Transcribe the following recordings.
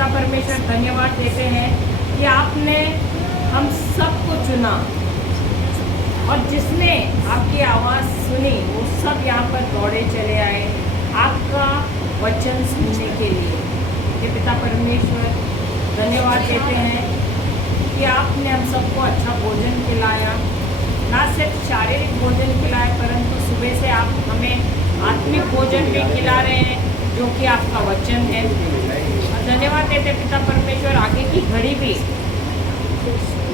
पिता परमेश्वर धन्यवाद देते हैं कि आपने हम सबको चुना और जिसने आपकी आवाज़ सुनी वो सब यहाँ पर दौड़े चले आए आपका वचन सुनने के लिए। ये पिता परमेश्वर धन्यवाद देते हैं कि आपने हम सबको अच्छा भोजन खिलाया, ना सिर्फ शारीरिक भोजन खिलाया परंतु सुबह से आप हमें आत्मिक भोजन भी खिला रहे हैं जो कि आपका वचन है। और धन्यवाद देते पिता परमेश्वर, आगे की घड़ी भी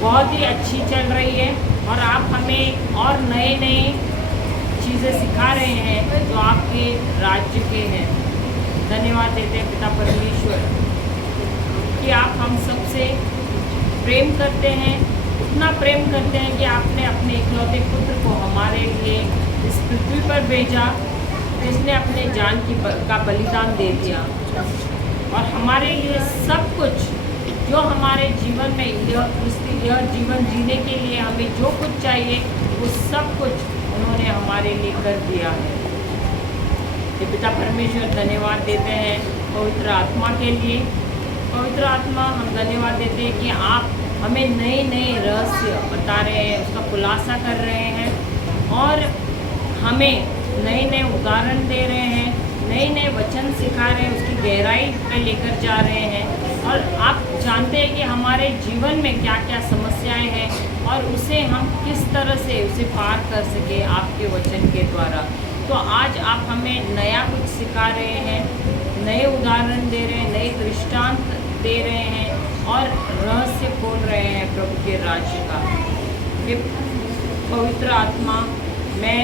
बहुत ही अच्छी चल रही है और आप हमें और नए नए चीज़ें सिखा रहे हैं जो आपके राज्य के हैं। धन्यवाद देते हैं पिता परमेश्वर कि आप हम सबसे प्रेम करते हैं, इतना प्रेम करते हैं कि आपने अपने इकलौते पुत्र को हमारे लिए इस पृथ्वी पर भेजा जिसने अपने जान का बलिदान दे दिया और हमारे लिए सब कुछ जो हमारे जीवन में यह जीवन जीने के लिए हमें जो कुछ चाहिए वो सब कुछ उन्होंने हमारे लिए कर दिया है। ये पिता परमेश्वर धन्यवाद देते हैं पवित्र आत्मा के लिए। पवित्र आत्मा हम धन्यवाद देते हैं कि आप हमें नए नए रहस्य बता रहे हैं, उसका खुलासा कर रहे हैं और हमें नए नए उदाहरण दे रहे हैं, नए नए वचन सिखा रहे हैं, उसकी गहराई पे लेकर जा रहे हैं और आप जानते हैं कि हमारे जीवन में क्या क्या समस्याएं हैं और उसे हम किस तरह से उसे पार कर सके आपके वचन के द्वारा। तो आज आप हमें नया कुछ सिखा रहे हैं, नए उदाहरण दे रहे हैं, नए दृष्टांत दे रहे हैं और रहस्य खोल रहे हैं प्रभु के राज्य का। ये पवित्र आत्मा, मैं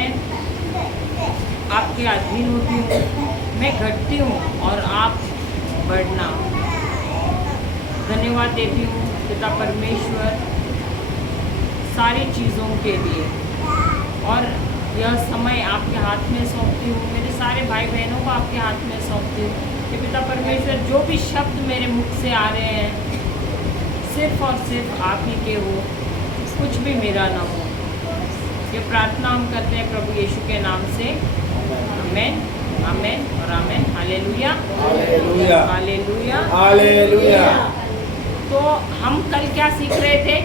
आपके अधीन होती हूँ, मैं घटती हूँ और आप बढ़ना। धन्यवाद देती हूँ पिता परमेश्वर सारी चीज़ों के लिए और यह समय आपके हाथ में सौंपती हूँ, मेरे सारे भाई बहनों को आपके हाथ में सौंपती हूँ कि पिता परमेश्वर जो भी शब्द मेरे मुख से आ रहे हैं सिर्फ और सिर्फ आप ही के हो, कुछ भी मेरा ना हो। ये प्रार्थना हम करते हैं प्रभु यीशु के नाम से, आमेन, आमेन और amen. Hallelujah, hallelujah, hallelujah, hallelujah. तो हम कल क्या सीख रहे थे?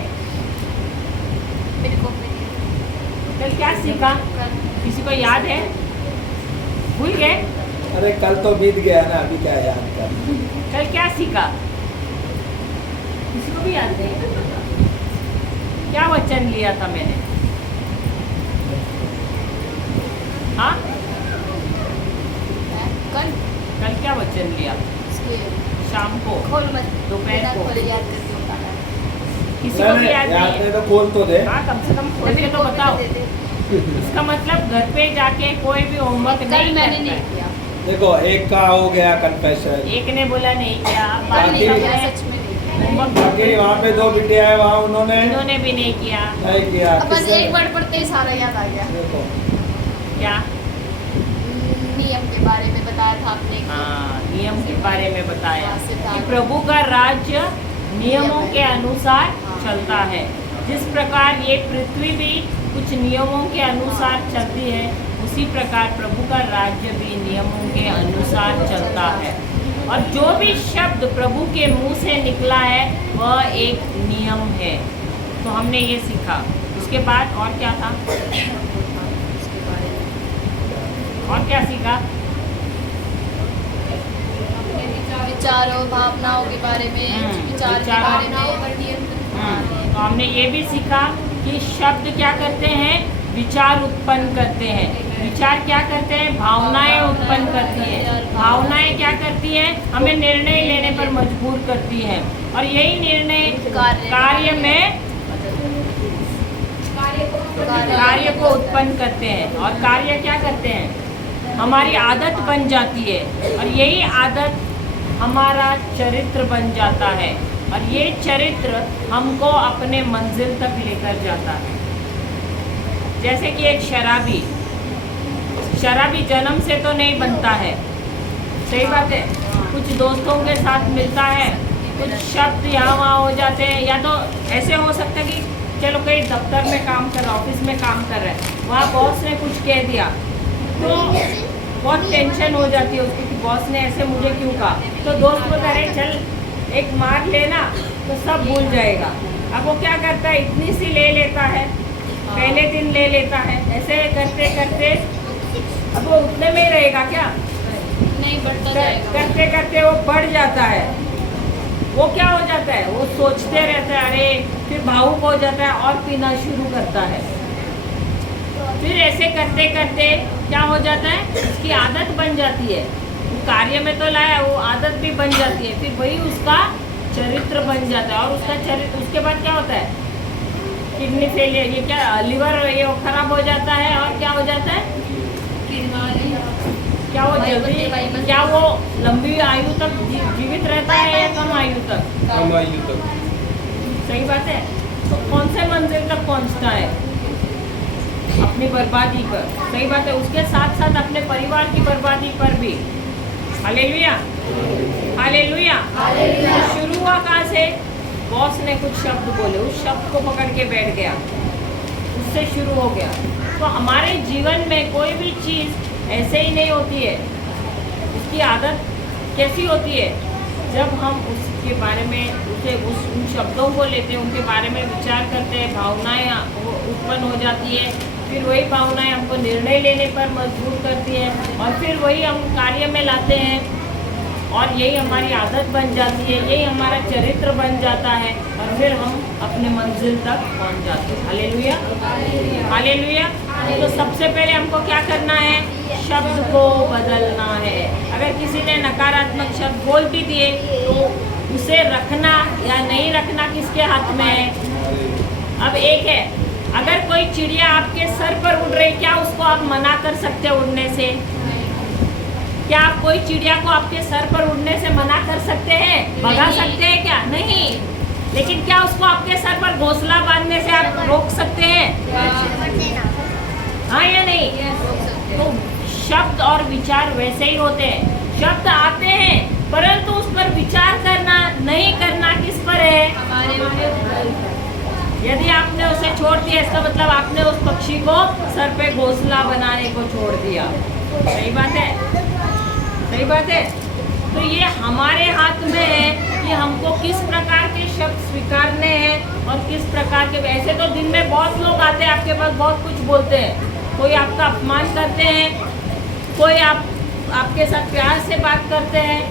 कल क्या सीखा? किसी को याद है? भूल गए? अरे कल तो बीत गया ना, अभी क्या याद कर। कल क्या सीखा? किसी को भी याद नहीं? क्या वचन लिया था मैंने? हाँ, कल क्या वचन लिया? शाम को, दोपहर को, किसी को भी याद नहीं है? तो खोल तो दे। हाँ, कम से कम खोल के तो बताओ। इसका मतलब घर पे जाके कोई भी होमवर्क नहीं करता है। देखो, एक का हो गया कन्फेशन, एक ने बोला नहीं किया, बाकी होमवर्क बाकी वहाँ पे दो बिटिया है, वहाँ उन्होंने भी नहीं किया। नहीं किया। बस एक वर्ड पढ़ते ही सारा याद आ गया। देखो, क्या? नियम के बारे में बताया था आपने। हाँ, नियम के बारे में बताया हाँ, कि प्रभु का राज्य नियमों के अनुसार चलता है। जिस प्रकार ये पृथ्वी भी कुछ नियमों के अनुसार चलती है, उसी प्रकार प्रभु का राज्य भी नियमों के अनुसार चलता है। और जो भी शब्द प्रभु के मुंह से निकला है वह एक नियम है। तो हमने ये सीखा। उसके बाद और क्या था? और क्या सीखा? विचारों, भावनाओं के बारे में, विचार के बारे में। तो हमने ये भी सीखा कि शब्द क्या करते हैं? विचार उत्पन्न करते हैं। विचार क्या करते हैं? भावनाएं उत्पन्न करती हैं। भावनाएं क्या करती हैं? हमें निर्णय लेने पर मजबूर करती हैं और यही निर्णय कार्य को उत्पन्न करते हैं और कार्य क्या करते हैं? हमारी आदत बन जाती है और यही आदत हमारा चरित्र बन जाता है और ये चरित्र हमको अपने मंजिल तक लेकर जाता है। जैसे कि एक शराबी जन्म से तो नहीं बनता है, सही बात है। कुछ दोस्तों के साथ मिलता है, कुछ शब्द यहाँ वहाँ हो जाते हैं, या तो ऐसे हो सकता है कि चलो कहीं दफ्तर में काम कर रहा है, ऑफिस में काम कर रहा है, वहाँ बॉस ने कुछ कह दिया तो बहुत टेंशन हो जाती है उसकी कि बॉस ने ऐसे मुझे क्यों कहा। तो दोस्त को कह रहे चल एक मार लेना तो सब भूल जाएगा। अब वो क्या करता है, इतनी सी ले लेता है, पहले दिन ले लेता है, ऐसे करते करते अब वो उतने में ही रहेगा क्या? नहीं, बढ़ता जाएगा। करते करते वो बढ़ जाता है। वो क्या हो जाता है, वो सोचते रहता है, अरे फिर भावुक हो जाता है और पीना शुरू करता है। फिर ऐसे करते करते क्या हो जाता है, उसकी आदत बन जाती है। वो कार्य में तो लाया, वो आदत भी बन जाती है, फिर वही उसका चरित्र बन जाता है। और उसका चरित्र, उसके बाद क्या होता है, किडनी फेलियर, ये क्या लिवर ये खराब हो जाता है। और क्या हो जाता है, क्या वो जल्दी, क्या वो लंबी आयु तक जीवित रहता है या कम आयु तक? कम आयु तक। सही बात है। तो कौन से मंजिल तक पहुंचता है, अपनी बर्बादी पर। सही बात है। उसके साथ साथ अपने परिवार की बर्बादी पर भी। Hallelujah, hallelujah. शुरू हुआ कहाँ से, बॉस ने कुछ शब्द बोले, उस शब्द को पकड़ के बैठ गया, उससे शुरू हो गया। तो हमारे जीवन में कोई भी चीज़ ऐसे ही नहीं होती है। उसकी आदत कैसी होती है, जब हम उसके बारे में उन शब्दों को लेते हैं, उनके बारे में विचार करते हैं, भावनाएं उत्पन्न हो जाती है। फिर वही भावनाएं हमको निर्णय लेने पर मजबूर करती है और फिर वही हम कार्य में लाते हैं और यही हमारी आदत बन जाती है, यही हमारा चरित्र बन जाता है और फिर हम अपने मंजिल तक पहुंच जाते हैं। Hallelujah, hallelujah. तो सबसे पहले हमको क्या करना है, शब्द को बदलना है। अगर किसी ने नकारात्मक शब्द बोल भी दिए तो उसे रखना या नहीं रखना किसके हाथ में है। अब एक है, अगर कोई चिड़िया आपके सर पर उड़ रही, क्या उसको आप मना कर सकते हैं उड़ने से? क्या आप कोई चिड़िया को आपके सर पर उड़ने से मना कर सकते हैं, भगा सकते हैं क्या? नहीं। लेकिन क्या उसको आपके सर पर घोंसला बांधने से आप रोक सकते हैं? हाँ या नहीं? तो शब्द और विचार वैसे ही होते हैं। शब्द आते हैं परंतु उस पर विचार करना नहीं करना किस पर है, यदि आपने उसे छोड़ दिया इसका मतलब आपने उस पक्षी को सर पे घोंसला बनाने को छोड़ दिया। सही बात है, सही बात है। तो ये हमारे हाथ में है कि हमको किस प्रकार के शब्द स्वीकारने हैं और किस प्रकार के। ऐसे तो दिन में बहुत लोग आते हैं आपके पास, बहुत कुछ बोलते हैं। कोई आपका अपमान करते हैं, कोई आपके साथ प्यार से बात करते हैं,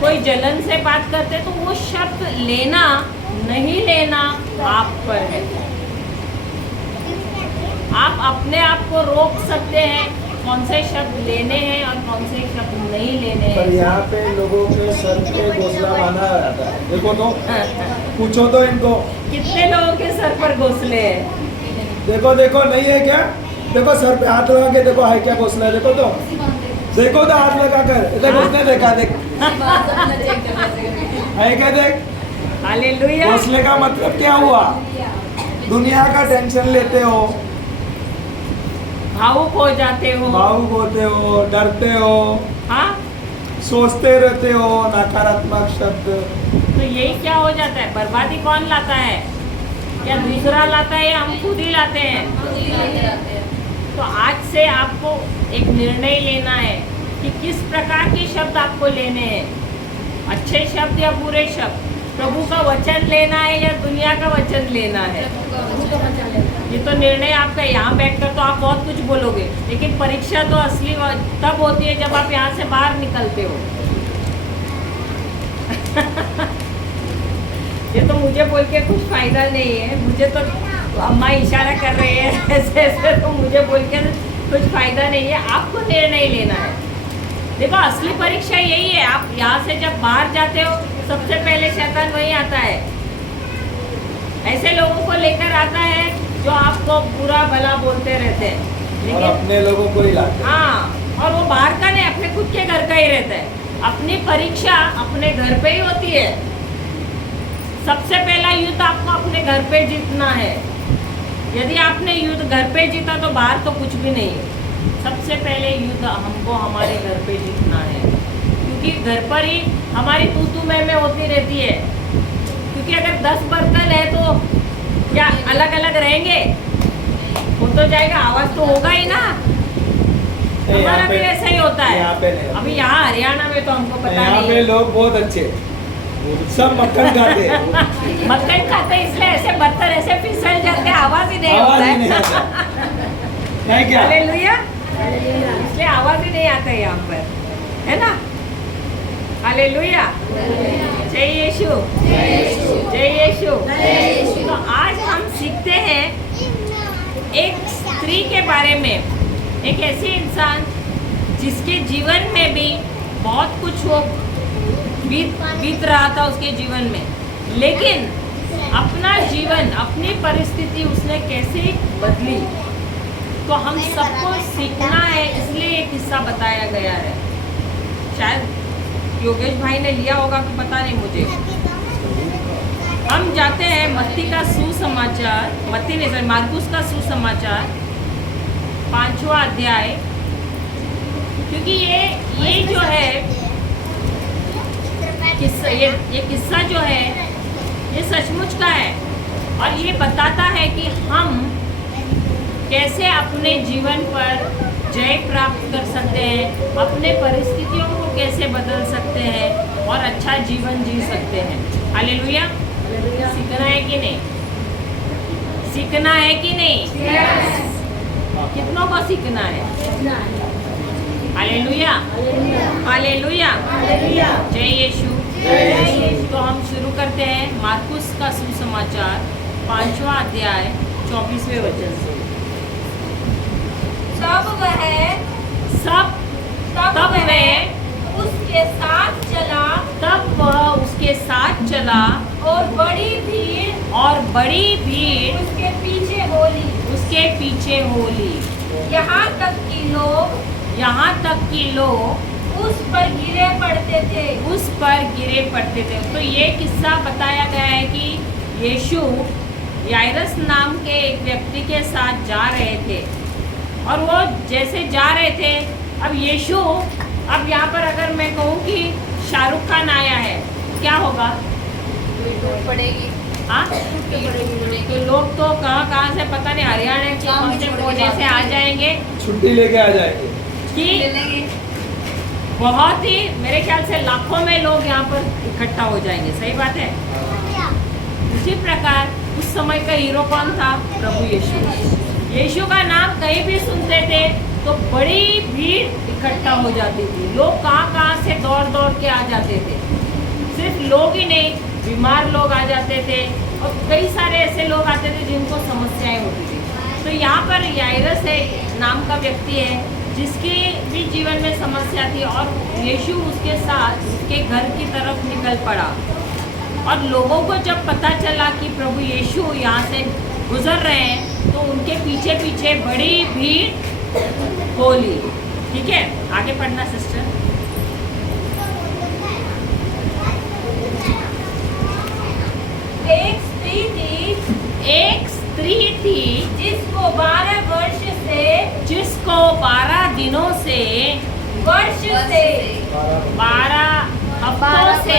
कोई जलन से बात करते हैं। तो वो शब्द लेना नहीं लेना आप पर है। आप अपने आप को रोक सकते हैं कौन से शब्द लेने हैं और कौन से शब्द नहीं लेने पर हैं। यहाँ पे लोगों के सर पे घोंसला बांधा जाता है। देखो तो, पूछो तो इनको, कितने लोगों के सर पर घोंसले हैं? देखो देखो, नहीं है क्या? देखो सर पे हाथ लगा के देखो, है क्या घोंसला? देखो तो, देखो तो हाथ लगा कर देखो, उसने देखा, देख है क्या? देख, हालेलुया। घोंसले का मतलब क्या हुआ? दुनिया का टेंशन लेते हो, भावुक हो जाते हो, भावुक होते हो, डरते हो, हाँ। सोचते रहते हो नकारात्मक शब्द। तो यही क्या हो जाता है, बर्बादी कौन लाता है? या दूसरा लाता है या हम खुद ही लाते हैं? तो आज से आपको एक निर्णय लेना है कि किस प्रकार के शब्द आपको लेने हैं, अच्छे शब्द या बुरे शब्द। प्रभु का वचन लेना है या दुनिया का वचन लेना है। ये तो निर्णय आपका। यहाँ बैठकर तो आप बहुत कुछ बोलोगे, लेकिन परीक्षा तो असली तब होती है जब आप यहाँ से बाहर निकलते हो। ये तो मुझे बोल के कुछ फायदा नहीं है, मुझे तो अम्मा इशारा कर रही है ऐसे ऐसे, तो मुझे बोल के कुछ फायदा नहीं है। आपको निर्णय लेना है। देखो असली परीक्षा यही है, आप यहाँ से जब बाहर जाते हो सबसे पहले शैतान वही आता है। ऐसे लोगों को लेकर आता है जो आपको बुरा भला बोलते रहते हैं, और लेकिन अपने लोगों को ही लाते हैं। हाँ, और वो बाहर का नहीं, अपने खुद के घर का ही रहता है। अपनी परीक्षा अपने घर पे ही होती है। सबसे पहला युद्ध आपको अपने घर पे जीतना है। यदि आपने युद्ध घर पे जीता तो बाहर तो कुछ भी नहीं है। सबसे पहले युद्ध हमको हमारे घर पे जीतना है, क्योंकि घर पर ही हमारी तू मैं होती रहती है। क्योंकि अगर 10 बर्तन है तो क्या अलग अलग रहेंगे? हो तो जाएगा, आवाज तो होगा ही ना। हमारा भी ऐसा ही होता है। यहाँ पे नहीं। अभी यहाँ हरियाणा में तो हमको पता यहाँ नहीं पे है। लोग बहुत अच्छे, सब मक्खन खाते हैं, मक्खन खाते इसलिए ऐसे बर्तन ऐसे फिसल जाते हैं, आवाज ही नहीं आवाज होता ही नहीं है। आता है क्या? हालेलुया, इसलिए आवाज ही नहीं आता यहाँ पर, है ना? हालेलुया, जय यीशु, जय यीशु। तो आज हम सीखते हैं एक स्त्री के बारे में, एक ऐसी इंसान जिसके जीवन में भी बहुत कुछ वो बीत रहा था उसके जीवन में, लेकिन अपना जीवन, अपनी परिस्थिति उसने कैसे बदली, तो हम सबको सीखना है, इसलिए ये किस्सा बताया गया है। शायद योगेश भाई ने लिया होगा कि पता नहीं मुझे। हम जाते हैं मत्ती का सुसमाचार, मत्ती नहीं सॉरी मार्कुस का सुसमाचार 5वां अध्याय, क्योंकि ये जो है किस्सा, ये किस्सा जो है ये सचमुच का है और ये बताता है कि हम कैसे अपने जीवन पर जय प्राप्त कर सकते हैं, अपने परिस्थितियों को कैसे बदल सकते हैं और अच्छा जीवन जी सकते हैं। हालेलुया, सीखना है कि नहीं? सीखना है कि नहीं? कितनों को सीखना है? हालेलुया, हालेलुया, जय यीशु। तो हम शुरू करते हैं मार्कुस का सुसमाचार 5वां अध्याय 24वें वचन से। तब वह उसके साथ चला, तब वह उसके साथ चला और बड़ी भीड़ और बड़ी भीड़ उसके पीछे होली। हो ली, यहाँ तक कि लोग उस पर गिरे पड़ते थे। तो ये किस्सा बताया गया है कि यीशु याइरस नाम के एक व्यक्ति के साथ जा रहे थे और वो जैसे जा रहे थे, अब यीशु, अब यहाँ पर अगर मैं कहूँ कि शाहरुख खान आया है, क्या होगा? पड़ेगी। हाँ, तो लोग तो कहाँ से पता नहीं, हरियाणा के कौन से कोने से आ जाएंगे छुट्टी लेके आ जाएंगे कि बहुत ही, मेरे ख्याल से लाखों में लोग यहाँ पर इकट्ठा हो जाएंगे। सही बात है। उसी प्रकार उस समय का हीरो कौन था? प्रभु यीशु। यीशु का नाम कहीं भी सुनते थे तो बड़ी भीड़ इकट्ठा हो जाती थी। लोग कहाँ से दौड़ के आ जाते थे। सिर्फ लोग ही नहीं, बीमार लोग आ जाते थे और कई सारे ऐसे लोग आते थे जिनको समस्याएं होती थी। तो यहाँ पर याइरस है नाम का व्यक्ति है जिसके भी जीवन में समस्या थी और यीशु उसके साथ उसके घर की तरफ निकल पड़ा और लोगों को जब पता चला कि प्रभु यीशु यहाँ से गुजर रहे हैं तो उनके पीछे पीछे बड़ी भीड़ हो ली। ठीक है, आगे पढ़ना सिस्टर। एक स्त्री थी जिसको 12 दिनों से 12 हफ्तों से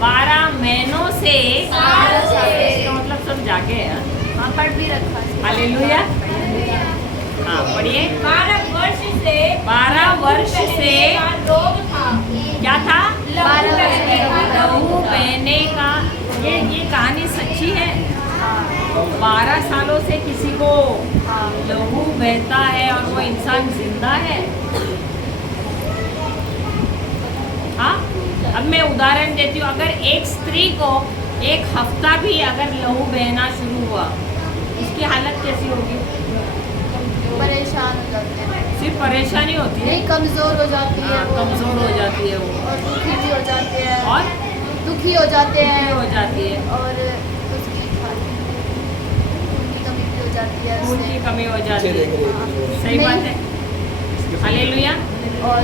12 महीनों से, इसका मतलब सब जाके है। हाँ, पढ़ भी रखा है। हालेलुया। हाँ, पढ़िए। 12 वर्ष से रोग था। क्या था? 12 बहने का लहू बहने का। ये कहानी सच्ची है। 12 सालों से किसी को लहू बहता है और वो इंसान जिंदा है। हाँ, अब मैं उदाहरण देती हूँ। अगर एक स्त्री को एक हफ्ता भी अगर लहू बहना शुरू हुआ, उसकी हालत कैसी होगी? परेशान हो जाते हैं। सिर्फ परेशानी होती है, नहीं, कमजोर हो जाती है हाँ, वो। कमजोर हो जाती है वो, और दुखी भी हो जाते हैं। और दुखी हो जाते हैं हो जाती है, और उसकी खून की कमी भी हो जाती है खून उससे। की कमी हो जाती अच्छे देख है। रहे हैं। सही बात है। हालेलुया। और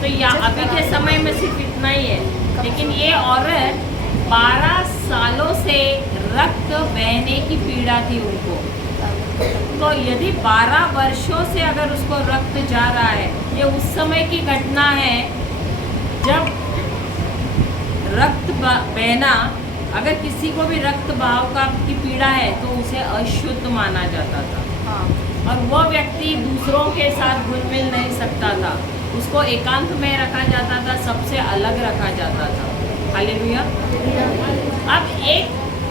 तो या अभी के समय में सिर्फ इतना ही है, लेकिन ये औरत 12 सालों से रक्त बहने की पीड़ा थी उनको। तो यदि 12 वर्षों से अगर उसको रक्त जा रहा है, ये उस समय की घटना है जब रक्त बहना, अगर किसी को भी रक्त बहाव की पीड़ा है तो उसे अशुद्ध माना जाता था हाँ, और वो व्यक्ति दूसरों के साथ घुल मिल नहीं सकता था। उसको एकांत में रखा जाता था, सबसे अलग रखा जाता था। हालेलुया। अब एक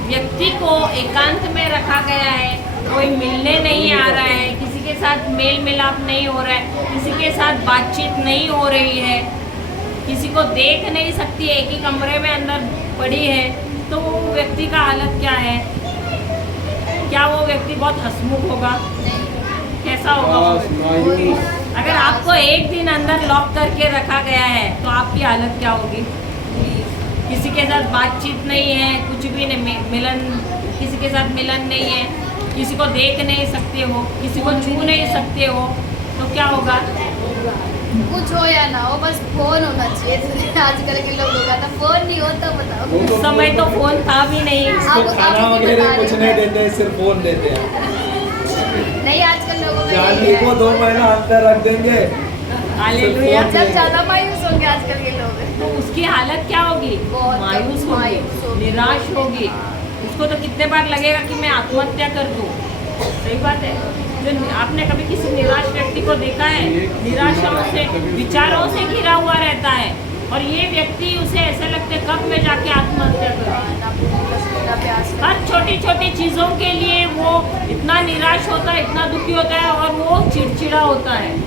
व्यक्ति को एकांत में रखा गया है, कोई मिलने नहीं आ रहा है, किसी के साथ मेल मिलाप नहीं हो रहा है, किसी के साथ बातचीत नहीं हो रही है, किसी को देख नहीं सकती, एक ही कमरे में अंदर पड़ी है, तो वो व्यक्ति का हालत क्या है? क्या वो व्यक्ति बहुत हंसमुख होगा? कैसा होगा वो व्यक्ति? अगर आपको एक दिन अंदर लॉक करके रखा गया है तो आपकी हालत क्या होगी? किसी के साथ बातचीत नहीं है, कुछ भी नहीं, मिलन, किसी के साथ मिलन नहीं है, किसी को देख नहीं सकते हो, किसी को छू नहीं सकते हो, तो क्या होगा? कुछ हो या ना हो, बस फोन होना चाहिए। आजकल के लोगों का तो फोन नहीं होता, बताओ। उस समय तो फोन था भी नहीं। इसको खाना वगैरह कुछ नहीं देते, सिर्फ फोन देते हैं। नहीं, आजकल लोगों में जानवी को 2 महीना अंदर रख देंगे। हालेलुया। जब ज्यादा मायूस होंगे आजकल के लोग, तो उसकी हालत क्या होगी? बहुत मायूस होगी, निराश होगी। उसको तो कितने बार लगेगा कि मैं आत्महत्या कर दूं। सही बात है। जो आपने कभी किसी निराश व्यक्ति को देखा है? निराशाओं से, विचारों से घिरा हुआ रहता है, और ये व्यक्ति, उसे ऐसा लगता है कब मैं जाके आत्महत्या करूं। हर छोटी छोटी चीज़ों के लिए वो इतना निराश होता है, इतना दुखी होता है, और वो चिड़चिड़ा होता है।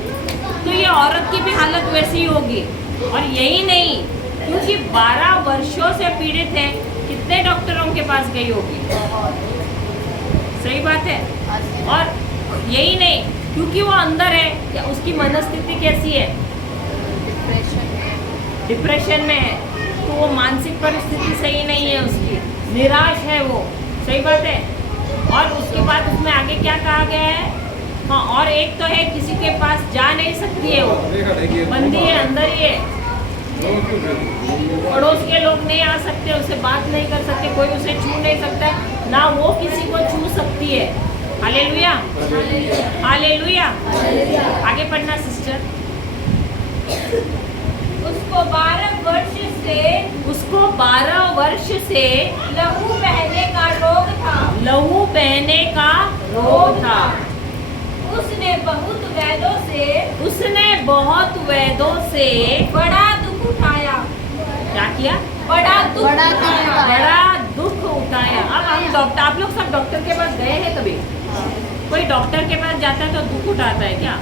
तो ये औरत की भी हालत वैसी ही होगी। और यही नहीं, क्योंकि 12 वर्षों से पीड़ित है, कितने डॉक्टरों के पास गई होगी? सही बात है। और यही नहीं, क्योंकि वो अंदर है, क्या उसकी मनस्थिति कैसी है? डिप्रेशन में है, तो वो मानसिक परिस्थिति सही नहीं है उसकी, निराश है वो। सही बात है। और उसके बाद उसमें आगे क्या कहा गया है? हाँ, और एक तो है, किसी के पास जा नहीं सकती है, वो बंदी है, अंदर ही है। पड़ोस के लोग नहीं आ सकते, उससे बात नहीं कर सकते, कोई उसे छू नहीं सकता है, ना वो किसी को छू सकती है। Hallelujah, hallelujah. आगे पढ़ना सिस्टर। उसको 12 वर्ष से लहू बहने का रोग था। लहू बहने का रोग था। उसने बहुत वैदों से बड़ा दुख उठाया। क्या किया? बड़ा दुख उठाया। बड़ा दुख उठाया। अब हम डॉक्टर, आप लोग सब डॉक्टर के पास गए हैं कभी? कोई डॉक्टर के पास जाता है तो दुख उठाता है क्या?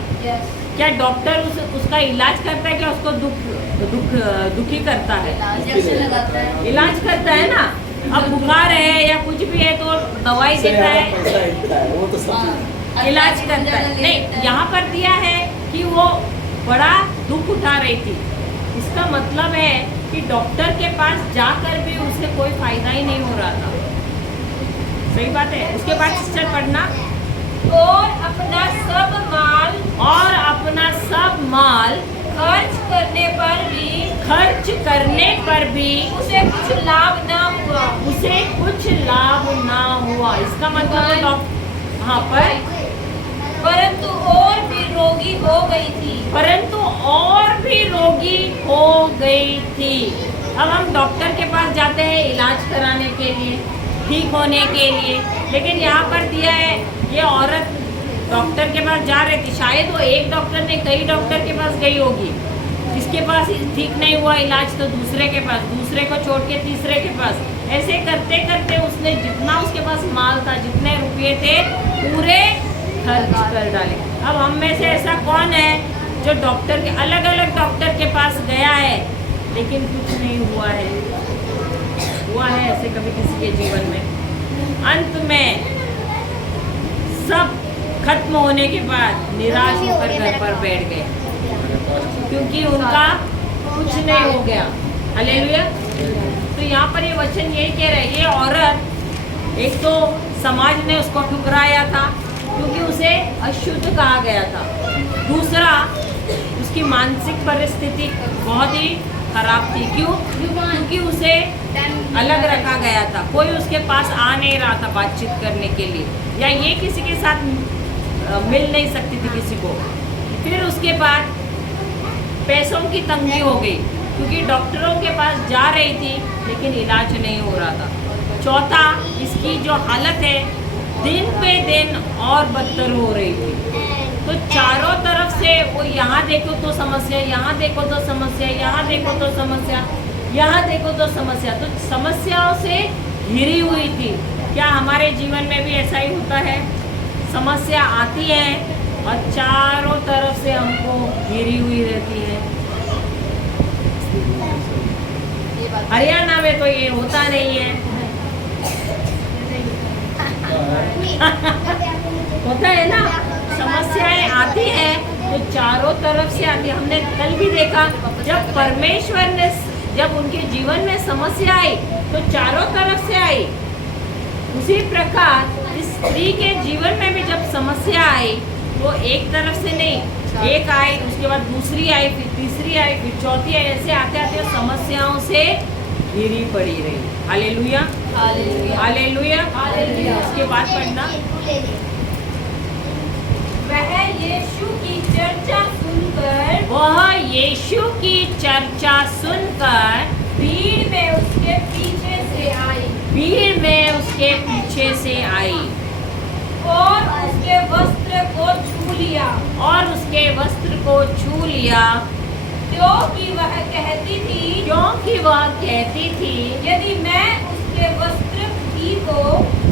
क्या डॉक्टर उसका इलाज करता है? क्या उसको दुखी करता है? इलाज करता है ना। अब बुखार है या कुछ भी है तो दवाई देता है, वो तो सब इलाज करता है। नहीं, यहाँ पर दिया है कि वो बड़ा दुख उठा रही थी। इसका मतलब है कि डॉक्टर के पास जाकर भी उसे कोई फायदा ही नहीं हो रहा था। सही बात है। उसके बाद सिस्टर पढ़ना। और अपना सब माल खर्च करने पर भी उसे कुछ लाभ ना हुआ। इसका मतलब हाँ, परंतु और भी रोगी हो गई थी। अब हम डॉक्टर के पास जाते हैं इलाज कराने के लिए, ठीक होने के लिए, लेकिन यहाँ पर दिया है ये औरत डॉक्टर के पास जा रही थी। शायद वो एक डॉक्टर ने कई डॉक्टर के पास गई होगी, जिसके पास ठीक नहीं हुआ इलाज तो दूसरे के पास, दूसरे को छोड़ के तीसरे के पास, ऐसे करते करते उसने जितना उसके पास माल था, जितने रुपये थे, पूरे खर्च कर डाले। अब हम में से ऐसा कौन है जो डॉक्टर के, अलग अलग डॉक्टर के पास गया है लेकिन कुछ नहीं हुआ है? हुआ है ऐसे कभी किसी के जीवन में? अंत में सब खत्म होने के बाद निराश होकर घर पर बैठ गए, क्योंकि उनका कुछ नहीं हो गया। हालेलुया। तो यहाँ पर ये वचन यही कह रहा है, ये औरत, एक तो समाज ने उसको ठुकराया था क्योंकि उसे अशुद्ध कहा गया था, दूसरा उसकी मानसिक परिस्थिति बहुत ही खराब थी। क्यों? क्योंकि उसे अलग रखा गया था, कोई उसके पास आ नहीं रहा था बातचीत करने के लिए, या ये किसी के साथ मिल नहीं सकती थी किसी को। फिर उसके बाद पैसों की तंगी हो गई, क्योंकि डॉक्टरों के पास जा रही थी लेकिन इलाज नहीं हो रहा था। चौथा, इसकी जो हालत है दिन पे दिन और बदतर हो रही थी। तो चारों तरफ से वो यहाँ देखो तो समस्या, यहाँ देखो तो समस्या, यहाँ देखो तो समस्या, यहाँ देखो तो समस्या, तो समस्याओं से घिरी हुई थी। क्या हमारे जीवन में भी ऐसा ही होता है? समस्या आती है और चारों तरफ से हमको घिरी हुई रहती है। ये बात हरियाणा में तो ये होता नहीं है। होता है ना, समस्याएं आती हैं तो चारों तरफ से आती है। हमने कल भी देखा, जब परमेश्वर ने, जब उनके जीवन में समस्या आई तो चारों तरफ से आई। उसी प्रकार इस स्त्री के जीवन में भी जब समस्या आई तो एक तरफ से नहीं, एक आई, उसके बाद दूसरी आई, फिर तीसरी आई, फिर चौथी आई, ऐसे आते आते समस्याओं से घिरी पड़ी रही। Hallelujah, hallelujah, hallelujah, hallelujah. उसके बाद पढ़ना, वह यीशु की चर्चा सुनकर, वह यीशु की चर्चा सुनकर भीड़ में उसके पीछे से आई भीड़ में उसके पीछे से आई और उसके वस्त्र को छू लिया, और उसके वस्त्र को छू लिया, क्योंकि वह कहती थी, क्योंकि वह कहती थी, यदि मैं उसके वस्त्र ही को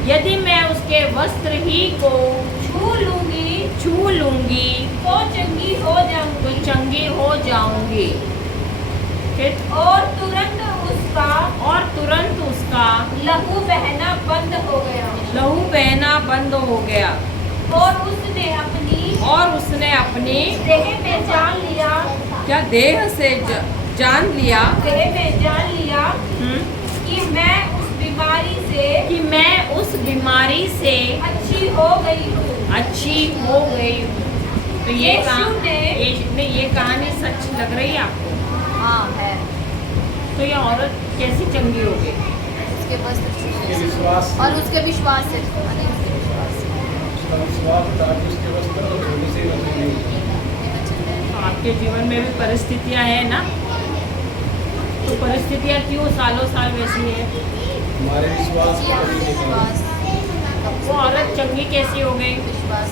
यदि मैं उसके वस्त्र ही को छू लूंगी तो चंगी हो जाऊंगी। तो चंगी हो जाऊंगी। फिर और तुरंत उसका लहू बहना बंद हो गया लहू बहना बंद हो गया और उसने अपनी देह में जान लिया, क्या देह से जान लिया देह में जान लिया हम्म, कि मैं उस बीमारी से कि मैं उस बीमारी से अच्छी हो गई हूँ। अच्छी हो गई हूँ। तो ये यीशु ने ये कहानी सच लग रही है आपको? हाँ है। तो ये औरत कैसी चंगी हो गई? उसके वस्त्र छूने उसके से। विश्वास और उसके विश्वास से, माने उसके विश्वास से। उसका विश्वास था कि उसके वस्त्र को छूने से ही बच गई। ये वचन है। तो आपके जीवन में भी परिस्थितियां हैं ना, तो परिस्थितियां क्यों सालों साल वैसी है? हमारे विश्वास जी, को हाँ, कभी नहीं विश्वास वो औरत चंगी कैसी हो गई? विश्वास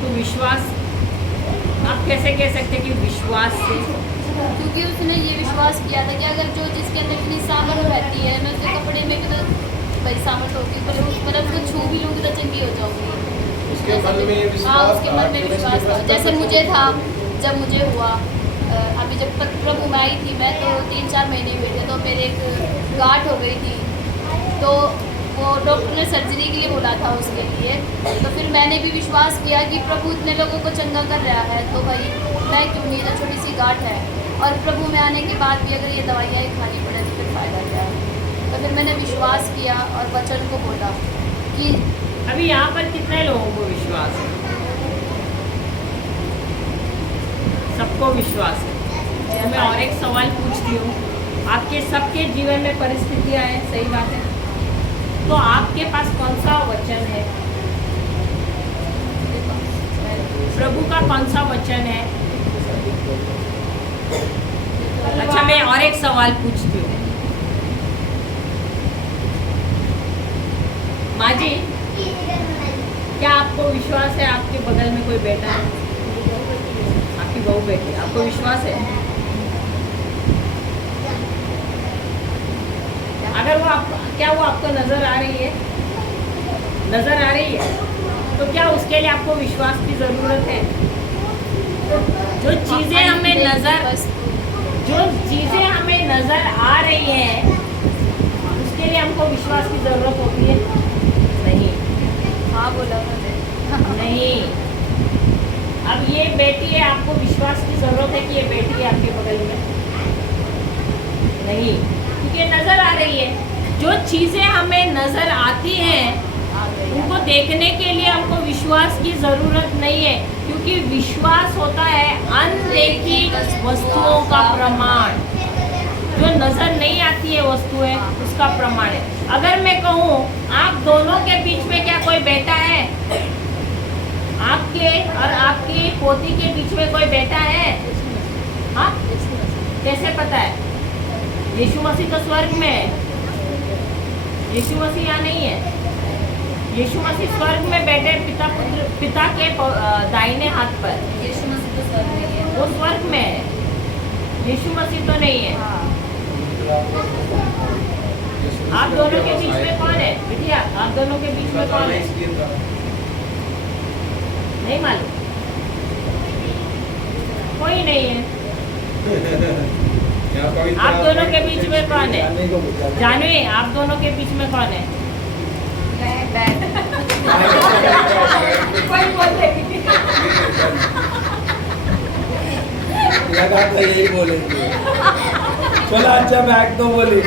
तो विश्वास, आप कैसे कह सकते कि विश्वास से? क्योंकि उसने ये विश्वास किया था कि अगर जो जिसके अंदर इतनी सामर्थ रहती है, मैं उसके कपड़े में भी तो भाई सामर्थ होगी, पर उसको छू भी लूँगी तो चंगी हो जाऊंगी। उसके मन में ये विश्वास हाँ, उसके था मन में कि मैं विश्वास इसके था। वस्त्र जैसे को मुझे छूऊंगी। था, जब मुझे हुआ अभी जब तक प्रभु में आई थी मैं, तो 3-4 महीने हुए थे, तो मेरे एक गांठ हो गई थी, तो वो डॉक्टर ने सर्जरी के लिए बोला था उसके लिए। तो फिर मैंने भी विश्वास किया कि प्रभु इतने लोगों को चंगा कर रहा है, तो भाई मैं क्यों नहीं, तो छोटी सी गांठ है, और प्रभु में आने के बाद भी अगर ये दवाइयाँ ही खानी पड़े तो फिर फ़ायदा क्या है। तो फिर मैंने विश्वास किया और वचन को बोला कि अभी यहाँ पर कितने लोगों को विश्वास है? सबको विश्वास है। तो मैं और एक सवाल पूछती हूँ, आपके सबके जीवन में परिस्थितियाँ हैं, सही बात है, तो आपके पास कौन सा वचन है? प्रभु का कौन सा वचन है? अच्छा, मैं और एक सवाल पूछती हूँ, माँ जी, क्या आपको विश्वास है आपके बगल में कोई बेटा है, आपकी बहू बेटी, आपको विश्वास है? अगर वो आप, क्या वो आपको नजर आ रही है? नजर आ रही है, तो क्या उसके लिए आपको विश्वास की जरूरत है? जो चीजें हमें नजर आ रही है, उसके लिए हमको विश्वास की जरूरत होती है? नहीं, हाँ बोला मैंने। नहीं। अब ये बेटी है, आपको विश्वास की जरूरत है कि ये बेटी है आपके बगल में? नहीं, क्योंकि नजर आ रही है। जो चीजें हमें नजर आती हैं उनको देखने के लिए हमको विश्वास की जरूरत नहीं है, क्योंकि विश्वास होता है अनदेखी वस्तुओं का प्रमाण। जो नजर नहीं आती है वस्तुएं, उसका प्रमाण है। अगर मैं कहूँ आप दोनों के बीच में क्या कोई बेटा है? आपके और आपकी पोती के बीच में कोई बेटा है? हाँ, कैसे पता है? यीशु मसीह तो स्वर्ग में है, यीशु मसीह यहाँ नहीं है। यीशु मसीह स्वर्ग में बैठे पिता के दाहिने हाथ पर। यीशु मसीह तो स्वर्ग में ही है। वो स्वर्ग में है, यीशु मसीह तो नहीं है। आप दोनों के बीच में कौन है बिटिया? आप दोनों के बीच में कौन है? नहीं मालूम, कोई नहीं है। आप दोनों के बीच में कौन है? जानने को पूछा। जानवी, आप दोनों के बीच में कौन है? कोई बोल दे। लगा तो यही बोलेंगे। चलो अच्छा बैग तो बोली।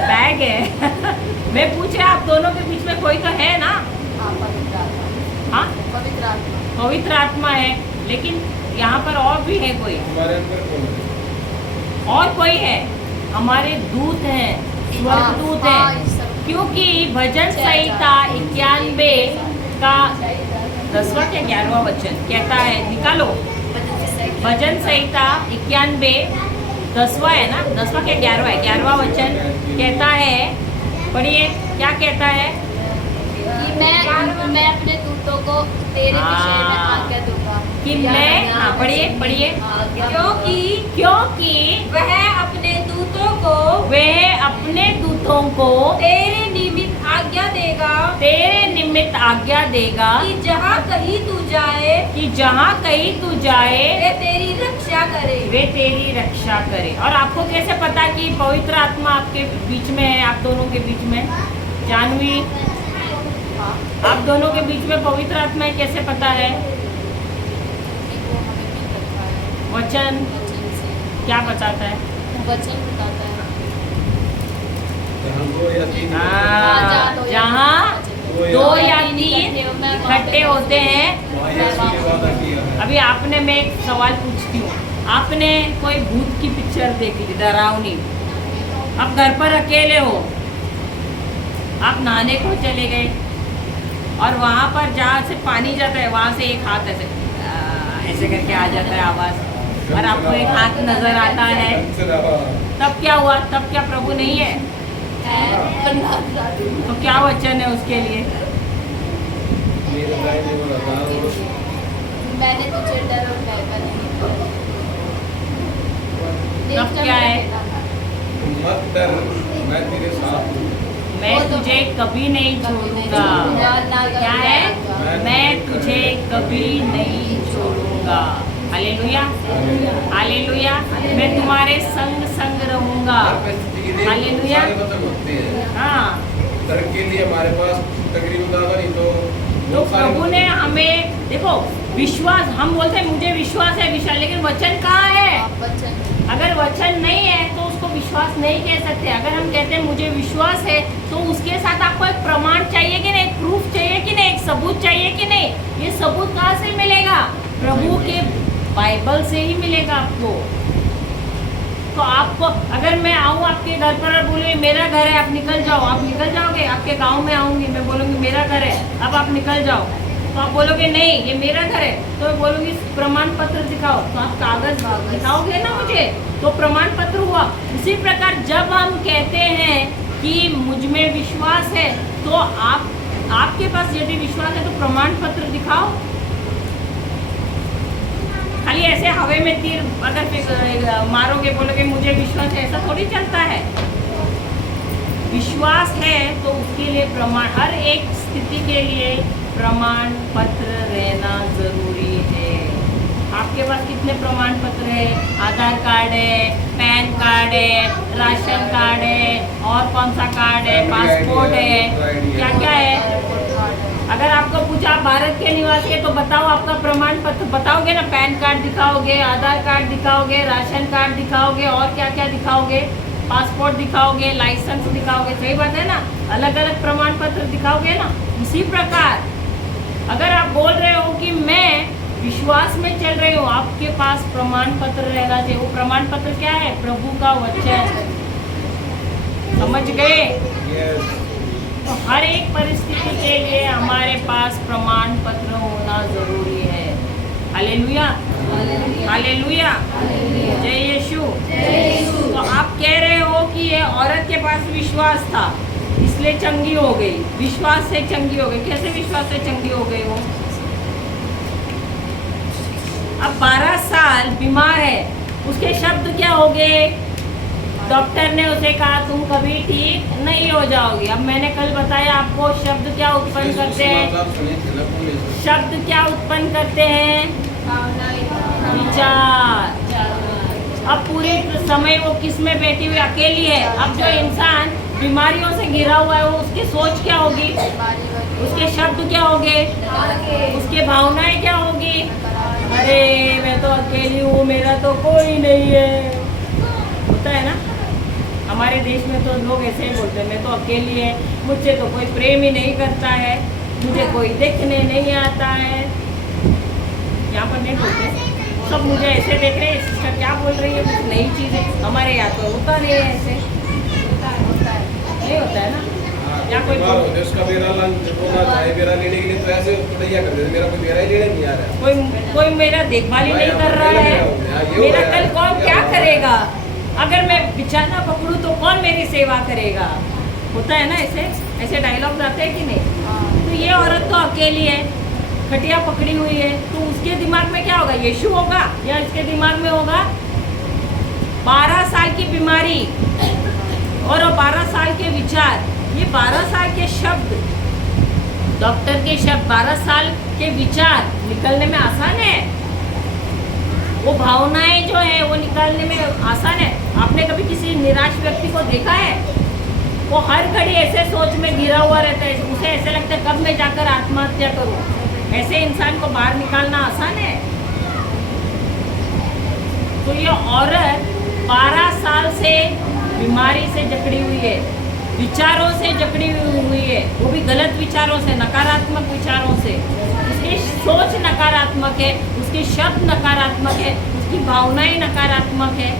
बैग है। मैं पूछे आप दोनों के बीच में कोई तो है ना? हाँ, पवित्र आत्मा। हाँ, पवित्र आत्मा। पवित्र आत्मा है, लेकिन यहाँ पर और भी है कोई, और कोई है, हमारे दूत हैं, स्वर्गदूत हाँ, हैं। इस सब- क्योंकि भजन संहिता 91 का 10वां या 11वां वचन कहता है, निकालो, भजन संहिता 91 10वां है ना, 10वां क्या 11वां है? 11वां वचन कहता है, पढ़िए क्या कहता है? कि मैं अपने दूतों को तेरे विषय में आज्ञा दूंगा। कि मैं, हाँ पढ़िए पढ़िए, क्योंकि वह अपने दूतों को वह अपने दूतों को तेरे निमित्त आज्ञा देगा तेरे निमित्त आज्ञा देगा कि जहाँ कहीं तू जाए कि जहाँ कहीं तू जाए वे तेरी रक्षा करे। वे तेरी रक्षा करे। और आपको कैसे पता कि पवित्र आत्मा आपके बीच में है, आप दोनों के बीच में? जानवी, हाँ, आप दोनों के बीच में पवित्र आत्मा है, कैसे पता है? कि वो हमें भी रखा है वचन वचन से। क्या बताता है? वचन बताता है। हाँ, जहाँ दो या तीन इकट्ठे होते हैं। अभी आपने, मैं एक सवाल पूछती हूँ, आपने कोई भूत की पिक्चर देख ली, डरावनी, आप घर पर अकेले हो, आप नहाने को चले गए और वहाँ पर जहाँ से पानी जाता है वहाँ से एक हाथ ऐसे करके आ जाता है आवाज़, और आपको एक हाथ नजर आता है, तब क्या हुआ? तब क्या प्रभु नहीं है? तो क्या वचन है उसके लिए? मैंने तुझे डर और भय का नहीं तब क्या है? मत डर, मैं तेरे साथ हूँ। मैं तुझे कभी नहीं छोड़ूंगा। क्या है? मैं तुझे कभी नहीं छोड़ूंगा। Hallelujah, hallelujah. मैं तुम्हारे संग संग रहूंगा। हालेलुया। हाँ, डर के लिए हमारे पास तकरीबन ज़्यादा नहीं तो प्रभु ने हमें, देखो, विश्वास, हम बोलते हैं मुझे विश्वास है, विश्वास, लेकिन वचन कहाँ है? वचन अगर वचन नहीं है तो उसको विश्वास नहीं कह सकते। अगर हम कहते हैं मुझे विश्वास है, तो उसके साथ आपको एक प्रमाण चाहिए कि नहीं, एक प्रूफ चाहिए कि नहीं, एक सबूत चाहिए कि नहीं? ये सबूत कहाँ से मिलेगा? प्रभु के बाइबल से ही मिलेगा आपको। तो आपको, अगर मैं आऊँ आपके घर पर और बोलूँ मेरा घर है, आप निकल जाओ, आप निकल जाओगे? आपके गांव में आऊँगी, मैं बोलूँगी मेरा घर है, अब आप निकल जाओ, तो आप बोलोगे नहीं ये मेरा घर है, तो मैं बोलूँगी प्रमाण पत्र दिखाओ, तो आप कागज दिखाओगे ना मुझे, तो प्रमाण पत्र हुआ। उसी प्रकार जब हम कहते हैं कि मुझ में विश्वास है, तो आपके पास यदि विश्वास है तो प्रमाण पत्र दिखाओ। खाली ऐसे हवे में तीर अगर मारोगे, बोलोगे मुझे विश्वास है, ऐसा थोड़ी चलता है। विश्वास है तो उसके लिए प्रमाण, हर एक स्थिति के लिए प्रमाण पत्र रहना जरूरी है। आपके पास कितने प्रमाण पत्र है? आधार कार्ड है, पैन कार्ड है, राशन कार्ड है, और कौन सा कार्ड है? पासपोर्ट है, क्या क्या है? अगर आपको पूछा आप भारत के निवासी है तो बताओ आपका प्रमाण पत्र, बताओगे ना? पैन कार्ड दिखाओगे, आधार कार्ड दिखाओगे, राशन कार्ड दिखाओगे, और क्या क्या दिखाओगे? पासपोर्ट दिखाओगे, लाइसेंस दिखाओगे, सही बात है ना? अलग अलग प्रमाण पत्र दिखाओगे ना। उसी प्रकार अगर आप बोल रहे हो कि मैं विश्वास में चल रही हूँ, आपके पास प्रमाण पत्र रहना चाहिए। वो प्रमाण पत्र क्या है? प्रभु का वचन। समझ गए? तो हर एक परिस्थिति के लिए हमारे पास प्रमाण पत्र होना जरूरी है। हालेलुया, हालेलुया, जय यीशु। तो आप कह रहे हो कि ये औरत के पास विश्वास था, इसलिए इसलिए चंगी हो गई, विश्वास से चंगी हो गई। कैसे विश्वास से चंगी हो गई वो? अब 12 साल बीमार है, उसके शब्द क्या हो गए? डॉक्टर ने उसे कहा तुम कभी ठीक नहीं हो जाओगे। अब मैंने कल बताया आपको शब्द क्या उत्पन्न करते हैं। शब्द क्या उत्पन्न करते हैं? विचार। अब पूरे समय वो किस में बैठी हुई? अकेली है। अब जो इंसान बीमारियों से घिरा हुआ है वो उसकी सोच क्या होगी? उसके शब्द क्या होंगे? उसके भावनाएं क्या होगी? अरे मैं तो अकेली हूँ, मेरा तो कोई नहीं है। होता है ना, हमारे देश में तो लोग ऐसे ही बोलते हैं, मैं तो अकेली है, मुझसे तो कोई प्रेम ही नहीं करता है, मुझे कोई देखने नहीं आता है। यहाँ पर नहीं बोलते, सब मुझे ऐसे देख रहे हैं, सिस्टर क्या बोल रही है, कुछ नई चीज़ है। हमारे यहाँ तो होता नहीं है ऐसे, नहीं होता है ना। या कोई उसका बेरा होना चाहिए, बेरा लेने के लिए तो ऐसे तैयार कर देते, मेरा कोई बेरा ही लेने नहीं आ रहा, कोई मेरा देखभाल ही नहीं कर रहा है। मेरा कल कौन क्या करेगा? अगर मैं बिछाना पकड़ूं तो कौन मेरी सेवा करेगा? होता है ना ऐसे डायलॉग आते हैं कि नहीं? तो ये औरत तो अकेली है, खटिया पकड़ी हुई है, तो उसके दिमाग में क्या होगा? यीशु होगा या इसके दिमाग में होगा 12 साल की बीमारी और 12 साल के विचार। ये 12 साल के शब्द, डॉक्टर के शब्द, 12 साल के विचार निकलने में आसान है। वो भावनाएं जो है वो निकालने में आसान है। आपने कभी किसी निराश व्यक्ति को देखा है? वो हर घड़ी ऐसे सोच में घिरा हुआ रहता है, उसे ऐसे लगता है कब मैं जाकर आत्महत्या करूं। ऐसे इंसान को बाहर निकालना आसान है? तो ये औरत 12 साल से बीमारी से जकड़ी हुई है, विचारों से जकड़ी हुई है, वो भी गलत विचारों से, नकारात्मक विचारों से। उसकी सोच नकारात्मक है, उसके शब्द नकारात्मक है, उसकी भावनाएं नकारात्मक है,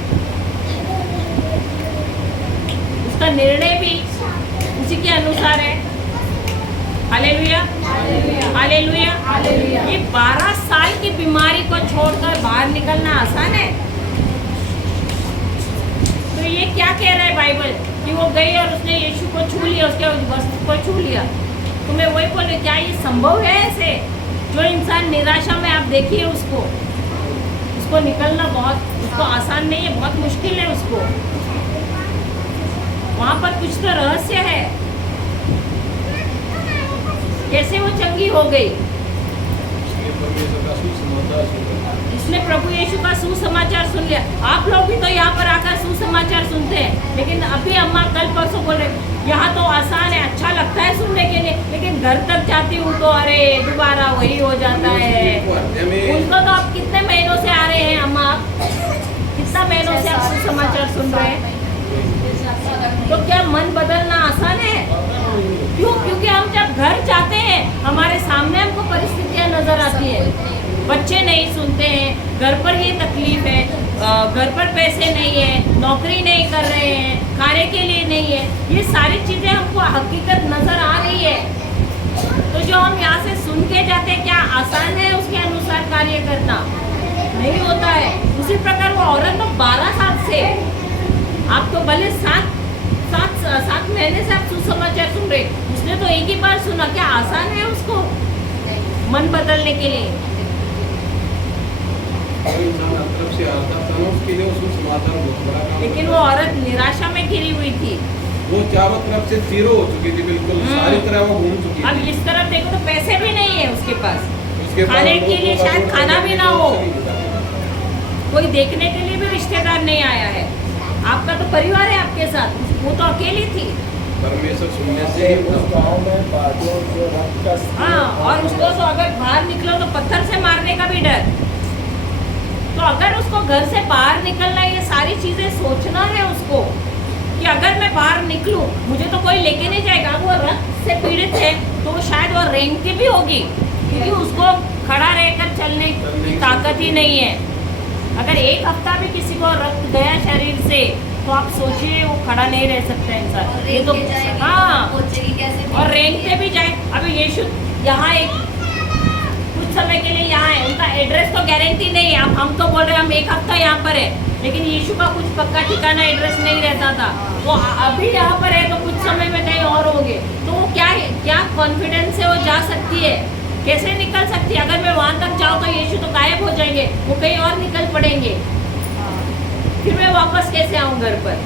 उसका निर्णय भी उसी के अनुसार है। Hallelujah, hallelujah, hallelujah. ये 12 साल की बीमारी को छोड़कर बाहर निकलना आसान है? तो ये क्या कह रहा है बाइबल कि वो गई और उसने यीशु को छू लिया, उसके वस्त्र को छू लिया। तो मैं वही बोल रही, क्या ये संभव है? ऐसे जो इंसान निराशा में, आप देखिए उसको निकलना उसको आसान नहीं है, बहुत मुश्किल है उसको। वहाँ पर कुछ तो रहस्य है। कैसे वो चंगी हो गई? इसने प्रभु यीशु का सुसमाचार सुन लिया। आप लोग भी तो यहाँ पर आकर सुसमाचार सुनते हैं, लेकिन अभी अम्मा कल परसों बोल रहे यहाँ तो आसान है, अच्छा लगता है सुनने के लिए, लेकिन घर तक जाती हूँ तो अरे दोबारा वही हो जाता है। उनको तो आप कितने महीनों से आ रहे हैं अम्मा, कितना महीनों से आप सुसमाचार सुन रहे हैं, तो क्या मन बदलना आसान है? क्यों? क्योंकि हम जब घर जाते हैं हमारे सामने हमको परिस्थितियाँ नजर आती है। बच्चे नहीं सुनते हैं, घर पर ये तकलीफ है, घर पर पैसे नहीं है, नौकरी नहीं कर रहे हैं, खाने के लिए नहीं है, ये सारी चीज़ें हमको हकीकत नज़र आ रही है। तो जो हम यहाँ से सुन के जाते हैं, क्या आसान है उसके अनुसार कार्य करना? नहीं होता है। उसी प्रकार वो औरत तो 12 साल से, आप तो भले 7 महीने से आप सुसमाचार सुन रहे, उसने तो एक ही बार सुना, क्या आसान है उसको मन बदलने के लिए? लेकिन वो औरत निराशा में घिरी हुई थी, वो चारों तरफ से जीरो हो चुकी थी, बिल्कुल सारी तरह वो घूम चुकी थी। अब इस तरफ देखो तो पैसे भी नहीं है उसके पास, खाने के लिए शायद खाना भी ना हो, कोई देखने के लिए भी रिश्तेदार नहीं आया है। आपका तो परिवार है आपके साथ, वो तो अकेली थी। परमेश्वर सुनने से हाँ, और उसको तो अगर बाहर निकलो तो पत्थर से मारने का भी डर। तो अगर उसको घर से बाहर निकलना, ये सारी चीज़ें सोचना है उसको कि अगर मैं बाहर निकलूं मुझे तो कोई लेके नहीं जाएगा। वो रक्त से पीड़ित है तो शायद वो रेंगती भी होगी, क्योंकि उसको खड़ा रहकर चलने की ताकत ही नहीं है। अगर एक हफ्ता भी किसी को रक्त गया शरीर से तो आप सोचिए वो खड़ा नहीं रह सकता इंसान। ये तो हाँ, और रेंगते भी जाए। अभी यीशु यहाँ एक कुछ समय के लिए यहाँ है, उनका एड्रेस तो गारंटी नहीं है। अब हम तो बोल रहे हैं हम एक हफ्ता यहाँ पर है, लेकिन यीशु का कुछ पक्का ठिकाना एड्रेस नहीं रहता था। वो अभी यहाँ पर है तो कुछ समय में कहीं और होंगे, तो वो क्या कॉन्फिडेंस से वो जा सकती है, कैसे निकल सकती है? अगर मैं वहाँ तक जाऊँ तो यीशु तो गायब हो जाएंगे, वो कहीं और निकल पड़ेंगे, फिर मैं वापस कैसे आऊँ घर पर?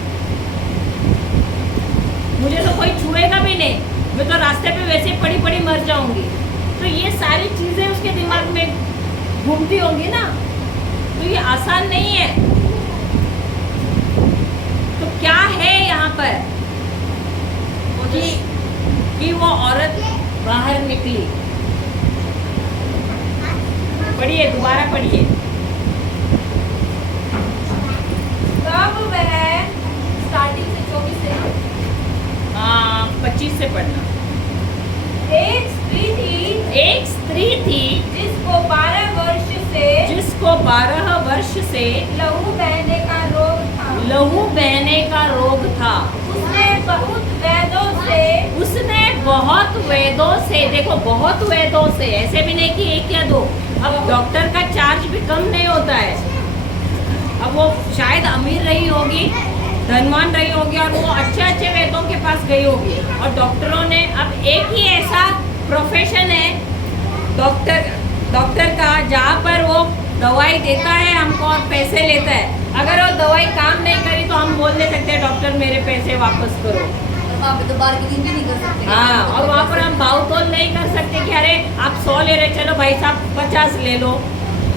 मुझे तो कोई छुएगा भी नहीं, मैं तो रास्ते पे वैसे पड़ी पड़ी मर जाऊंगी। तो ये सारी चीज़ें उसके दिमाग में घूमती होंगी ना, तो ये आसान नहीं है। तो क्या है यहाँ पर कि वो औरत बाहर निकली। पढ़िए, दोबारा पढ़िए। तब वह स्टार्टिंग से 24 से 25 से पढ़ना। एक स्त्री थी जिसको 12 वर्ष से लहू बहने का रोग था। उसने बहुत वेदों से, देखो बहुत वेदों से, ऐसे भी नहीं कि एक या दो। अब डॉक्टर का चार्ज भी कम नहीं होता है। अब वो शायद अमीर रही होगी, धनवान रही होगी, और वो अच्छे वेदों के पास गई होगी, और डॉक्टरों ने, अब एक ही ऐसा प्रोफेशन है डॉक्टर का जहाँ पर वो दवाई देता है हमको और पैसे लेता है। अगर वो दवाई काम नहीं करी तो हम बोल नहीं सकते डॉक्टर मेरे पैसे वापस करो। वहाँ पे तो बार्गेनिंग भी नहीं कर सकते। हाँ, और वहाँ पर हम भाव तोल नहीं कर सकते कि अरे आप 100 ले रहे, चलो भाई साहब 50 ले लो,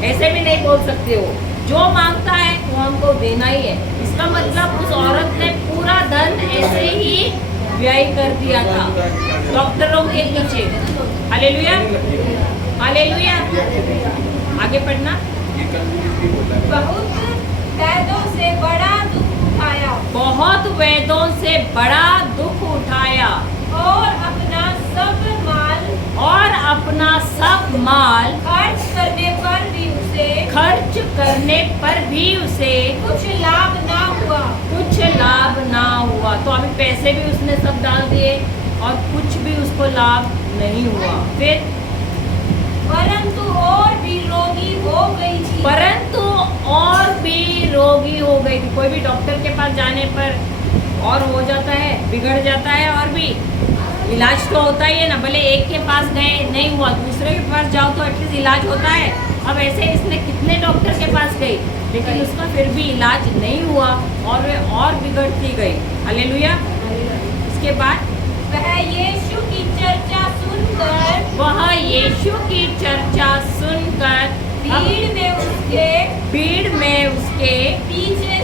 ऐसे भी नहीं बोल सकते हो। जो मांगता है वो हमको देना ही है। इसका मतलब उस औरत ने पूरा धन ऐसे ही व्यय कर दिया था डॉक्टरों के पीछे। Hallelujah, hallelujah. आगे पढ़ना। बहुत वेदों से बड़ा दुख उठाया बहुत वेदों से बड़ा दुख उठाया और अपना सब माल खर्च करने पर भी उसे कुछ लाभ ना हुआ। तो अभी पैसे भी उसने सब डाल दिए और कुछ भी उसको लाभ नहीं हुआ। फिर परंतु और भी रोगी हो गई थी। कोई भी डॉक्टर के पास जाने पर और हो जाता है, बिगड़ जाता है, और भी इलाज तो होता ही है ना। भले एक के पास गए नहीं हुआ, दूसरे के पास जाओ तो एटलीस्ट इलाज होता है। अब ऐसे इसने कितने डॉक्टर के पास गई, लेकिन उसका फिर भी इलाज नहीं हुआ और वे और बिगड़ती गई। हालेलुया। इसके बाद वह यीशु की चर्चा सुनकर भीड़ में उसके पीछे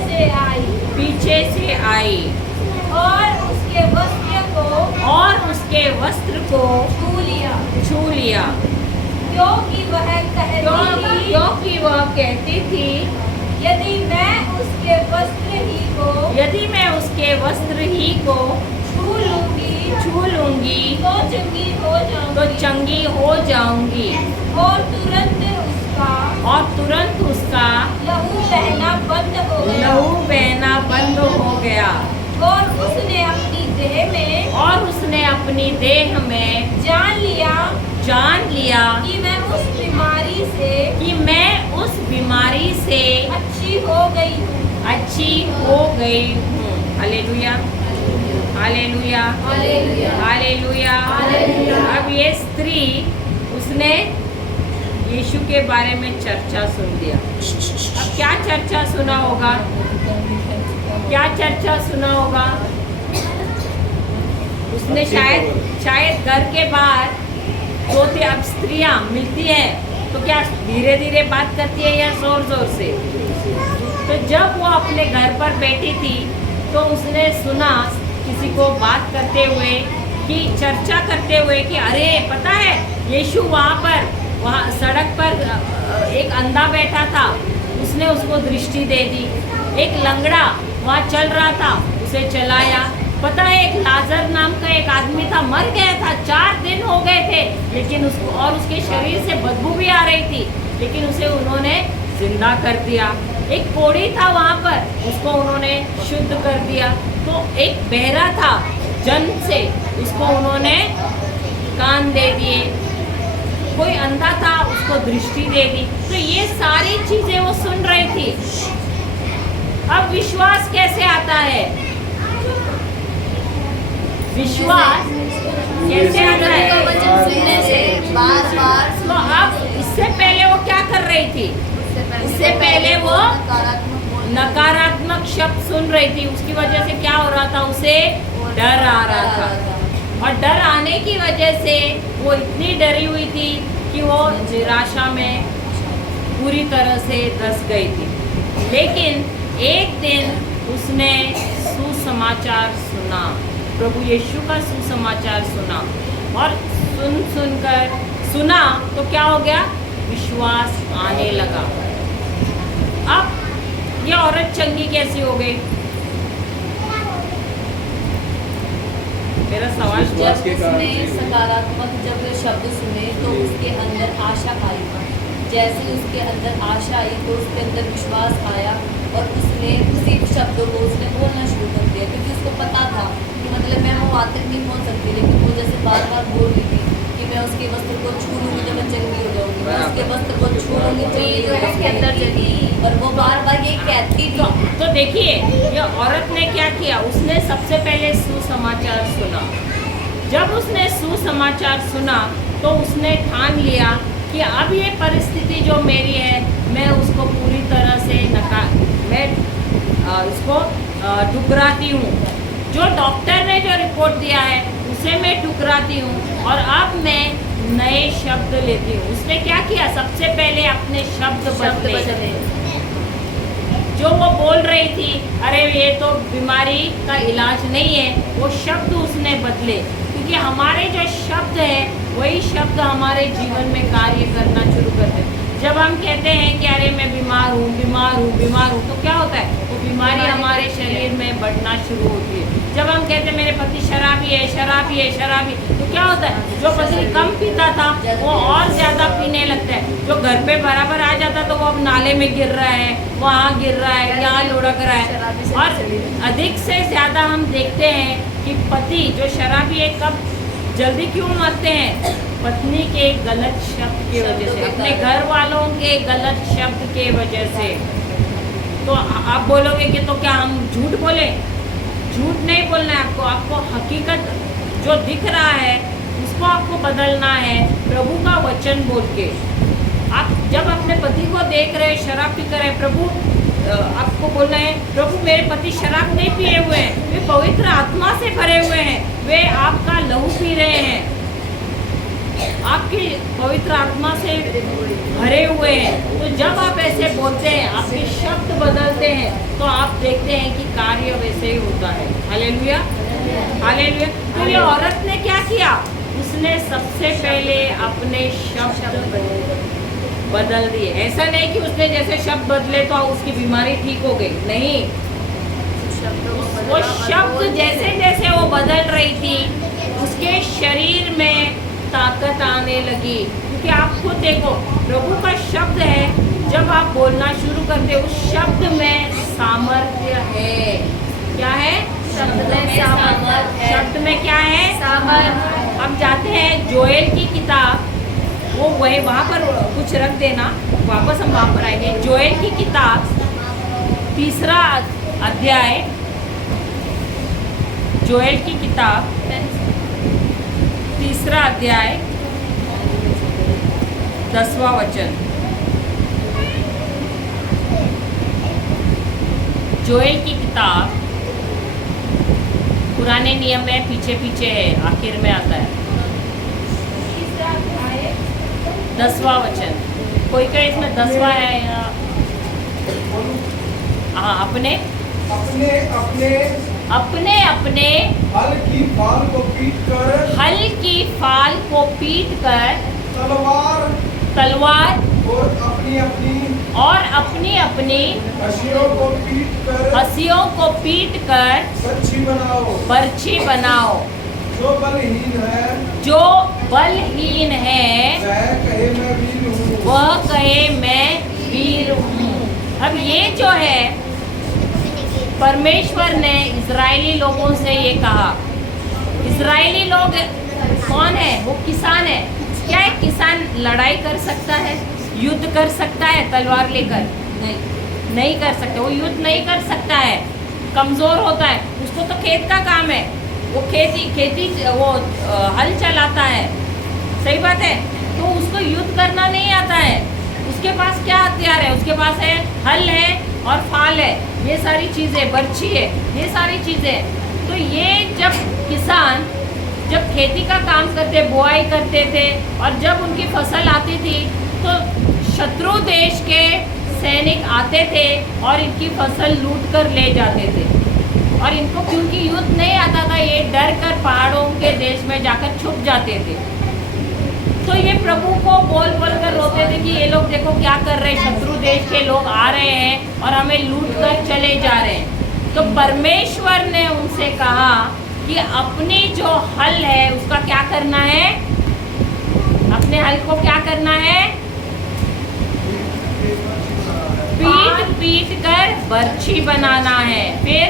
से आई और उसके वस्त्र को छू लिया क्योंकि वह कहती थी यदि मैं उसके वस्त्र ही को छू लूंगी तो चंगी हो जाऊंगी। और तुरंत उसका लहू बहना बंद हो गया। और उसने अपनी देह में जान लिया कि मैं उस बीमारी से अच्छी हो गई हूँ। Hallelujah, hallelujah, hallelujah. अब ये स्त्री, उसने यीशु के बारे में चर्चा सुन लिया। अब क्या चर्चा सुना होगा? उसने शायद घर के बाहर दो तीन, अब स्त्रियां मिलती हैं तो क्या धीरे धीरे बात करती है या जोर जोर से? तो जब वो अपने घर पर बैठी थी तो उसने सुना किसी को बात करते हुए, कि चर्चा करते हुए कि अरे पता है यीशु वहाँ सड़क पर एक अंधा बैठा था, उसने उसको दृष्टि दे दी। एक लंगड़ा वहाँ चल रहा था, उसे चलाया। पता है एक लाजर नाम का एक आदमी था, मर गया था, 4 दिन हो गए थे, लेकिन उसके शरीर से बदबू भी आ रही थी, लेकिन उसे उन्होंने जिंदा कर दिया। एक कोढ़ी था वहाँ पर, उसको उन्होंने शुद्ध कर दिया। तो एक बहरा था जन्म से, उसको उन्होंने कान दे दिए। कोई अंधा था, उसको दृष्टि दे दी। तो ये सारी चीजें वो सुन रही थी। अब विश्वास कैसे आता है? विश्वास कैसे आता प्रभु का है? वचन सुनने से बार बार तो अब इससे पहले वो क्या कर रही थी? इससे पहले वो नकारात्मक शब्द सुन रही थी। उसकी वजह से क्या हो रहा था? उसे डर आ रहा था, और डर आने की वजह से वो इतनी डरी हुई थी कि वो निराशा में पूरी तरह से धंस गई थी। लेकिन एक दिन उसने सुसमाचार सुना, प्रभु यीशु का सुसमाचार सुना, और सुना तो क्या हो गया? विश्वास आने लगा। अब ये औरत चंगी कैसी हो गई? मेरा सवाल विश्वास के कारण उसने से। सकारात्मक जब शब्द सुने तो उसके अंदर आशा आई। जैसे उसके अंदर आशा आई तो उसके अंदर विश्वास आया, और उसने उसी शब्दों को उसने बोलना शुरू कर दिया, क्योंकि उसको पता था कि मतलब मैं वो वहाँ तक नहीं पहुँच सकती, लेकिन वो जैसे बार बार बोल रही थी कि मैं उसके वस्त्र को छू लूँगी तो मैं चंगी हो जाऊँगी, मैं उसके वस्त्र को छू लूँगी तो ये उसके अंदर चली, और वो बार बार ये कहती थी। तो देखिए, ये औरत ने क्या किया? उसने सबसे पहले सुसमाचार सुना। जब उसने सुसमाचार सुना तो उसने ठान लिया कि अब ये परिस्थिति जो मेरी है, मैं उसको पूरी तरह से मैं उसको ठुकराती हूँ। जो डॉक्टर ने जो रिपोर्ट दिया है उसे मैं ठुकराती हूँ, और अब मैं नए शब्द लेती हूँ। उसने क्या किया? सबसे पहले अपने शब्द बदले। जो वो बोल रही थी, अरे ये तो बीमारी का इलाज नहीं है, वो शब्द उसने बदले, क्योंकि हमारे जो शब्द है वही शब्द हमारे जीवन में कार्य करना शुरू करते हैं। जब हम कहते हैं कि अरे मैं बीमार हूँ, बीमार हूँ, बीमार हूँ, तो क्या होता है? वो बीमारी हमारे शरीर में बढ़ना शुरू होती है। जब हम कहते हैं मेरे पति शराबी है, शराबी है, शराबी, तो क्या होता है? जो पति कम पीता था वो और ज़्यादा पीने लगता है। जो घर पे बराबर आ जाता तो वो अब नाले में गिर रहा है, वहाँ गिर रहा है, यहाँ लुढ़क रहा है। और अधिक से ज़्यादा हम देखते हैं कि पति जो शराबी है कब जल्दी क्यों मरते हैं? पत्नी के गलत शब्द की वजह से, अपने घर वालों के गलत शब्द के वजह से। तो आप बोलोगे कि तो क्या हम झूठ बोले? झूठ नहीं बोलना है आपको। आपको हकीकत जो दिख रहा है उसको आपको बदलना है प्रभु का वचन बोल के। आप जब अपने पति को देख रहे शराब पी कर, प्रभु आपको बोलना है, प्रभु मेरे पति शराब नहीं पिए हुए हैं, वे पवित्र आत्मा से भरे हुए हैं, वे आपका लहू पी रहे हैं, आपकी पवित्र आत्मा से भरे हुए हैं। तो जब आप ऐसे बोलते हैं, आपके शब्द बदलते हैं, तो आप देखते हैं कि कार्य वैसे ही होता है। Hallelujah, hallelujah. तो ये औरत ने क्या किया? उसने सबसे पहले अपने शब्द बदल दिए। ऐसा नहीं कि उसने जैसे शब्द बदले तो उसकी बीमारी ठीक हो गई, नहीं। वो शब्द जैसे जैसे वो बदल रही थी, उसके शरीर में ताकत आने लगी। क्योंकि आप खुद देखो, प्रभु का शब्द है, जब आप बोलना शुरू करते हो उस शब्द में सामर्थ्य है। क्या है? शब्द में सामर्थ्य है। शब्द में क्या है? सामर्थ्य। हम जाते हैं जोएल की किताब, वो वही वहाँ पर कुछ रख देना, वापस हम वहाँ पर आएंगे। जोएल की किताब 3 अध्याय, जोएल की किताब 3 अध्याय 10वां वचन। जोएल की किताब पुराने नियम में पीछे पीछे है, आखिर में आता है। 10वां वचन, कोई का इसमें 10वां है या? हाँ, अपने अपने अपने अपने अपने हल की फाल को पीट कर, हल की फाल को पीट कर, तलवार और अपनी अपनी हंसियों को पीट कर बर्छी बनाओ। जो बलहीन है वह कहे मैं वीर हूँ। अब ये जो है, परमेश्वर ने इजरायली लोगों से ये कहा। इजरायली लोग कौन है? वो किसान है। क्या एक किसान लड़ाई कर सकता है? युद्ध कर सकता है तलवार लेकर? नहीं। नहीं कर सकते, वो युद्ध नहीं कर सकता है, कमज़ोर होता है। उसको तो खेत का काम है, वो खेती वो हल चलाता है, सही बात है। तो उसको युद्ध करना नहीं आता है। उसके पास क्या हथियार है? उसके पास है हल है और फाल है, ये सारी चीज़ें, बर्छी है, ये सारी चीज़ें। तो ये जब किसान जब खेती का काम करते, बुआई करते थे और जब उनकी फसल आती थी तो शत्रु देश के सैनिक आते थे और इनकी फसल लूट कर ले जाते थे। और इनको क्योंकि युद्ध नहीं आता था, ये डर कर पहाड़ों के देश में जाकर छुप जाते थे। तो ये प्रभु को बोल बोल कर रोते थे कि ये लोग देखो क्या कर रहे हैं, शत्रु देश के लोग आ रहे हैं और हमें लूट कर चले जा रहे हैं। तो परमेश्वर ने उनसे कहा कि अपनी जो हल है उसका क्या करना है, अपने हल को क्या करना है, पीट पीट कर बर्छी बनाना है। फिर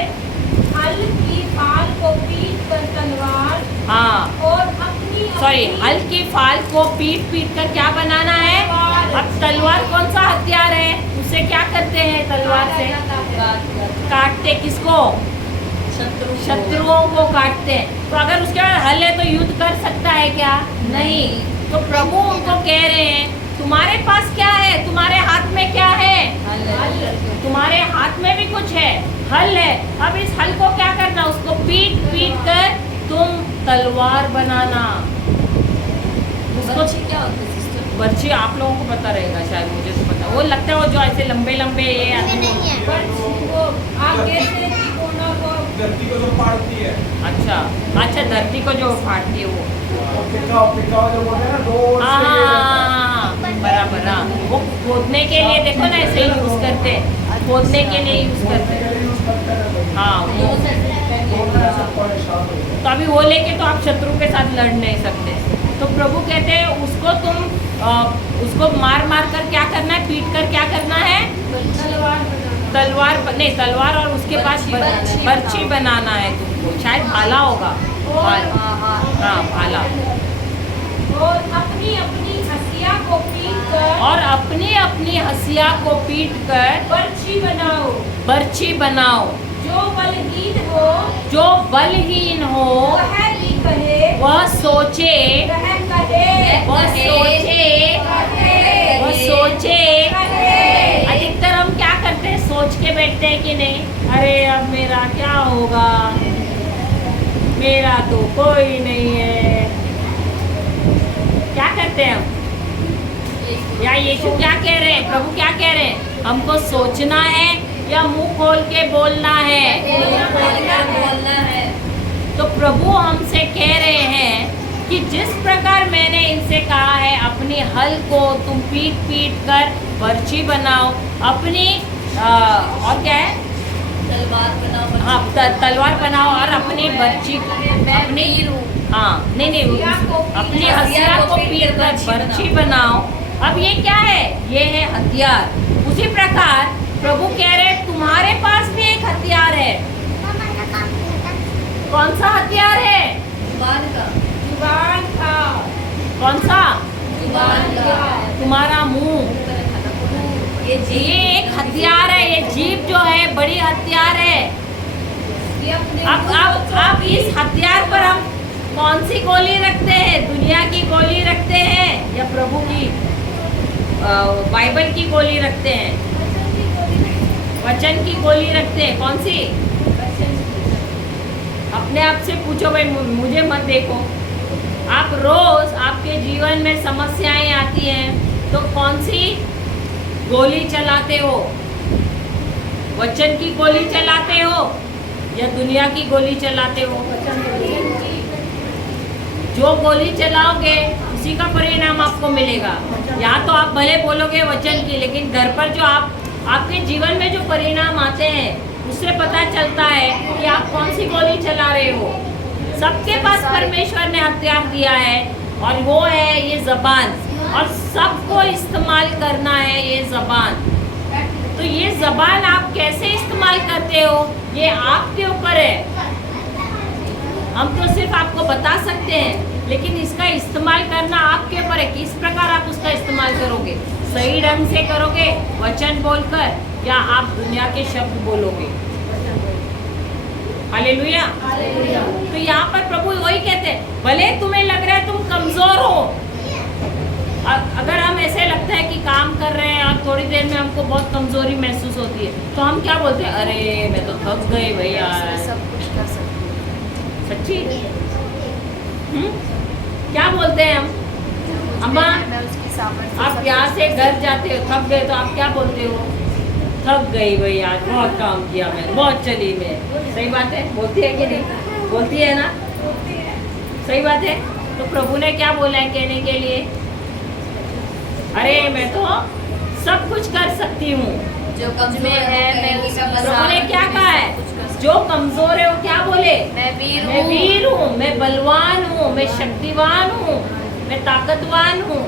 हल की फाल को पीट कर तलवार, हाँ और अपनी हल की फाल को पीट पीट कर क्या बनाना है। अब तलवार कौन सा हथियार है, उसे क्या करते हैं तलवार से? काटते किसको? शत्रुओं को काटते हैं। तो अगर उसके बाद हल है तो युद्ध कर सकता है क्या? नहीं। तो प्रभु उनको कह रहे हैं तुम्हारे पास क्या है, तुम्हारे हाथ में क्या है? तुम्हारे हाथ में भी कुछ है, हल है। अब इस हल को क्या करना, उसको पीट पीट कर तुम तलवार बनाना। उसको क्या होता है सिस्टर? बर्छी आप लोगों को पता रहेगा शायद, मुझे तो पता। वो लगता है वो जो ऐसे लंबे लंबे ये आते हैं। वो आप कहते हैं कि कोना को धरती को जो फाड़ती है। अच्छा अच्छा, धरती को जो फाड़ती है वो, पिकाओ जो बोलते हैं ना, दो हाँ बराबर। हाँ, वो खोदने के लिए देखो ना ऐसे यूज करते हैं, खोदने के लिए यूज करते हैं। हाँ वो, तो अभी वो लेके तो आप शत्रु के साथ लड़ नहीं सकते। तो प्रभु कहते हैं उसको तुम उसको मार मार कर क्या करना है, पीट कर क्या करना है, नहीं तलवार और उसके पास बर्छी बनाना है तुमको, शायद भाला होगा। हाँ भाला। और अपनी अपनी हसिया को पीट कर, और अपनी अपनी हसिया को पीट कर बर्छी बनाओ। बर्छी बनाओ। जो बलहीन हो, जो बलहीन हो वह भी कहे, वह सोचे, वह कहे, वह सोचे, वह सोचे। कहे। अधिकतर हम क्या करते हैं, सोच के बैठते हैं कि नहीं, अरे अब मेरा क्या होगा, मेरा तो कोई नहीं है। क्या करते हैं हम? या यीशु क्या कह रहे हैं, प्रभु क्या कह रहे हैं, हमको सोचना है या मुंह खोल के बोलना है? बोलना है। तो प्रभु हमसे कह रहे हैं कि जिस प्रकार मैंने इनसे कहा है अपनी हल को तुम पीट पीट कर बर्छी बनाओ, अपनी और क्या है, तलवार बनाओ। हाँ तलवार बनाओ और अपनी बर्छी, अपनी हाँ नहीं अपनी हथियार को पीट कर बर्छी बनाओ। अब ये क्या है, ये है हथियार। उसी प्रकार प्रभु कह रहे हैं तुम्हारे पास भी एक हथियार है। कौन सा हथियार है? जुबान का। जुबान का। कौन सा? जुबान का। तुम्हारा मुंह। ये एक हथियार है, ये जीभ जो है बड़ी हथियार है। अब इस हथियार पर हम कौन सी गोली रखते हैं, दुनिया की गोली रखते हैं या प्रभु की बाइबल की गोली रखते हैं, वचन की गोली रखते हैं? कौन सी? अपने आप से पूछो भाई, मुझे मत देखो। आप रोज आपके जीवन में समस्याएं आती हैं तो कौन सी गोली चलाते हो? वचन की गोली चलाते हो या दुनिया की गोली चलाते हो? जो गोली चलाओगे उसी का परिणाम आपको मिलेगा। यहाँ तो आप भले बोलोगे वचन की, लेकिन घर पर जो आपके जीवन में जो परिणाम आते हैं उससे पता चलता है कि आप कौन सी गोली चला रहे हो। सबके पास परमेश्वर ने हथियार दिया है और वो है ये ज़बान, और सबको इस्तेमाल करना है ये ज़बान। तो ये ज़बान आप कैसे इस्तेमाल करते हो ये आपके ऊपर है। हम तो सिर्फ आपको बता सकते हैं, लेकिन इसका इस्तेमाल करना आपके ऊपर है। किस प्रकार आप उसका इस्तेमाल करोगे, सही ढंग से करोगे वचन बोलकर, या आप दुनिया के शब्द बोलोगे? हालेलुया। तो यहाँ पर प्रभु वही कहते हैं, भले तुम्हें लग रहा है तुम कमजोर हो, अगर हम ऐसे लगता है कि काम कर रहे हैं और थोड़ी देर में हमको बहुत कमजोरी महसूस होती है, तो हम क्या बोलते हैं? अरे मैं तो थक गई भैया। सब कुछ कर सकती हूँ। सच्ची? क्या बोलते हैं हम? अम्मा, मैं उसकी सामर्थ्य आप यहाँ से घर जाते हो, थक गए, तो आप क्या बोलते हो? थक गई भैया, आज बहुत काम किया मैंने, बहुत चली मैं। सही बात है? बोलती है कि नहीं? बोलती है ना? सही बात है। तो प्रभु ने क्या बोला है कहने के लिए? अरे मैं तो सब कुछ कर सकती हूँ। जो कमजोर है, मैं उसका प्रभु ने क्या कहा है? कुछ कर सकती जो कमजोर है वो क्या बोले? मैं वीर मैं हूँ। वीर हूँ, मैं बलवान हूँ, मैं शक्तिवान हूँ, मैं ताकतवान हूँ।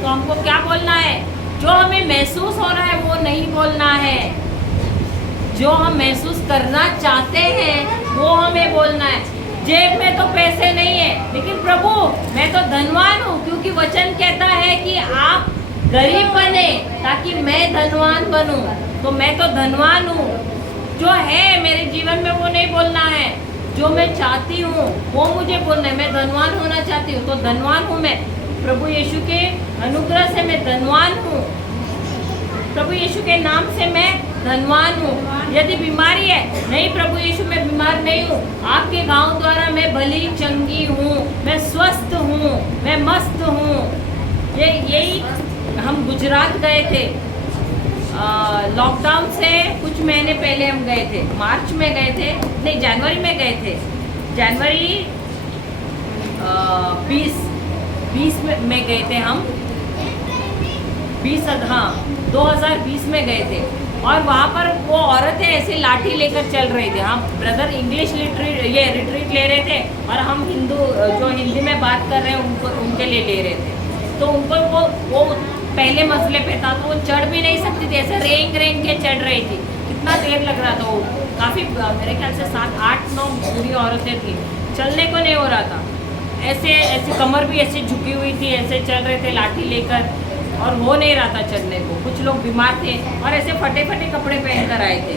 तो हमको क्या बोलना है? जो हमें महसूस हो रहा है वो नहीं बोलना है, जो हम महसूस करना चाहते हैं वो हमें बोलना है। जेब में तो पैसे नहीं है, लेकिन प्रभु मैं तो धनवान हूँ, क्योंकि वचन कहता है कि आप गरीब बने ताकि मैं धनवान बनूं। तो मैं तो धनवान हूँ। जो है मेरे जीवन में वो नहीं बोलना है, जो मैं चाहती हूँ वो मुझे बोलना है। मैं धनवान होना चाहती हूँ, तो धनवान हूँ मैं। प्रभु यीशु के अनुग्रह से मैं धनवान हूँ, प्रभु यीशु के नाम से मैं धनवान हूँ। यदि बीमारी है, नहीं प्रभु यीशु मैं बीमार नहीं हूँ, आपके गांव द्वारा मैं भली चंगी हूँ, मैं स्वस्थ हूँ, मैं मस्त हूँ। यही हम गुजरात गए थे, लॉकडाउन से कुछ महीने पहले हम गए थे, मार्च में गए थे, नहीं जनवरी में गए थे, जनवरी 20 में गए थे हम, 2020 में गए थे। और वहाँ पर वो औरतें ऐसे लाठी लेकर चल रही थी। हम ब्रदर इंग्लिश रिट्रीट ले रहे थे और हम हिंदू जो हिंदी में बात कर रहे हैं उनको उनके लिए ले रहे थे। तो उनको वो पहले मसले पे था, तो वो चढ़ भी नहीं सकती थी, ऐसे रेंग के चढ़ रही थी। कितना देर लग रहा था, वो काफ़ी मेरे ख्याल से 7, 8, 9 बुरी औरतें थी, चलने को नहीं हो रहा था। ऐसे कमर भी ऐसे झुकी हुई थी, ऐसे चल रहे थे लाठी लेकर, और हो नहीं रहा था चलने को। कुछ लोग बीमार थे और ऐसे फटे कपड़े पहन कर आए थे।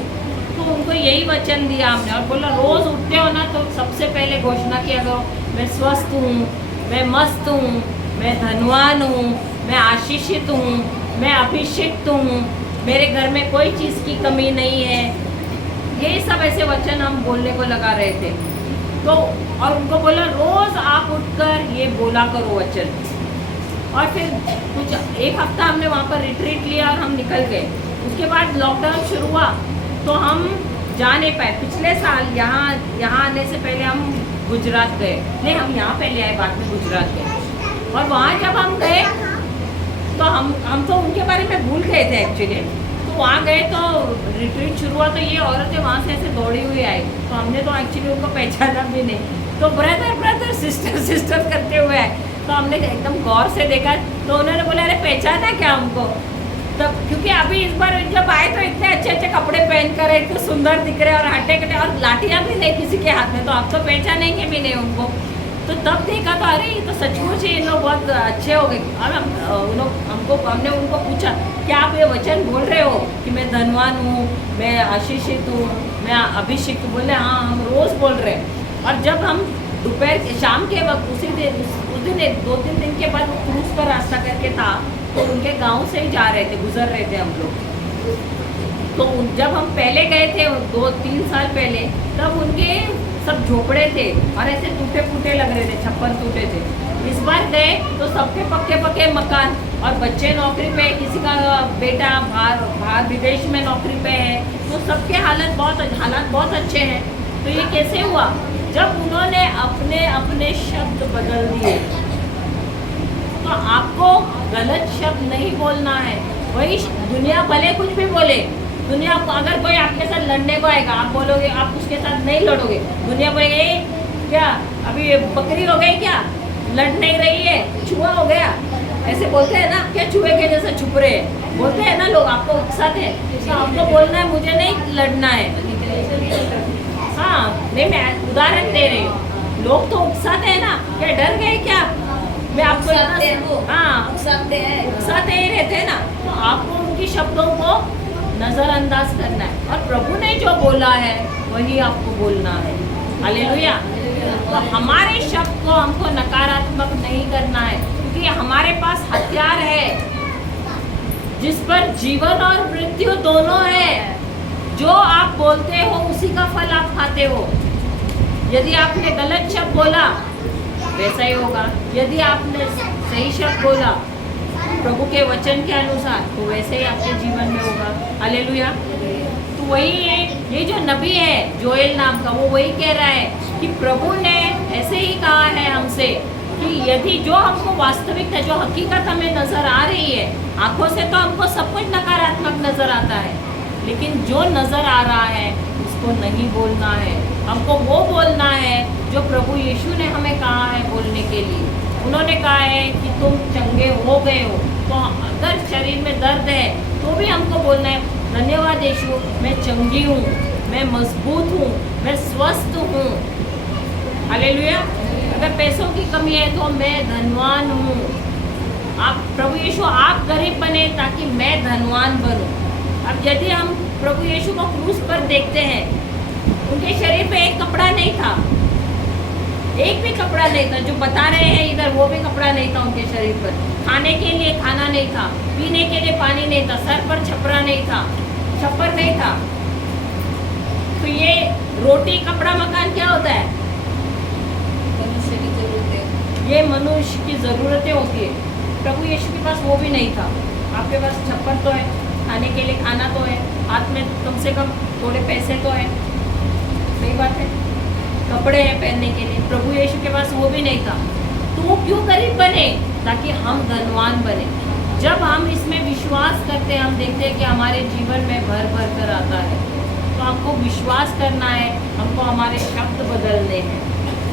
तो उनको यही वचन दिया हमने और बोला रोज़ उठते हो ना तो सबसे पहले घोषणा किया करो, मैं स्वस्थ हूँ, मैं मस्त हूँ, मैं धनवान हूँ, मैं आशीषित हूँ, मैं अभिषिक्त हूँ, मेरे घर में कोई चीज़ की कमी नहीं है। यही सब ऐसे वचन हम बोलने को लगा रहे थे। तो और उनको बोला रोज़ आप उठकर ये बोला करो वचन। और फिर कुछ 1 हफ्ता हमने वहाँ पर रिट्रीट लिया और हम निकल गए। उसके बाद लॉकडाउन शुरू हुआ तो हम जा नहीं पाए। पिछले साल यहाँ आने से पहले हम गुजरात गए, नहीं हम यहाँ पहले आए, बाद में गुजरात गए। और वहाँ जब हम गए तो हम तो उनके बारे में भूल गए थे एक्चुअली। तो वहाँ गए तो रिट्रीट शुरू हुआ तो ये औरतें वहाँ से ऐसे दौड़ी हुई आई, तो हमने तो एक्चुअली उनको पहचाना भी नहीं। तो ब्रदर सिस्टर करते हुए आए, तो हमने एकदम गौर से देखा तो उन्होंने बोला अरे पहचाना क्या हमको? तब क्योंकि अभी इस बार जब आए तो इतने अच्छे कपड़े पहन कर इतने सुंदर दिख रहे और हटे और लाठियाँ भी नहीं किसी के हाथ में, तो आप तो पहचानेंगे भी नहीं उनको। तो तब देखा तो अरे ये तो सचमुच ही इन लोग बहुत अच्छे हो गए। और हमने उनको पूछा क्या आप ये वचन बोल रहे हो कि मैं धनवान हूँ, मैं आशीषित हूँ, मैं अभिषिक्त? बोले हाँ हम रोज़ बोल रहे हैं। और जब हम दोपहर शाम के वक्त उस दिन 2-3 दिन के बाद वो क्रूज का रास्ता करके था, तो उनके गांव से ही जा रहे थे, गुजर रहे थे हम लोग। तो जब हम पहले गए थे 2-3 साल पहले, तब उनके सब झोपड़े थे और ऐसे टूटे फूटे लग रहे थे, छप्पर टूटे थे। इस बार गए तो सबके पक्के मकान और बच्चे नौकरी पे, किसी का बेटा बाहर विदेश में नौकरी पे है, तो सबके हालात बहुत अच्छे हैं। तो ये कैसे हुआ? जब उन्होंने अपने शब्द बदल दिए। तो आपको गलत शब्द नहीं बोलना है। वही दुनिया भले कुछ भी बोले, दुनिया अगर कोई आपके साथ लड़ने को आएगा, आप बोलोगे, आप उसके साथ नहीं लड़ोगे, दुनिया बोलेगी क्या अभी बकरी हो गई, क्या लड़ नहीं रही है, चूहा हो गया, ऐसे बोलते हैं ना, क्या चूहे के जैसे छुप रहे हैं, बोलते हैं ना लोग, आपको उकसाते हैं। तो आपको बोलना है मुझे नहीं लड़ना है। हाँ नहीं, मैं उदाहरण दे रही हूँ। लोग तो उकसाते हैं ना, क्या डर गए क्या? मैं आपको उकसाते ही रहते हैं ना। तो आपको उनकी शब्दों को नज़रअंदाज करना है और प्रभु ने जो बोला है वही आपको बोलना है। हालेलुया। तो हमारे शब्द को हमको नकारात्मक नहीं करना है, क्योंकि हमारे पास हथियार है जिस पर जीवन और मृत्यु दोनों है। जो आप बोलते हो उसी का फल आप खाते हो। यदि आपने गलत शब्द बोला वैसा ही होगा, यदि आपने सही शब्द बोला प्रभु के वचन के अनुसार तो वैसे ही आपके जीवन में होगा। हालेलुया। तो वही है, ये जो नबी है जोएल नाम का, वो वही कह रहा है कि प्रभु ने ऐसे ही कहा है हमसे कि यदि जो हमको वास्तविक है, जो हकीकत हमें नज़र आ रही है, आंखों से तो हमको सब कुछ नकारात्मक नज़र आता है, लेकिन जो नज़र आ रहा है उसको नहीं बोलना है। हमको वो बोलना है जो प्रभु यीशु ने हमें कहा है बोलने के लिए। उन्होंने कहा है कि तुम चंगे हो गए हो, तो अगर शरीर में दर्द है तो भी हमको बोलना है धन्यवाद यीशु, मैं चंगी हूँ, मैं मजबूत हूँ, मैं स्वस्थ हूँ। हालेलुया। अगर पैसों की कमी है तो मैं धनवान हूँ। आप प्रभु यीशु आप गरीब बने ताकि मैं धनवान बनूँ। अब यदि हम प्रभु यीशु को क्रूस पर देखते हैं, उनके शरीर पे एक कपड़ा नहीं था, एक भी कपड़ा नहीं था। जो बता रहे हैं इधर वो भी कपड़ा नहीं था उनके शरीर पर। खाने के लिए खाना नहीं था, पीने के लिए पानी नहीं था, सर पर छपरा नहीं था, छप्पर नहीं था। तो ये रोटी कपड़ा मकान क्या होता है? मनुष्य की जरूरतें, ये मनुष्य की ज़रूरतें होती है। प्रभु यीशु के पास वो भी नहीं था। आपके पास छप्पर तो है, खाने के लिए खाना तो है, हाथ में कम से कम थोड़े पैसे तो है, सही बात है, कपड़े हैं पहनने के लिए। प्रभु यीशु के पास वो भी नहीं था। तो वो क्यों गरीब बने? ताकि हम धनवान बने। जब हम इसमें विश्वास करते हैं, हम देखते हैं कि हमारे जीवन में भर भर कर आता है, तो हमको विश्वास करना है, हमको हमारे शब्द बदलने हैं।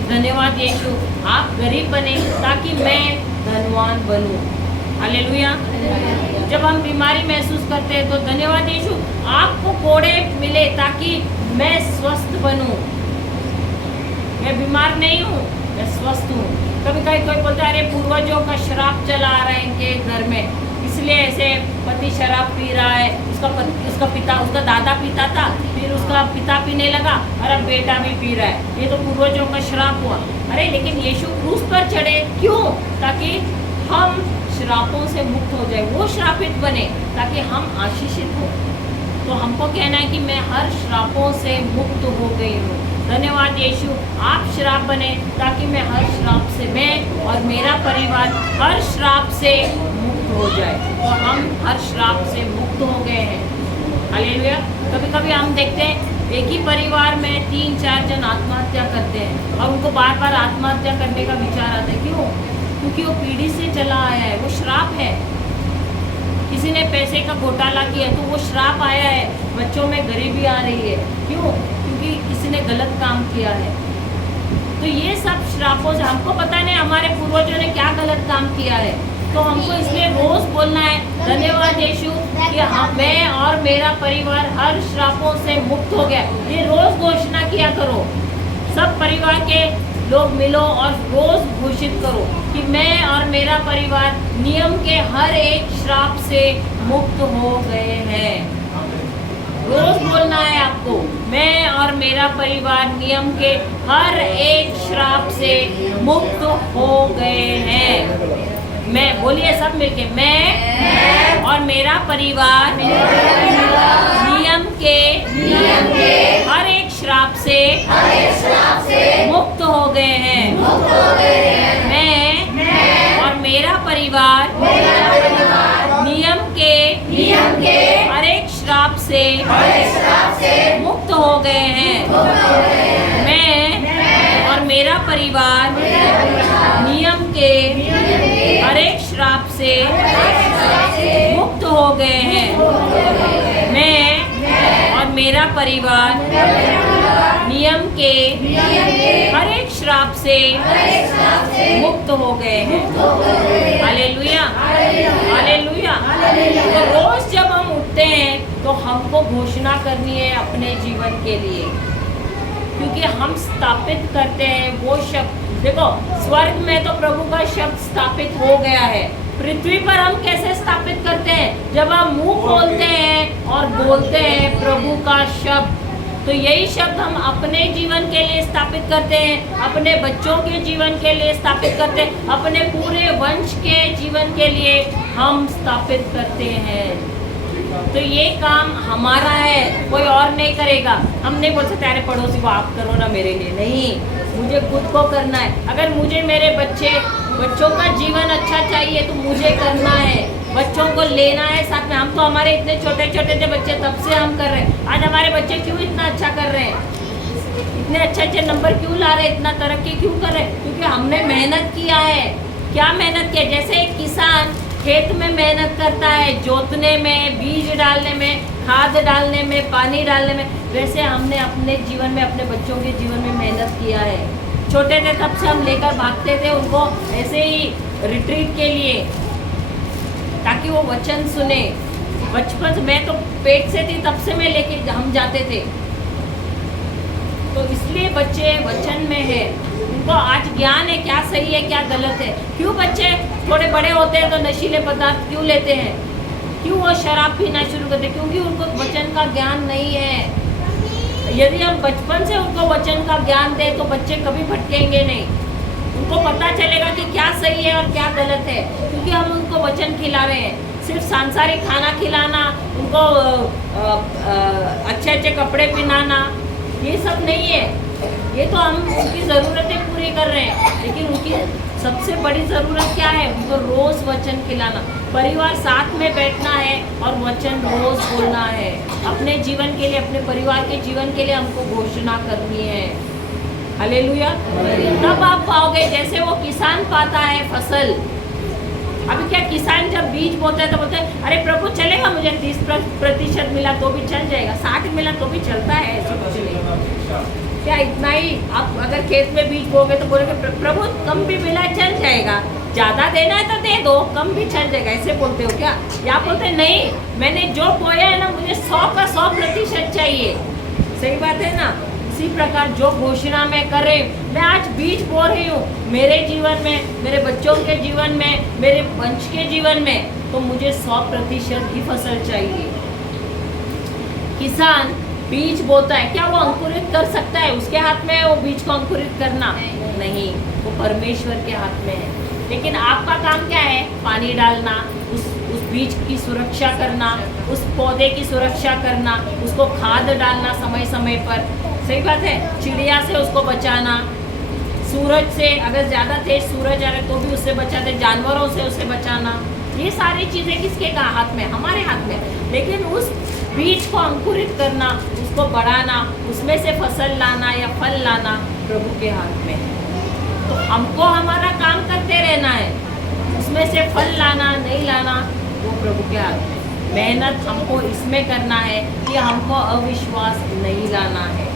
धन्यवाद यीशु, आप गरीब बने ताकि मैं धनवान बनूं। हालेलुया। जब हम बीमारी महसूस करते हैं तो धन्यवाद यीशु, आपको कोड़े मिले ताकि मैं स्वस्थ बनूं। मैं बीमार नहीं हूँ, मैं स्वस्थ हूँ। कभी कभी कोई बोलता है अरे पूर्वजों का शराब चला आ रहा है इनके घर में, इसलिए ऐसे पति शराब पी रहा है, उसका दादा पीता था, फिर उसका पिता पीने लगा और अब बेटा भी पी रहा है, ये तो पूर्वजों का श्राप हुआ। अरे लेकिन यीशु क्रूस पर चढ़े क्यों? ताकि हम श्रापों से मुक्त हो जाए, वो श्रापित बने ताकि हम आशीषित हो। तो हमको कहना है कि मैं हर श्रापों से मुक्त हो गई हूँ। धन्यवाद यीशु, आप श्राप बने ताकि मैं हर श्राप से, मैं और मेरा परिवार हर श्राप से मुक्त हो जाए। तो हम हर श्राप से मुक्त हो गए हैं। हालेलुया। कभी कभी हम देखते हैं एक ही परिवार में 3-4 जन आत्महत्या करते हैं और उनको बार बार आत्महत्या करने का विचार आता है। क्यों? क्योंकि वो पीढ़ी से चला आया है, वो श्राप है। किसी ने पैसे का घोटाला किया तो वो श्राप आया है, बच्चों में गरीबी आ रही है। क्यों? क्योंकि किसी ने गलत काम किया है। तो ये सब श्रापों से, हमको पता नहीं हमारे पूर्वजों ने क्या गलत काम किया है, तो हमको इसलिए रोज बोलना है धन्यवाद यीशु कि हम, मैं और मेरा परिवार हर श्रापों से मुक्त हो गया। ये रोज घोषणा किया करो, सब परिवार के लोग मिलो और रोज घोषित करो कि मैं और मेरा परिवार नियम के हर एक श्राप से मुक्त हो गए हैं। रोज बोलना है आपको, मैं और मेरा परिवार नियम के हर एक श्राप से मुक्त हो गए हैं। मैं, बोलिए सब मिलके, मैं और मेरा परिवार नियम के हर एक श्राप से मुक्त हो गए हैं। मैं और मेरा परिवार नियम के हर एक श्राप से मुक्त हो गए हैं। मैं और मेरा परिवार नियम के हर एक श्राप से मुक्त हो गए हैं। मैं और मेरा परिवार नियम के हर एक श्राप से मुक्त हो गए हैं। Hallelujah, hallelujah. तो रोज जब हम उठते हैं तो हमको घोषणा करनी है अपने जीवन के लिए, क्योंकि हम स्थापित करते हैं वो शब्द। देखो, स्वर्ग में तो प्रभु का शब्द स्थापित हो गया है, पृथ्वी पर हम कैसे स्थापित करते हैं? जब हम मुंह खोलते हैं और बोलते हैं प्रभु का शब्द। तो यही शब्द हम अपने जीवन के लिए स्थापित करते हैं, अपने बच्चों के जीवन के लिए स्थापित करते हैं, अपने पूरे वंश के जीवन के लिए हम स्थापित करते हैं। तो ये काम हमारा है, कोई और नहीं करेगा। हम नहीं बोल सकते अरे पड़ोसी को आप करो ना मेरे लिए, नहीं, मुझे खुद को करना है। अगर मुझे मेरे बच्चों का जीवन अच्छा चाहिए तो मुझे करना है, बच्चों को लेना है साथ में। हम तो हमारे इतने छोटे छोटे थे बच्चे, तब से हम कर रहे हैं। आज हमारे बच्चे क्यों इतना अच्छा कर रहे हैं, इतने अच्छे अच्छे नंबर क्यों ला रहे हैं, इतना तरक्की क्यों कर रहे हैं? क्योंकि हमने मेहनत किया है। क्या मेहनत किया? जैसे एक किसान खेत में मेहनत करता है, जोतने में, बीज डालने में, खाद डालने में, पानी डालने में, वैसे हमने अपने जीवन में, अपने बच्चों के जीवन में मेहनत किया है। छोटे थे तब से हम लेकर भागते थे उनको ऐसे ही रिट्रीट के लिए, ताकि वो वचन सुने। बचपन से मैं तो पेट से थी तब से मैं लेके हम जाते थे। तो इसलिए बच्चे वचन में है, उनको आज ज्ञान है क्या सही है क्या गलत है। क्यों बच्चे थोड़े बड़े होते हैं तो नशीले पदार्थ क्यों लेते हैं, क्यों वो शराब पीना शुरू करते हैं? क्योंकि उनको वचन का ज्ञान नहीं है। यदि हम बचपन से उनको वचन का ज्ञान दें तो बच्चे कभी भटकेंगे नहीं, उनको पता चलेगा कि क्या सही है और क्या गलत है, क्योंकि हम उनको वचन खिला रहे हैं। सिर्फ सांसारिक खाना खिलाना, उनको अच्छे अच्छे कपड़े पहनाना, ये सब नहीं है। ये तो हम उनकी ज़रूरतें पूरी कर रहे हैं, लेकिन उनकी सबसे बड़ी ज़रूरत क्या है? उनको रोज़ वचन खिलाना, परिवार साथ में बैठना है और वचन रोज़ बोलना है। अपने जीवन के लिए, अपने परिवार के जीवन के लिए हमको घोषणा करनी है। हालेलुया। तब आप पाओगे जैसे वो किसान पाता है फसल। अभी क्या किसान जब बीज बोता है तो बोलते हैं अरे प्रभु चलेगा, मुझे 30% मिला तो भी चल जाएगा, 60 मिला तो भी चलता है, ऐसा कुछ नहीं। क्या इतना ही आप अगर खेत में बीज बोगे तो बोलोगे प्रभु कम भी मिला चल जाएगा, ज़्यादा देना है तो दे दो, कम भी चल जाएगा, ऐसे बोलते हो क्या? या बोलते नहीं, मैंने जो बोया है ना मुझे 100 का 100% चाहिए। सही बात है ना? इसी प्रकार जो घोषणा मैं कर रही हूँ, मैं आज बीज बो रही हूँ मेरे जीवन में, मेरे बच्चों के जीवन में, मेरे वंश के जीवन में, तो मुझे 100% ही फसल चाहिए। किसान बीज बोता है, क्या वो अंकुरित कर सकता है? उसके हाथ में है वो बीज को अंकुरित करना? नहीं, वो परमेश्वर के हाथ में है। लेकिन आपका काम क्या है? पानी डालना, उस बीज की सुरक्षा करना, उस पौधे की सुरक्षा करना, उसको खाद डालना समय समय पर। सही बात है? चिड़िया से उसको बचाना, सूरज से अगर ज़्यादा तेज सूरज आ रहा है तो भी उससे बचाते, जानवरों से उसे बचाना। ये सारी चीज़ें किसके हाथ में? हमारे हाथ में। लेकिन उस बीज को अंकुरित करना, उसको बढ़ाना, उसमें से फसल लाना या फल लाना प्रभु के हाथ में है। तो हमको हमारा काम करते रहना है, उसमें से फल लाना नहीं लाना वो प्रभु के हाथ में। मेहनत हमको इसमें करना है कि हमको अविश्वास नहीं लाना है।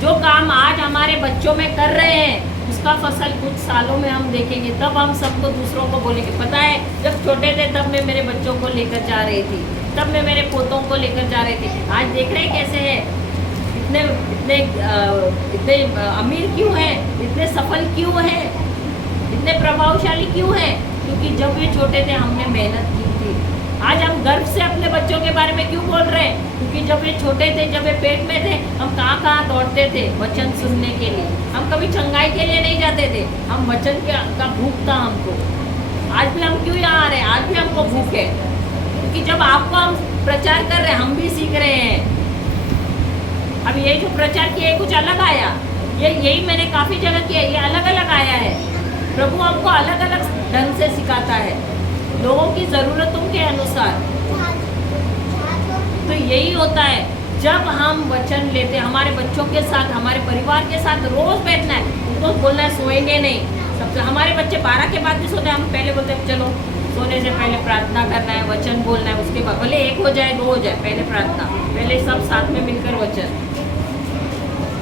जो काम आज हमारे बच्चों में कर रहे हैं उसका फसल कुछ सालों में हम देखेंगे, तब हम सबको दूसरों को बोलेंगे। पता है जब छोटे थे तब मैं मेरे बच्चों को लेकर जा रही थी, तब मैं मेरे पोतों को लेकर जा रही थी। आज देख रहे हैं कैसे है, इतने अमीर क्यों हैं, इतने सफल क्यों हैं, इतने प्रभावशाली क्यों हैं? क्योंकि जब ये छोटे थे हमने मेहनत की थी। आज हम गर्व से अपने बच्चों के बारे में क्यों बोल रहे हैं? क्योंकि जब ये छोटे थे, जब ये पेट में थे, हम कहाँ कहाँ दौड़ते थे वचन सुनने के लिए। हम कभी चंगाई के लिए नहीं जाते थे, हम वचन का भूख था हमको। आज भी हम क्यों यहाँ आ रहे हैं? आज भी हमको भूख है, क्योंकि जब आपको हम प्रचार कर रहे हैं हम भी सीख रहे हैं। अब ये जो प्रचार किया है कुछ अलग आया, यही मैंने काफ़ी जगह किया, ये अलग अलग आया है। प्रभु हमको अलग अलग ढंग से सिखाता है, लोगों की ज़रूरतों के अनुसार। तो यही होता है जब हम वचन लेते हैं, हमारे बच्चों के साथ, हमारे परिवार के साथ रोज़ बैठना है, उनको बोलना है सोएंगे नहीं। सबसे हमारे बच्चे 12 के बाद भी सोते हैं, हम पहले बोलते हैं चलो सोने से पहले प्रार्थना करना है, वचन बोलना है, उसके बाद भले 1 हो जाए 2 हो जाए, पहले प्रार्थना, पहले सब साथ में मिलकर वचन,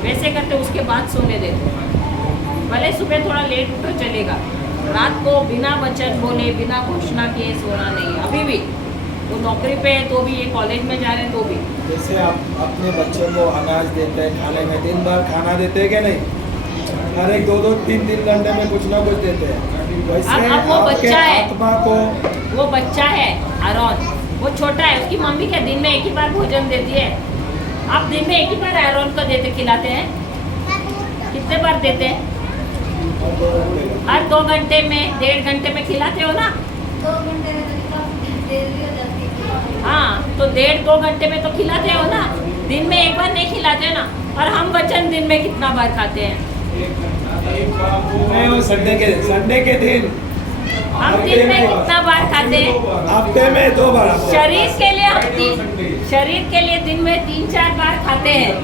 वैसे करते उसके बाद सोने देते। भले सुबह थोड़ा लेट उठो चलेगा, रात को बिना वचन बोले, बिना घोषणा किए सोना नहीं। अभी भी वो नौकरी पे है तो भी, ये कॉलेज में जा रहे हैं तो भी। जैसे आप अपने बच्चों को अनाज देते हैं, खाने में दिन भर खाना देते हैं क्या नहीं? हर एक 2-2, 3-3 घंटे में कुछ ना कुछ देते हैं। वैसे अब वो आपके बच्चा है। आत्मा को वो बच्चा है आरोन, वो छोटा है, उसकी मम्मी क्या दिन में एक ही बार भोजन देती है? आप दिन में एक ही बार आरोन को देते खिलाते हैं? कितने बार देते हैं? हर 2 घंटे में, 1.5 घंटे में खिलाते हो ना? 2 घंटे में तो काफी देरी हो जाती है। हाँ, तो 1.5-2 घंटे में तो खिलाते हो ना, दिन में एक बार नहीं खिलाते ना। और हम वचन दिन में कितना बार खाते हैं? नहीं, वो संडे के दिन हम दिन में कितना बार खाते हैं? हफ्ते में 2 बार। शरीर के लिए शरीर के लिए दिन में 3-4 बार खाते हैं,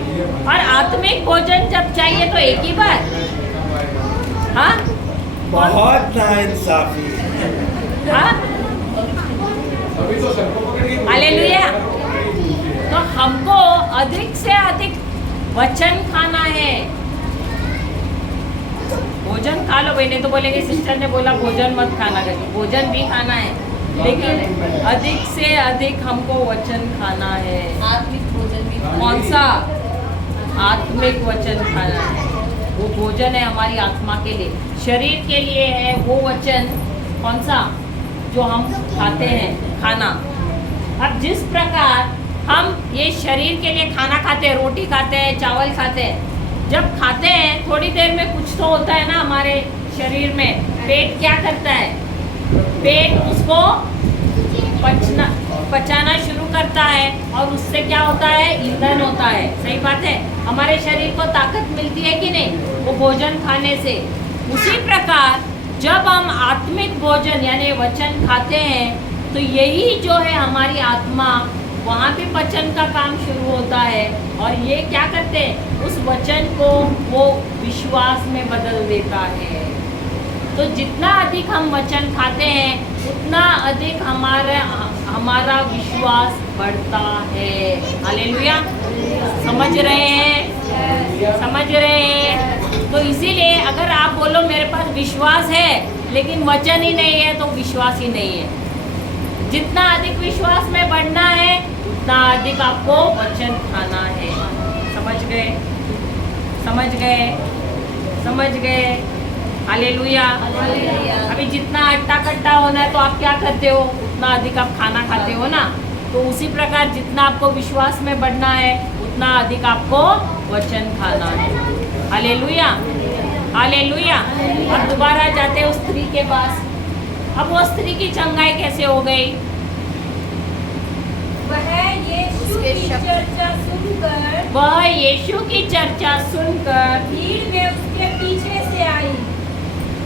और आत्मिक भोजन जब चाहिए तो एक ही बार। हाँ, बहुत नाइंसाफी। हाँ, अभी तो सबको पकड़ के हालेलुया। तो हमको अधिक से अधिक वचन खाना है। भोजन खा लो, नहीं तो बोलेंगे सिस्टर ने बोला भोजन मत खाना करके। भोजन भी खाना है, लेकिन अधिक से अधिक हमको वचन खाना है। आत्मिक भोजन भी कौन सा? आत्मिक वचन खाना है। वो भोजन है हमारी आत्मा के लिए, शरीर के लिए है वो वचन। कौन सा? जो हम खाते हैं खाना। अब जिस प्रकार हम ये शरीर के लिए खाना खाते हैं, रोटी खाते हैं, चावल खाते हैं, जब खाते हैं थोड़ी देर में कुछ तो होता है ना हमारे शरीर में। पेट क्या करता है? पेट उसको पचाना शुरू करता है, और उससे क्या होता है? ईंधन होता है। सही बात है, हमारे शरीर को ताकत मिलती है कि नहीं, वो भोजन खाने से। उसी प्रकार जब हम आत्मिक भोजन यानी वचन खाते हैं, तो यही जो है हमारी आत्मा, वहाँ भी वचन का काम शुरू होता है, और ये क्या करते हैं? उस वचन को वो विश्वास में बदल देता है। तो जितना अधिक हम वचन खाते हैं, उतना अधिक हमारा विश्वास बढ़ता है। हालेलुया। समझ रहे हैं? समझ रहे हैं? तो इसीलिए अगर आप बोलो मेरे पास विश्वास है लेकिन वचन ही नहीं है, तो विश्वास ही नहीं है। जितना अधिक विश्वास में बढ़ना है, उतना अधिक आपको वचन खाना है। समझ गए? समझ गए? समझ गए? हालेलुया। अभी जितना अट्टा कट्टा होना है तो आप क्या करते हो? उतना अधिक आप खाना खाते हो ना। तो उसी प्रकार जितना आपको विश्वास में बढ़ना है, उतना अधिक आपको वचन खाना है। हालेलुया। हालेलुया। अब दोबारा जाते हैं उस स्त्री के पास। अब वो स्त्री की चंगाई कैसे हो गई? वह यीशु की चर्चा सुनकर वह यीशु की चर्चा सुनकर भीड़ में उसके पीछे से आई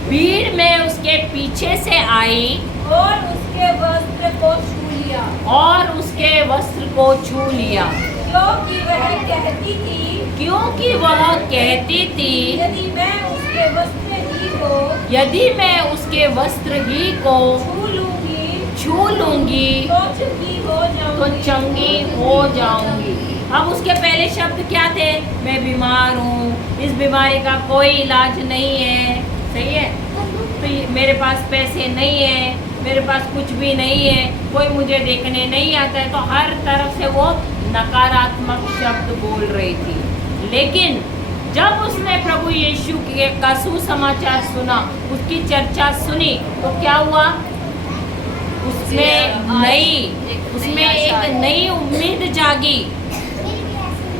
भीड़ में उसके पीछे से आई और उसके वस्त्र को छू लिया, और उसके वस्त्र को छू लिया, क्योंकि वह कहती थी क्योंकि वह कहती थी यदि मैं उसके वस्त्र ही को यदि मैं उसके वस्त्र ही को छू लूंगी तो चंगी हो तो जाऊंगी। चंगी हो जाऊंगी। अब उसके पहले शब्द क्या थे? मैं बीमार हूँ, इस बीमारी का कोई इलाज नहीं है। सही है? तो मेरे पास पैसे नहीं है, मेरे पास कुछ भी नहीं है, कोई मुझे देखने नहीं आता है। तो हर तरफ से वो नकारात्मक शब्द बोल रही थी। लेकिन जब उसने प्रभु यीशु का सुसमाचार सुना, उसकी चर्चा सुनी, तो क्या हुआ? उसमें एक नई उम्मीद जागी,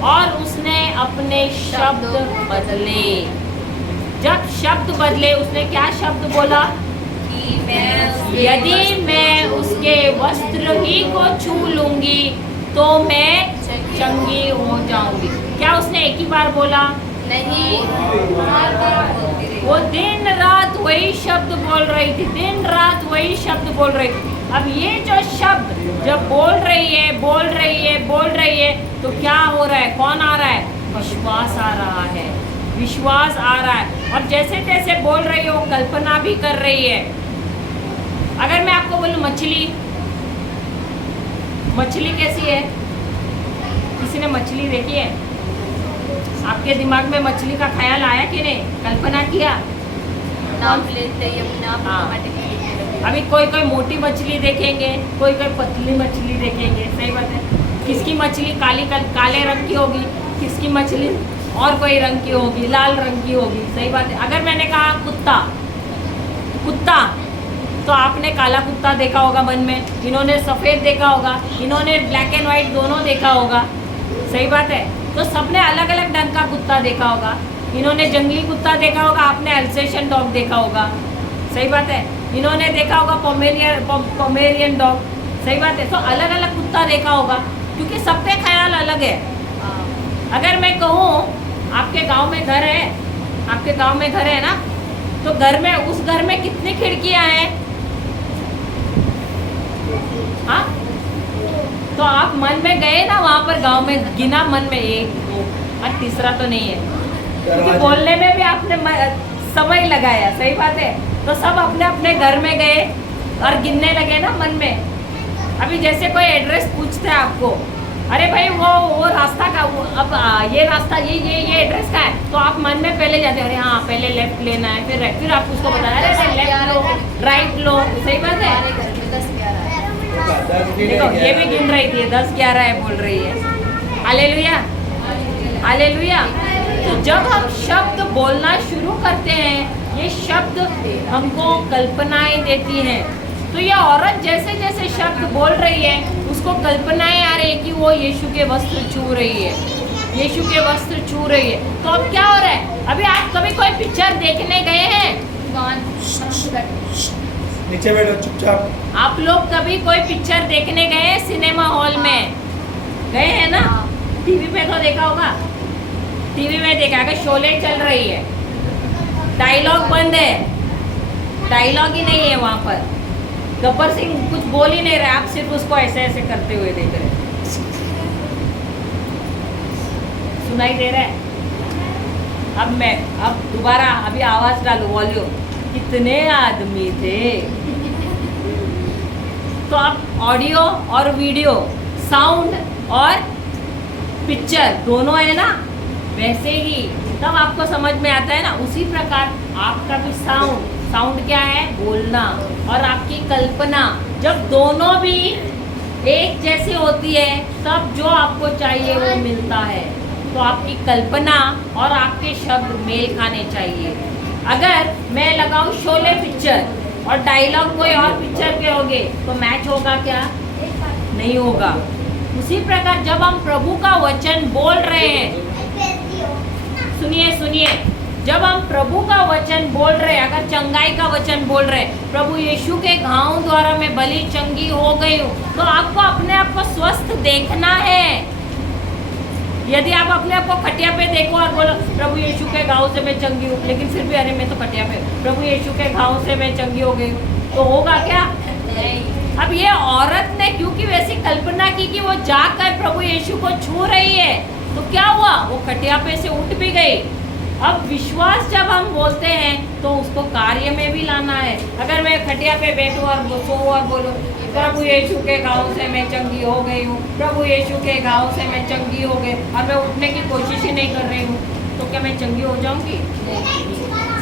और उसने अपने शब्द बदले। जब शब्द बदले, उसने क्या शब्द बोला? यदि मैं उसके वस्त्र ही को छू लूंगी तो मैं चंगी हो जाऊंगी। क्या उसने एक ही बार बोला? नहीं, वो दिन रात वही शब्द बोल रही थी, दिन रात वही शब्द बोल रही थी। अब ये जो शब्द जब बोल रही है, तो क्या हो रहा है? कौन आ रहा है? विश्वास आ रहा है, विश्वास आ रहा है। और जैसे जैसे बोल रही हो, कल्पना भी कर रही है। अगर मैं आपको बोलूं मछली कैसी है? किसी ने मछली देखी है? आपके दिमाग में मछली का ख्याल आया कि नहीं? कल्पना किया? नाम लेते ही अपने आप हाँ। ऑटोमेटिकली अभी कोई मोटी मछली देखेंगे, कोई पतली मछली देखेंगे। सही बात है। किसकी मछली काले रंग की होगी, किसकी मछली और कोई रंग की होगी, लाल रंग की होगी। सही बात है। अगर मैंने कहा कुत्ता, कुत्ता, तो आपने काला कुत्ता देखा होगा मन में, इन्होंने सफ़ेद देखा होगा, इन्होंने ब्लैक एंड वाइट दोनों देखा होगा, सही बात है। तो सबने अलग अलग ढंग का कुत्ता देखा होगा, इन्होंने जंगली कुत्ता देखा होगा, आपने अल्सेशियन डॉग देखा होगा, सही बात है। इन्होंने देखा होगा पोमेरियन डॉग, सही बात है। तो अलग अलग कुत्ता देखा होगा, क्योंकि सबके ख्याल अलग है। अगर मैं कहूँ आपके गांव में घर है, आपके गांव में घर है ना, तो घर में, उस घर में कितनी खिड़कियां हैं? हाँ, तो आप मन में गए ना वहाँ पर गांव में, गिना मन में 1 2 और तीसरा तो नहीं है, क्योंकि बोलने में भी आपने समय लगाया, सही बात है। तो सब अपने अपने घर में गए और गिनने लगे ना मन में। अभी जैसे कोई एड्रेस पूछते हैं आपको, अरे भाई वो रास्ता का, अब ये रास्ता ये एड्रेस का है, तो आप मन में पहले जाते हैं, अरे हाँ पहले लेफ्ट लेना है, फिर राइट, फिर आप उसको बताया अरे लेफ्ट लो राइट लो, सही बात है। 10-11 देखो ये भी गिन रही थी, 10-11 है बोल रही है। Hallelujah, hallelujah. तो जब हम शब्द बोलना शुरू करते हैं, ये शब्द हमको कल्पनाएं देती हैं। तो ये औरत जैसे जैसे शब्द बोल रही है, उसको कल्पनाएं आ रही है कि वो यीशु के वस्त्र छू रही है, यीशु के वस्त्र छू रही है। तो अब क्या हो रहा है? अभी आप कभी कोई पिक्चर देखने गए हैं? नीचे बैठो चुपचाप। आप लोग कभी कोई पिक्चर देखने गए हैं सिनेमा हॉल में? गए हैं ना? टीवी पे तो देखा होगा, टीवी में देखा, अगर शोले चल रही है, डायलॉग बंद है, डायलॉग ही नहीं है वहाँ पर, गब्बर सिंह कुछ बोल ही नहीं रहे, आप सिर्फ उसको ऐसे ऐसे करते हुए देख रहे, सुनाई दे रहा है। अब दोबारा अभी आवाज डालो, वॉल्यूम, कितने आदमी थे। तो अब ऑडियो और वीडियो, साउंड और पिक्चर दोनों है ना, वैसे ही तब आपको समझ में आता है ना। उसी प्रकार आपका भी साउंड क्या है? बोलना, और आपकी कल्पना, जब दोनों भी एक जैसी होती है, तब जो आपको चाहिए वो मिलता है। तो आपकी कल्पना और आपके शब्द मेल खाने चाहिए। अगर मैं लगाऊं शोले पिक्चर और डायलॉग कोई और पिक्चर के होंगे, तो मैच होगा क्या? नहीं होगा। उसी प्रकार जब हम प्रभु का वचन बोल रहे हैं, सुनिए, जब हम प्रभु का वचन बोल रहे हैं, अगर चंगाई का वचन बोल रहे हैं, प्रभु यीशु के घाव द्वारा मैं भली चंगी हो गई हूँ, तो आपको अपने आप को स्वस्थ देखना है। यदि आप अपने आप को खटिया पे देखो और बोलो प्रभु यीशु के घाव से मैं चंगी हूँ, लेकिन फिर भी अरे मैं तो खटिया पे, प्रभु यीशु के घाव से मैं चंगी हो गई हूँ, तो होगा क्या? नहीं। अब ये औरत ने क्योंकि वैसी कल्पना की कि वो जाकर प्रभु यीशु को छू रही है, तो क्या हुआ? वो खटिया पे से उठ भी गई। अब विश्वास जब हम बोलते हैं तो उसको कार्य में भी लाना है। अगर मैं खटिया पे बैठूं और सोऊं और बोलूं प्रभु यीशु के घाव से मैं चंगी हो गई हूँ, प्रभु यीशु के घाव से मैं चंगी हो गई, और मैं उठने की कोशिश ही नहीं कर रही हूँ, तो क्या मैं चंगी हो जाऊँगी?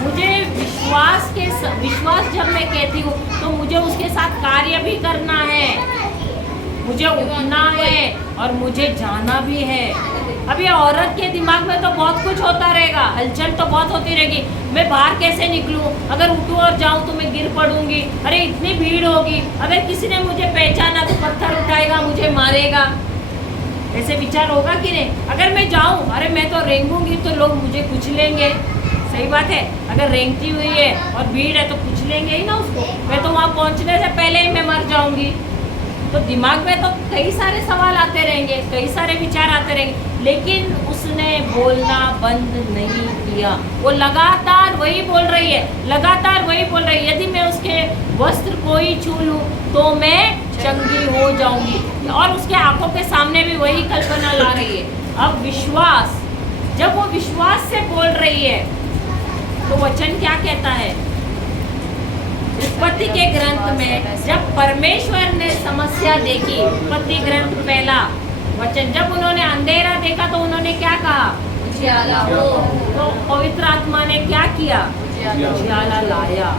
मुझे विश्वास जब मैं कहती हूँ तो मुझे उसके साथ कार्य भी करना है, मुझे उठना है और मुझे जाना भी है। अब ये औरत के दिमाग में तो बहुत कुछ होता रहेगा, हलचल तो बहुत होती रहेगी। मैं बाहर कैसे निकलूं? अगर उठूं और जाऊं तो मैं गिर पड़ूंगी, अरे इतनी भीड़ होगी, अगर किसी ने मुझे पहचाना तो पत्थर उठाएगा, मुझे मारेगा, ऐसे विचार होगा कि नहीं? अगर मैं जाऊं, अरे मैं तो रेंगूंगी तो लोग मुझे कुचलेंगे, सही बात है। अगर रेंगती हुई है और भीड़ है तो कुचलेंगे ही ना उसको, मैं तो वहाँ पहुँचने से पहले ही मैं मर जाऊँगी। तो दिमाग में तो कई सारे सवाल आते रहेंगे, कई सारे विचार आते रहेंगे, लेकिन उसने बोलना बंद नहीं किया। वो लगातार वही बोल रही है, लगातार वही बोल रही है, यदि मैं उसके वस्त्र को ही छू लूँ तो मैं चंगी हो जाऊंगी। और उसके आंखों के सामने भी वही कल्पना ला रही है। अब विश्वास, जब वो विश्वास से बोल रही है तो वचन क्या कहता है? उत्पत्ति के ग्रंथ में जब परमेश्वर ने समस्या देखी, उत्पत्ति ग्रंथ पहला वचन, जब उन्होंने अंधेरा देखा तो उन्होंने क्या कहा? उजियाला हो। तो पवित्र आत्मा ने क्या किया? उजियाला लाया।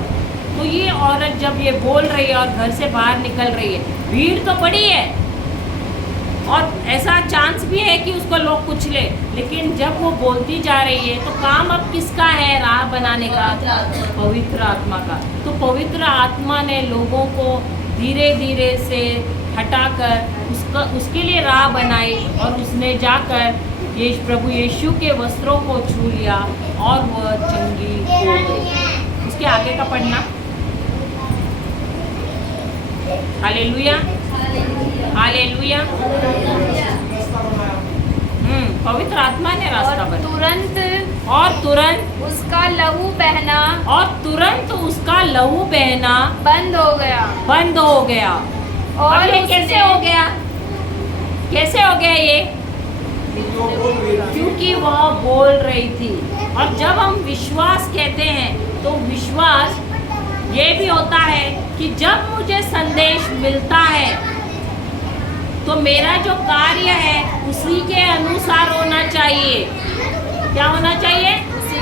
तो ये औरत जब ये बोल रही है और घर से बाहर निकल रही है, भीड़ तो बड़ी है और ऐसा चांस भी है कि उसको लोग कुछ ले, लेकिन जब वो बोलती जा रही है तो काम अब किसका है राह बनाने का? पवित्र आत्मा का। तो पवित्र आत्मा ने लोगों को धीरे धीरे से हटाकर उसके लिए राह बनाई और उसने जाकर प्रभु यीशु के वस्त्रों को छू लिया और वह चंगी हो गई। उसके आगे का पढ़ना। Hallelujah, hallelujah. पवित्र आत्मा ने रास्ता बनाया और तुरंत उसका लहू बहना बंद हो गया। और ये कैसे हो गया? कैसे हो गया ये? क्योंकि वह बोल रही थी। और जब हम विश्वास कहते हैं तो विश्वास ये भी होता है कि जब मुझे संदेश मिलता है तो मेरा जो कार्य है उसी के अनुसार होना चाहिए। क्या होना चाहिए?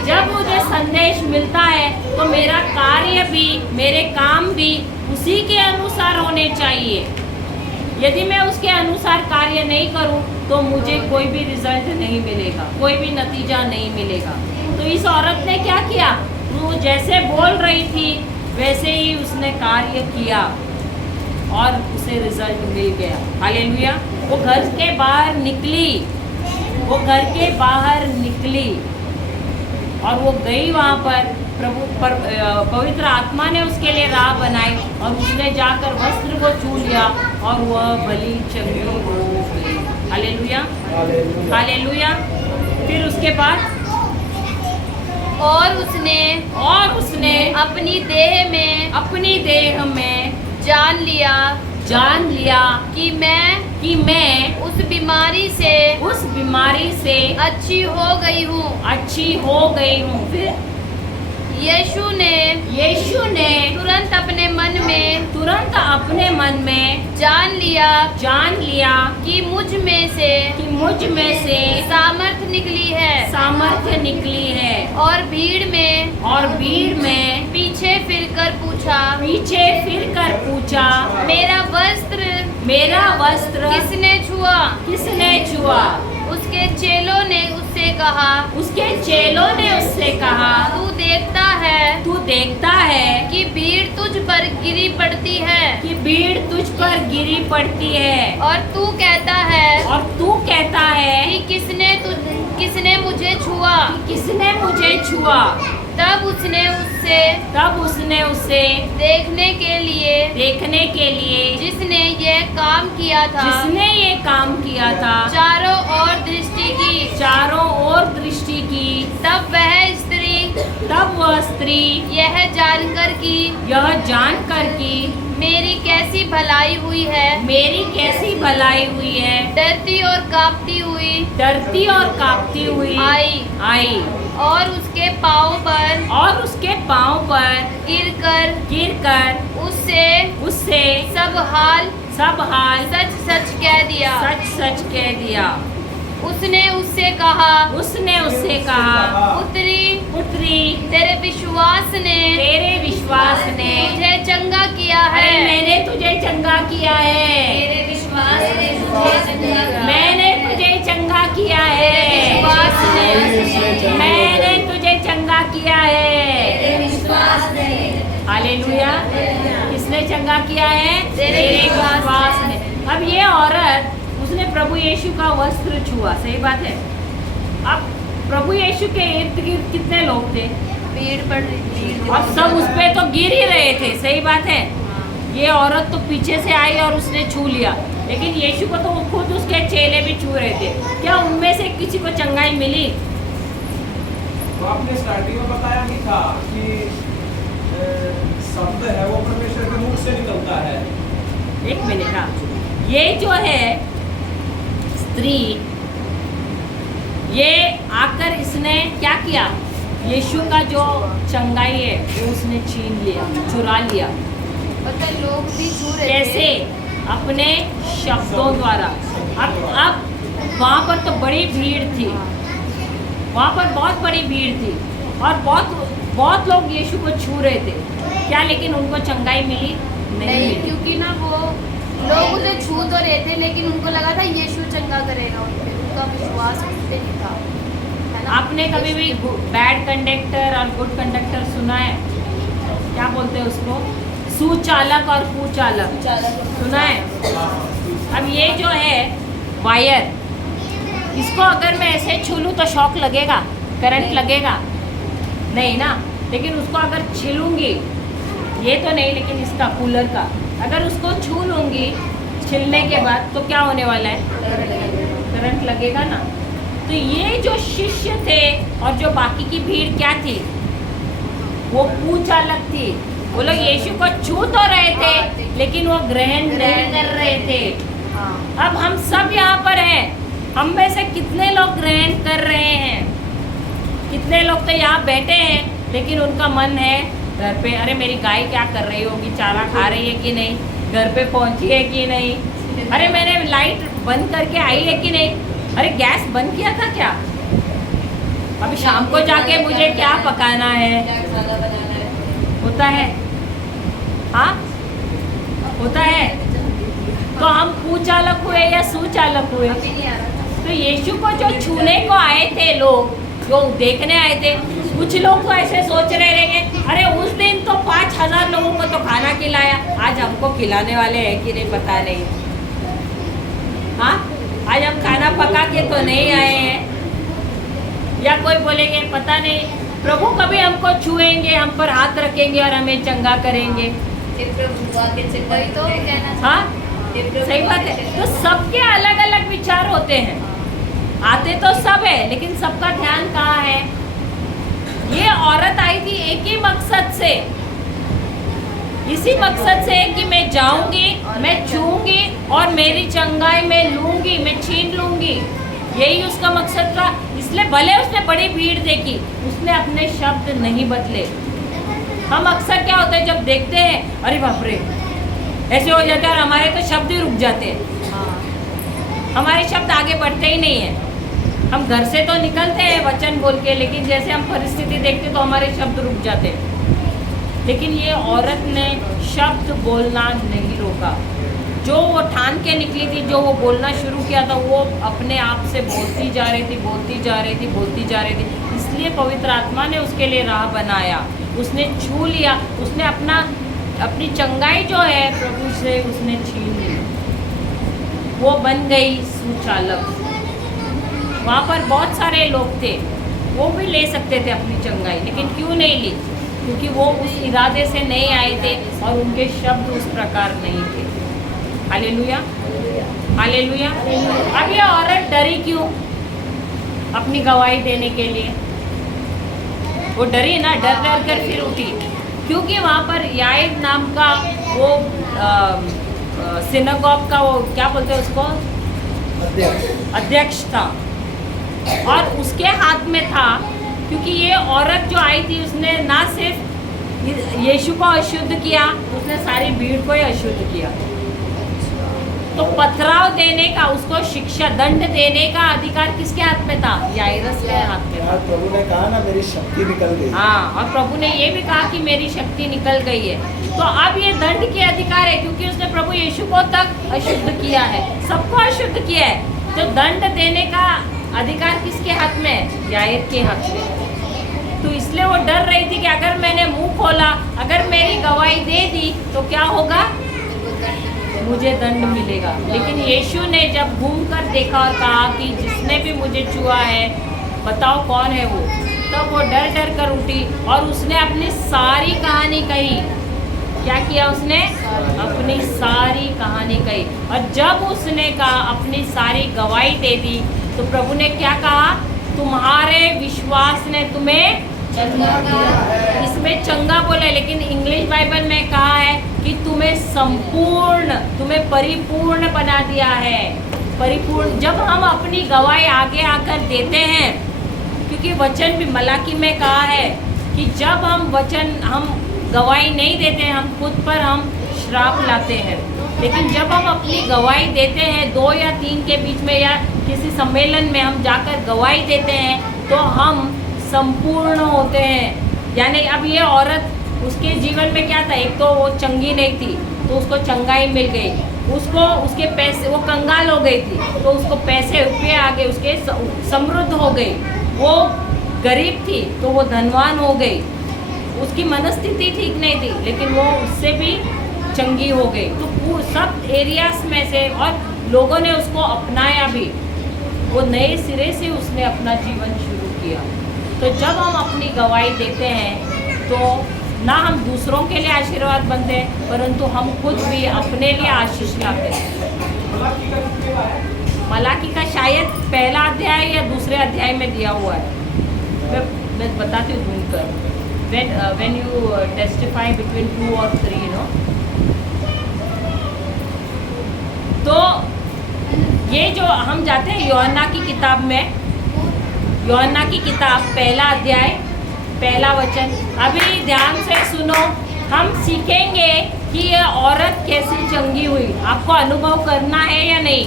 जब मुझे संदेश मिलता है तो मेरा कार्य भी, मेरे काम भी उसी के अनुसार होने चाहिए। यदि मैं उसके अनुसार कार्य नहीं करूं तो मुझे कोई भी रिजल्ट नहीं मिलेगा, कोई भी नतीजा नहीं मिलेगा। तो इस औरत ने क्या किया? वो जैसे बोल रही थी वैसे ही उसने कार्य किया और उसे रिजल्ट मिल गया। हालेलुया। वो घर के बाहर निकली और वो गई वहाँ पर पवित्र आत्मा ने उसके लिए राह बनाई और उसने जाकर वस्त्र को छू लिया और वह भली चंगी हो गई। Hallelujah, hallelujah. फिर उसके बाद और उसने अपनी देह में जान लिया कि मैं उस बीमारी से अच्छी हो गई हूँ। फिर यीशु ने तुरंत अपने मन में जान लिया कि मुझ में से सामर्थ निकली है और भीड़ में पीछे फिरकर पूछा मेरा वस्त्र किसने छुआ? उसके चेलों ने उससे कहा तू देखता है कि भीड़ तुझ पर गिरी पड़ती है और तू कहता है कि किसने मुझे छुआ? तब उसने उससे देखने के लिए जिसने ये काम किया था चारों ओर दृष्टि की। तब वह स्त्री यह जानकर कि मेरी कैसी भलाई हुई है डरती और कांपती हुई आई और उसके पाँव पर गिरकर उससे सब हाल सच कह दिया। उसने उससे कहा पुत्री तेरे विश्वास ने मुझे चंगा किया है। मैंने तुझे चंगा किया है। मैंने तुझे चंगा किया है। हालेलुया। किसने चंगा किया है? तेरे विश्वास ने। अब ये औरत उसने प्रभु यीशु का वस्त्र छुआ, सही बात है। अब प्रभु यीशु के इर्द गिर्द कितने लोग थे? भीड़ पड़ रही थी और सब उस पे तो गिर ही रहे थे, सही बात है। ये औरत तो पीछे से आई और उसने छू लिया, लेकिन यीशु को तो खुद उसके चेले भी छू रहे थे। क्या उनमें से किसी को चंगाई मिली? तो आपने स्टार्टिंग में बताया भी था कि शब्द है वो परमेश्वर के मुख से निकलता है। एक मिनट। हाँ, ये जो है स्त्री, ये आकर इसने क्या किया? यीशु का जो चंगाई है वो उसने छीन लिया, चुरा लिया। पता है, लोग भी छू रहे थे। कैसे? अपने शब्दों द्वारा। अब वहाँ पर तो बड़ी भीड़ थी, वहाँ पर बहुत बड़ी भीड़ थी और बहुत लोग यीशु को छू रहे थे। क्या लेकिन उनको चंगाई मिली? नहीं मिली। क्योंकि ना वो लोग उसे छू तो रहे थे, लेकिन उनको लगा था यीशु चंगा करेगा उन पे, उनका विश्वास उस पे नहीं था, है ना। आपने कभी भी बैड कंडक्टर और गुड कंडक्टर सुना है? क्या बोलते हैं उसको? सुचालक और कुचालक सुना है? अब ये जो है वायर, इसको अगर मैं ऐसे छू लूँ तो शॉक लगेगा, करंट लगेगा? नहीं ना। लेकिन उसको अगर छीलूंगी, ये तो नहीं, लेकिन इसका कूलर का अगर उसको छू लूँगी छिलने के बाद तो क्या होने वाला है? करंट लगेगा ना। तो ये जो शिष्य थे और जो बाकी की भीड़ क्या थी, वो कुचालक थी। वो लोग यीशु को छू तो रहे थे, लेकिन वो ग्रहण नहीं कर रहे थे। अब हम सब यहाँ पर हैं, हम में से कितने लोग ग्रहण कर रहे हैं? कितने लोग तो यहाँ बैठे हैं, लेकिन उनका मन है घर पे, अरे मेरी गाय क्या कर रही होगी, चारा खा रही है कि नहीं, घर पे पहुँची है कि नहीं, अरे मैंने लाइट बंद करके आई है कि नहीं, अरे गैस बंद किया था क्या, अभी शाम को जाके मुझे क्या पकाना है। होता है, हाँ होता है। तो हम कुचालक हुए या सुचालक हुए? तो यीशु को जो छूने को आए थे लोग, जो देखने आए थे, कुछ लोग तो ऐसे सोच रहे रहेंगे, अरे उस दिन तो 5000 लोगों को तो खाना खिलाया, आज हमको खिलाने वाले हैं कि नहीं पता नहीं। हाँ, आज हम खाना पका के तो नहीं आए हैं। या कोई बोलेंगे पता नहीं, प्रभु कभी हमको छुएंगे, हम पर हाथ रखेंगे और हमें चंगा करेंगे। वही तो कहना हाँ, सही बात है। तो सबके अलग अलग विचार होते हैं, आते तो सब है, लेकिन सबका ध्यान कहाँ है? ये औरत आई थी एक ही मकसद से, इसी मकसद से कि मैं जाऊंगी, मैं छूंगी और मेरी चंगाई मैं लूंगी, मैं छीन लूंगी। यही उसका मकसद था। इसलिए भले उसने बड़ी भीड़ देखी, उसने अपने शब्द नहीं बदले। हम अक्सर क्या होता है, जब देखते हैं अरे बाप रे ऐसे हो जाता है, और हमारे तो शब्द ही रुक जाते हैं, हमारे शब्द आगे बढ़ते ही नहीं है। हम घर से तो निकलते हैं वचन बोल के, लेकिन जैसे हम परिस्थिति देखते तो हमारे शब्द रुक जाते हैं। लेकिन ये औरत ने शब्द बोलना नहीं रोका। जो वो ठान के निकली थी, जो वो बोलना शुरू किया था, वो अपने आप से बोलती जा रही थी, बोलती जा रही थी, बोलती जा रही थी। इसलिए पवित्र आत्मा ने उसके लिए राह बनाया, उसने छू लिया, उसने अपनी चंगाई जो है प्रभु से उसने छीन ली, वो बन गई सुचालक। वहाँ पर बहुत सारे लोग थे, वो भी ले सकते थे अपनी चंगाई, लेकिन क्यों नहीं ली? क्योंकि वो उस इरादे से नहीं आए थे और उनके शब्द उस प्रकार नहीं थे। Hallelujah, hallelujah. अब ये औरत डरी क्यों अपनी गवाही देने के लिए? वो डरी ना, डर डर कर फिर उठी, क्योंकि वहाँ पर याइर नाम का वो सिनागोग का वो क्या बोलते हैं उसको, अध्यक्ष था, और उसके हाथ में था। क्योंकि ये औरत जो आई थी, उसने ना सिर्फ यीशु को अशुद्ध किया, उसने सारी भीड़ को ही अशुद्ध किया। तो पथराव देने का, उसको शिक्षा दंड देने का अधिकार किसके हाथ में था? याइरस के हाथ में था। प्रभु ने कहा ना मेरी शक्ति निकल गई। हाँ, और प्रभु ने ये भी कहा कि मेरी शक्ति निकल गई है। तो अब ये दंड के अधिकार है, क्योंकि उसने प्रभु यीशु को तक अशुद्ध किया है, सबको अशुद्ध किया है। तो दंड देने का अधिकार किसके हाथ में है? याइर के हाथ में। तो इसलिए वो डर रही थी कि अगर मैंने मुंह खोला, अगर मेरी गवाही दे दी तो क्या होगा, मुझे दंड मिलेगा। लेकिन यीशु ने जब घूम कर देखा और कहा कि जिसने भी मुझे छुआ है बताओ कौन है वो, तब वो डर डर कर उठी और उसने अपनी सारी कहानी कही। क्या किया उसने? अपनी सारी कहानी कही। और जब उसने कहा, अपनी सारी गवाही दे दी, तो प्रभु ने क्या कहा? तुम्हारे विश्वास ने तुम्हें चंगा किया। इसमें चंगा बोले, लेकिन इंग्लिश बाइबल में कहा है कि तुम्हें संपूर्ण, तुम्हें परिपूर्ण बना दिया है। परिपूर्ण। जब हम अपनी गवाही आगे आकर देते हैं, क्योंकि वचन भी मलाकी में कहा है कि जब हम गवाही नहीं देते हैं, हम खुद पर हम श्राप लाते हैं। लेकिन जब हम अपनी गवाही देते हैं, 2 या 3 के बीच में या किसी सम्मेलन में हम जाकर गवाही देते हैं, तो हम संपूर्ण होते हैं। यानी अब ये औरत, उसके जीवन में क्या था? एक तो वो चंगी नहीं थी, तो उसको चंगाई मिल गई। उसको उसके पैसे, वो कंगाल हो गई थी तो उसको पैसे रुपये आ गए, उसके समृद्ध हो गई। वो गरीब थी तो वो धनवान हो गई। उसकी मनस्थिति ठीक नहीं थी लेकिन वो उससे भी चंगी हो गई। तो सब एरियाज में से और लोगों ने उसको अपनाया भी। वो नए सिरे से उसने अपना जीवन शुरू किया। तो जब हम अपनी गवाही देते हैं तो ना हम दूसरों के लिए आशीर्वाद बनते हैं परंतु हम खुद भी अपने लिए आशीष लाते हैं। मलाकी का कितने का है? मलाकी का शायद पहला अध्याय या दूसरे अध्याय में दिया हुआ है। मैं बताती हूँ ढूंढकर। when you testify between 2 or 3, you know। तो ये जो हम जाते हैं यूहन्ना की किताब में, यूहन्ना की किताब पहला अध्याय पहला वचन। अभी ध्यान से सुनो, हम सीखेंगे कि ये औरत कैसी चंगी हुई। आपको अनुभव करना है या नहीं?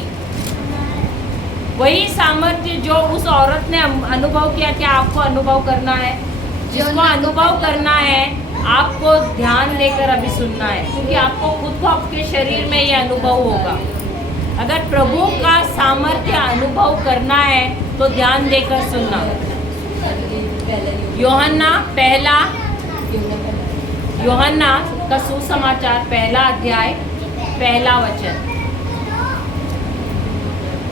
वही सामर्थ्य जो उस औरत ने अनुभव किया, क्या आपको अनुभव करना है? जिसको अनुभव करना है आपको ध्यान देकर अभी सुनना है, क्योंकि आपको खुद को आपके शरीर में ये अनुभव होगा। अगर प्रभु का सामर्थ्य अनुभव करना है तो ध्यान देकर सुनना। यूहन्ना का सुसमाचार पहला अध्याय पहला वचन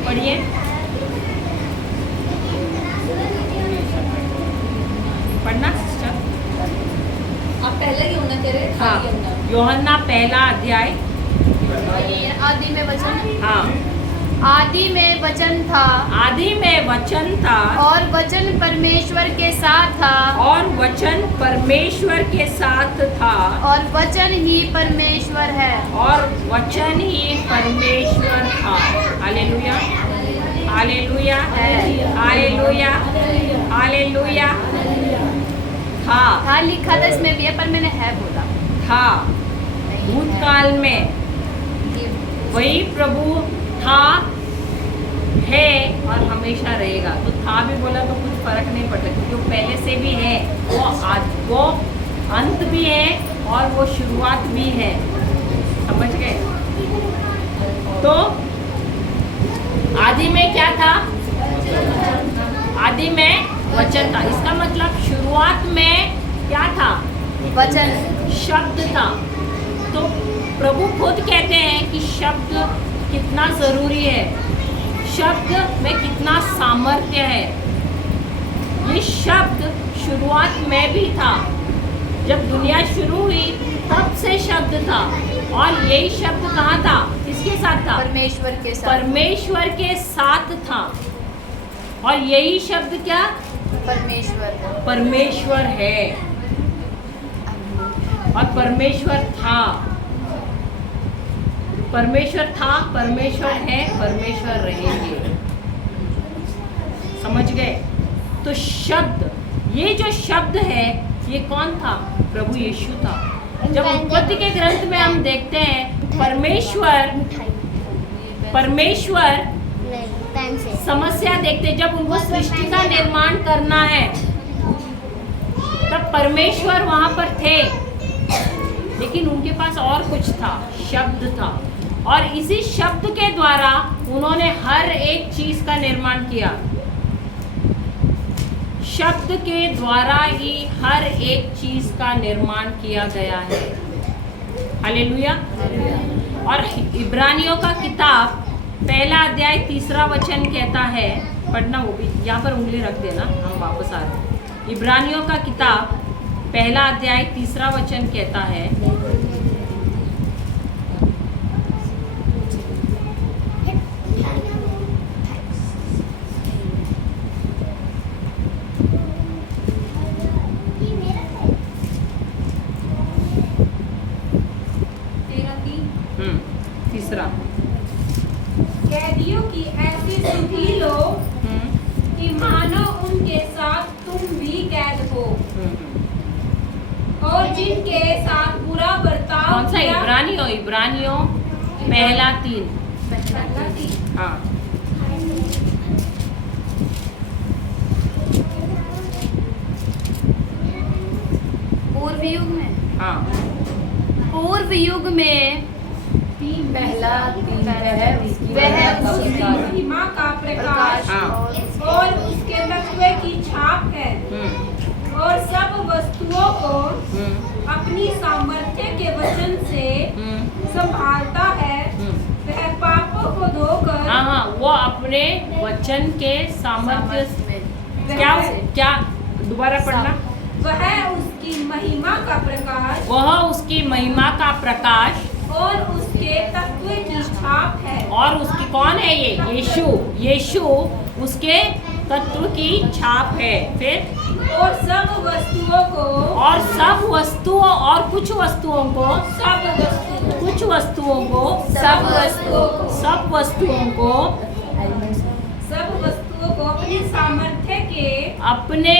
पढ़िए। पढ़ना सिस्टर। आप पहले ही होना कह रहे हाँ, यूहन्ना पहला अध्याय। ये आदि में वचन है। हाँ, आदि में वचन था, आदि में वचन था और वचन परमेश्वर के साथ था, और वचन परमेश्वर के साथ था, और वचन ही परमेश्वर है, और वचन ही परमेश्वर था। Hallelujah, hallelujah, hallelujah, hallelujah. था लिखा था इसमें भी है पर मैंने है बोला। था भूतकाल में वही प्रभु था, है और हमेशा रहेगा। तो था भी बोला तो कुछ फर्क नहीं पड़ता, क्योंकि वो पहले से भी है, वो अंत भी है और वो शुरुआत भी है। समझ गए? तो आदि में क्या था? आदि में वचन था। इसका मतलब शुरुआत में क्या था? वचन, शब्द था। तो प्रभु खुद कहते हैं कि शब्द कितना ज़रूरी है, शब्द में कितना सामर्थ्य है। ये शब्द शुरुआत में भी था, जब दुनिया शुरू हुई तब से शब्द था। और यही शब्द कहाँ था? किसके साथ था? परमेश्वर के साथ। परमेश्वर के साथ था। और यही शब्द क्या? परमेश्वर है। परमेश्वर है और परमेश्वर था। परमेश्वर था, परमेश्वर है, परमेश्वर रहेंगे। समझ गए? तो शब्द, ये जो शब्द है ये कौन था? प्रभु यीशु था। जब उत्पत्ति के ग्रंथ में हम देखते हैं परमेश्वर समस्या देखते, जब उनको सृष्टि का निर्माण करना है तब परमेश्वर वहाँ पर थे, लेकिन उनके पास और कुछ था, शब्द था। और इसी शब्द के द्वारा उन्होंने हर एक चीज का निर्माण किया। शब्द के द्वारा ही हर एक चीज का निर्माण किया गया है। हालेलुया। और इब्रानियों का किताब पहला अध्याय 3 वचन कहता है, पढ़ना वो भी, यहाँ पर उंगली रख देना, हम वापस आ रहे हैं। इब्रानियों का किताब पहला अध्याय 3 वचन कहता है, तीसरा, कैदियों की ऐसी सुधि लो कि मानो उनके साथ तुम भी कैद हो, और जिनके साथ बुरा बर्ताव कौन सा? इब्रानियों पहला 3। हाँ, पूर्व युग में, हाँ, पूर्व युग में पहला तीन वह उसकी महिमा का प्रकाश हाँ। और उसके तत्व की छाप है और सब वस्तुओं को अपनी सामर्थ्य के वचन से संभालता है। वह पापों को धोकर हाँ हाँ, वो अपने वचन के सामर्थ्य क्या क्या दोबारा पढ़ना। वह उसकी महिमा का प्रकाश वह उसकी महिमा का प्रकाश और उसके तत्व की छाप है। और उसकी कौन है ये? यीशु। यीशु उसके तत्व की छाप है। फिर और सब वस्तुओं को और सब वस्तुओं और कुछ वस्तुओं को सब वस्तुओं कुछ वस्तुओं को सब वस्तुओं को सब वस्तुओं को सब वस्तुओं को अपनी सामर्थ्य के अपने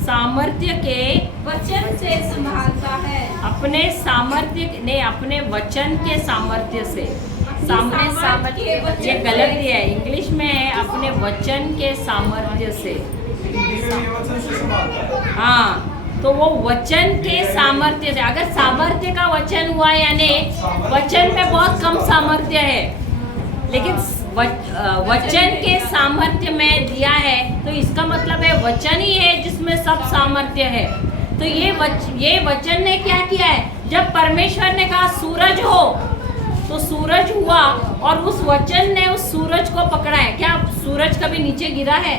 सामर्थ्य के वचन से संभालता है। अपने सामर्थ्य ने अपने वचन के सामर्थ्य से सामने सामर्थ्य सामर्थ्य ये गलत दिया है। इंग्लिश में है अपने वचन के सामर्थ्य से। हिंदी में ये वचन से संभालता है। हाँ, तो वो वचन के सामर्थ्य से, अगर सामर्थ्य का वचन हुआ यानी वचन में बहुत कम सामर्थ्य है, लेकिन वचन के सामर्थ्य में दिया है तो इसका मतलब है वचन ही है जिसमें सब सामर्थ्य है। तो ये वचन ने क्या किया है? जब परमेश्वर ने कहा सूरज हो तो सूरज हुआ और उस वचन ने उस सूरज को पकड़ा है। क्या सूरज कभी नीचे गिरा है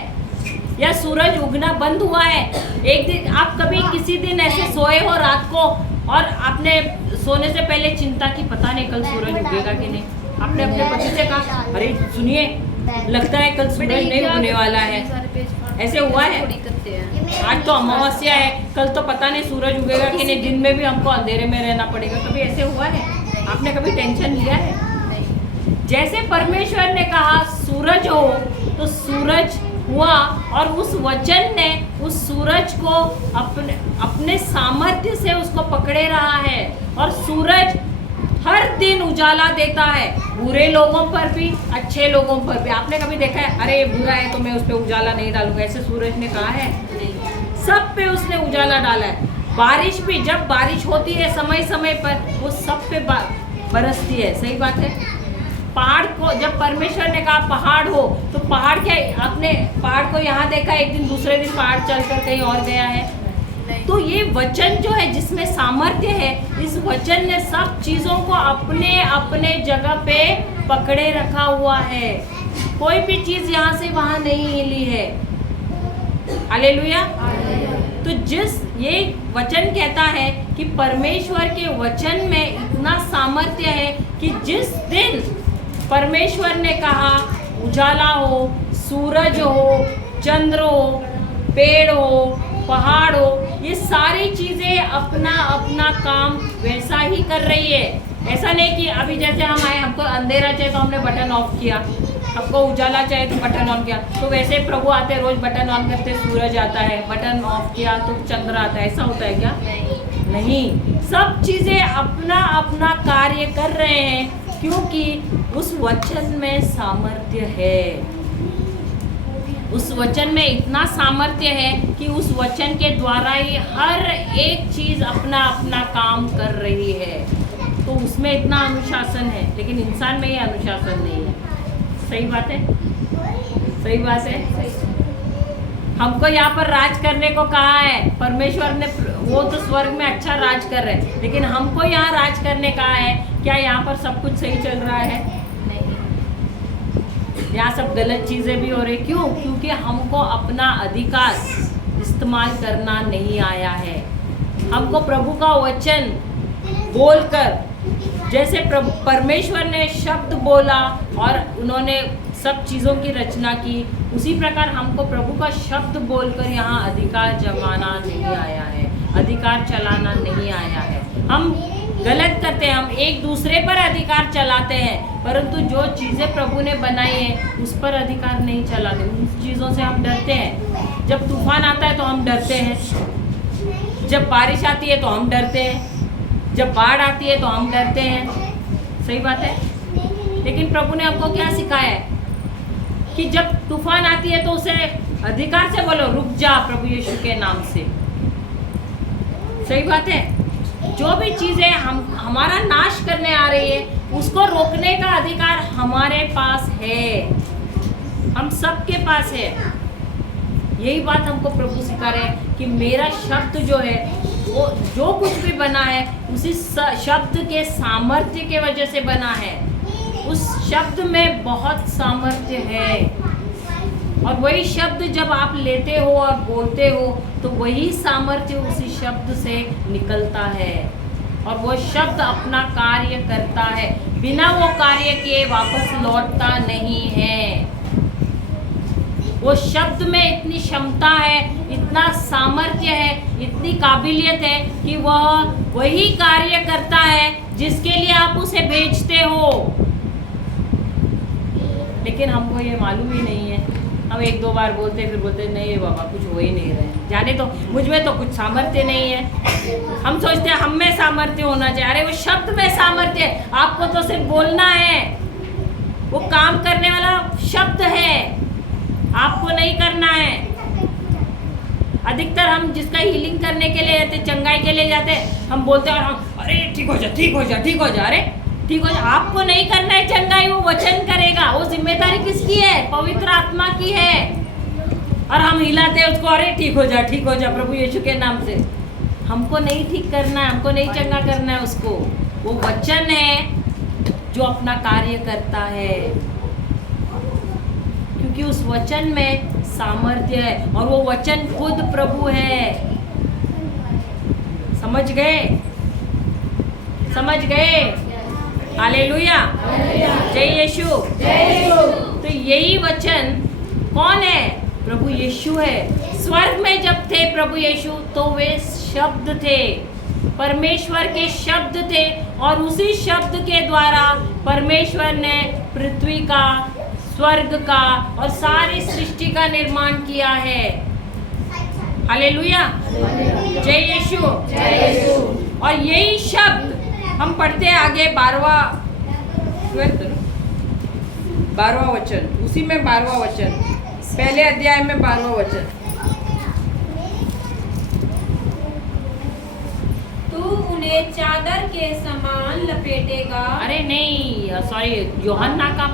या सूरज उगना बंद हुआ है? एक दिन आप कभी किसी दिन ऐसे सोए हो रात को और आपने सोने से पहले चिंता की पता नहीं कल सूरज उगेगा कि नहीं। आपने अपने पति से कहा अरे सुनिए लगता है कल सूरज नहीं उगने वाला है। ऐसे हुआ है? आज तो अमावस्या है, कल तो पता नहीं सूरज उगेगा कि नहीं, दिन में भी हमको अंधेरे में रहना पड़ेगा। कभी ऐसे हुआ है? आपने कभी टेंशन लिया है? जैसे परमेश्वर ने कहा सूरज हो तो सूरज हुआ और उस वचन ने उस सूरज को अपने सामर्थ्य से उसको पकड़े रहा है। और सूरज हर दिन उजाला देता है, बुरे लोगों पर भी अच्छे लोगों पर भी। आपने कभी देखा है अरे ये बुरा है तो मैं उस पर उजाला नहीं डालूंगा? ऐसे सूरज ने कहा है? सब पे उसने उजाला डाला है। बारिश भी जब बारिश होती है समय समय पर वो सब पे बरसती है। सही बात है। पहाड़ को जब परमेश्वर ने कहा पहाड़ हो तो पहाड़ क्या, आपने पहाड़ को यहाँ देखा, एक दिन दूसरे दिन पहाड़ चलकर कहीं और गया है? तो ये वचन जो है जिसमें सामर्थ्य है, इस वचन ने सब चीज़ों को अपने अपने जगह पे पकड़े रखा हुआ है। कोई भी चीज़ यहाँ से वहाँ नहीं हिली है। हालेलुया। तो ये वचन कहता है कि परमेश्वर के वचन में इतना सामर्थ्य है कि जिस दिन परमेश्वर ने कहा उजाला हो, सूरज हो, चंद्र हो, पेड़ हो, पहाड़ हो, ये सारी चीज़ें अपना अपना काम वैसा ही कर रही है। ऐसा नहीं कि अभी जैसे हम आए, हमको अंधेरा चाहिए तो हमने बटन ऑफ किया, हमको उजाला चाहिए तो बटन ऑन किया। तो वैसे प्रभु आते रोज बटन ऑन करते, सूरज आता है, बटन ऑफ किया तो चंद्र आता है। ऐसा होता है क्या? नहीं। सब चीज़ें अपना अपना कार्य कर रहे हैं क्योंकि उस वचन में सामर्थ्य है। उस वचन में इतना सामर्थ्य है कि उस वचन के द्वारा ही हर एक चीज़ अपना अपना काम कर रही है। तो उसमें इतना अनुशासन है, लेकिन इंसान में ये अनुशासन नहीं है। सही बात है? सही बात है। हमको यहाँ पर राज करने को कहा है परमेश्वर ने। वो तो स्वर्ग में अच्छा राज कर रहे हैं, लेकिन हमको यहाँ राज करने कहा है। क्या यहाँ पर सब कुछ सही चल रहा है? यहाँ सब गलत चीज़ें भी हो रही। क्यों? क्योंकि हमको अपना अधिकार इस्तेमाल करना नहीं आया है। हमको प्रभु का वचन बोलकर, जैसे परमेश्वर ने शब्द बोला और उन्होंने सब चीज़ों की रचना की, उसी प्रकार हमको प्रभु का शब्द बोलकर यहाँ अधिकार जमाना नहीं आया है, अधिकार चलाना नहीं आया है। हम गलत करते हैं, हम एक दूसरे पर अधिकार चलाते हैं, परंतु जो चीज़ें प्रभु ने बनाई है उस पर अधिकार नहीं चलाते। उन चीज़ों से हम डरते हैं। जब तूफान आता है तो हम डरते हैं, जब बारिश आती है तो हम डरते हैं, जब बाढ़ आती है तो हम डरते हैं। सही बात है। लेकिन प्रभु ने हमको क्या सिखाया है कि जब तूफान आती है तो उसे अधिकार से बोलो रुक जा प्रभु यीशु के नाम से। सही बात है। जो भी चीज़ें हमारा नाश करने आ रही है, उसको रोकने का अधिकार हमारे पास है, हम सबके पास है। यही बात हमको प्रभु सिखा रहे हैं कि मेरा शब्द जो है, वो जो कुछ भी बना है उसी शब्द के सामर्थ्य के वजह से बना है। उस शब्द में बहुत सामर्थ्य है, और वही शब्द जब आप लेते हो और बोलते हो तो वही सामर्थ्य उसी शब्द से निकलता है, और वो शब्द अपना कार्य करता है, बिना वो कार्य किए वापस लौटता नहीं है। वो शब्द में इतनी क्षमता है, इतना सामर्थ्य है, इतनी काबिलियत है कि वह वही कार्य करता है जिसके लिए आप उसे भेजते हो। लेकिन हमको ये मालूम ही नहीं है। हम एक दो बार बोलते फिर बोलते नहीं बाबा कुछ हो ही नहीं रहा है, जाने तो मुझ में तो कुछ सामर्थ्य नहीं है। हम सोचते हैं हम में सामर्थ्य होना चाहिए। अरे वो शब्द में सामर्थ्य है, आपको तो सिर्फ बोलना है। वो काम करने वाला शब्द है, आपको नहीं करना है। अधिकतर हम जिसका हीलिंग करने के लिए जाते, चंगाई के लिए जाते, हम बोलते हैं और अरे ठीक हो जा, ठीक हो जा, ठीक हो जा, अरे ठीक हो जा। आपको नहीं करना है चंगाई, वो वचन करेगा। वो जिम्मेदारी किसकी है? पवित्र आत्मा की है। और हम हिलाते हैं उसको, अरे ठीक हो जा, ठीक हो जा प्रभु यीशु के नाम से। हमको नहीं ठीक करना है, हमको नहीं चंगा करना है उसको। वो वचन है जो अपना कार्य करता है, क्योंकि उस वचन में सामर्थ्य है, और वो वचन खुद प्रभु है। समझ गए? समझ गए? हालेलुया, जय यीशु। तो यही वचन कौन है? प्रभु यीशु है। स्वर्ग में जब थे प्रभु यीशु तो वे शब्द थे, परमेश्वर के शब्द थे, और उसी शब्द के द्वारा परमेश्वर ने पृथ्वी का, स्वर्ग का और सारी सृष्टि का निर्माण किया है। हालेलुया, जय यीशु। और यही शब्द हम पढ़ते हैं आगे 12वां वचन, उसी में 12वां वचन, पहले अध्याय में 12वां वचन। तू उन्हें चादर के समान लपेटेगा। अरे नहीं, सॉरी, यूहन्ना का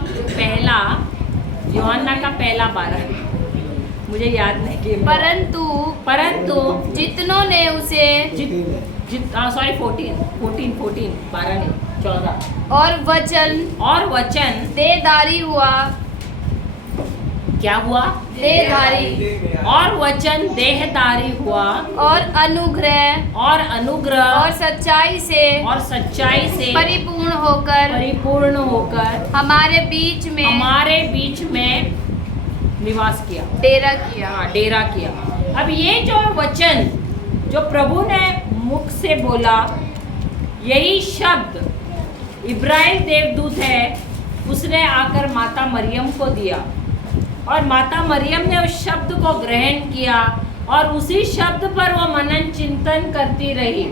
पहला 12, मुझे याद नहीं कि परंतु जितनों ने उसे सॉरी 14, 12 नहीं 14। और वचन देहधारी हुआ। क्या हुआ? देहधारी। और वचन देहधारी हुआ, और अनुग्रह और सच्चाई से परिपूर्ण होकर हमारे बीच में निवास किया, डेरा किया। अब ये जो वचन जो प्रभु ने मुख से बोला, यही शब्द इब्राहिम देवदूत है, उसने आकर माता मरियम को दिया, और माता मरियम ने उस शब्द को ग्रहण किया, और उसी शब्द पर वो मनन चिंतन करती रही,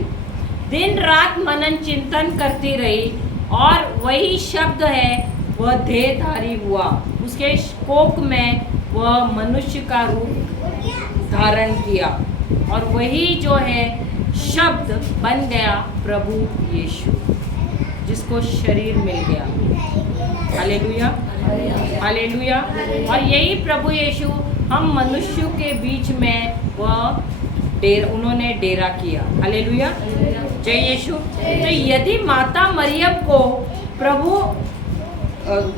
दिन रात मनन चिंतन करती रही, और वही शब्द है वह देहधारी हुआ। उसके कोख में वह मनुष्य का रूप धारण किया, और वही जो है शब्द बन गया प्रभु यीशु, जिसको शरीर मिल गया। Hallelujah, hallelujah. और यही प्रभु यीशु हम मनुष्यों के बीच में उन्होंने डेरा किया। हालेलुया, जय यीशु। तो यदि माता मरियम को प्रभु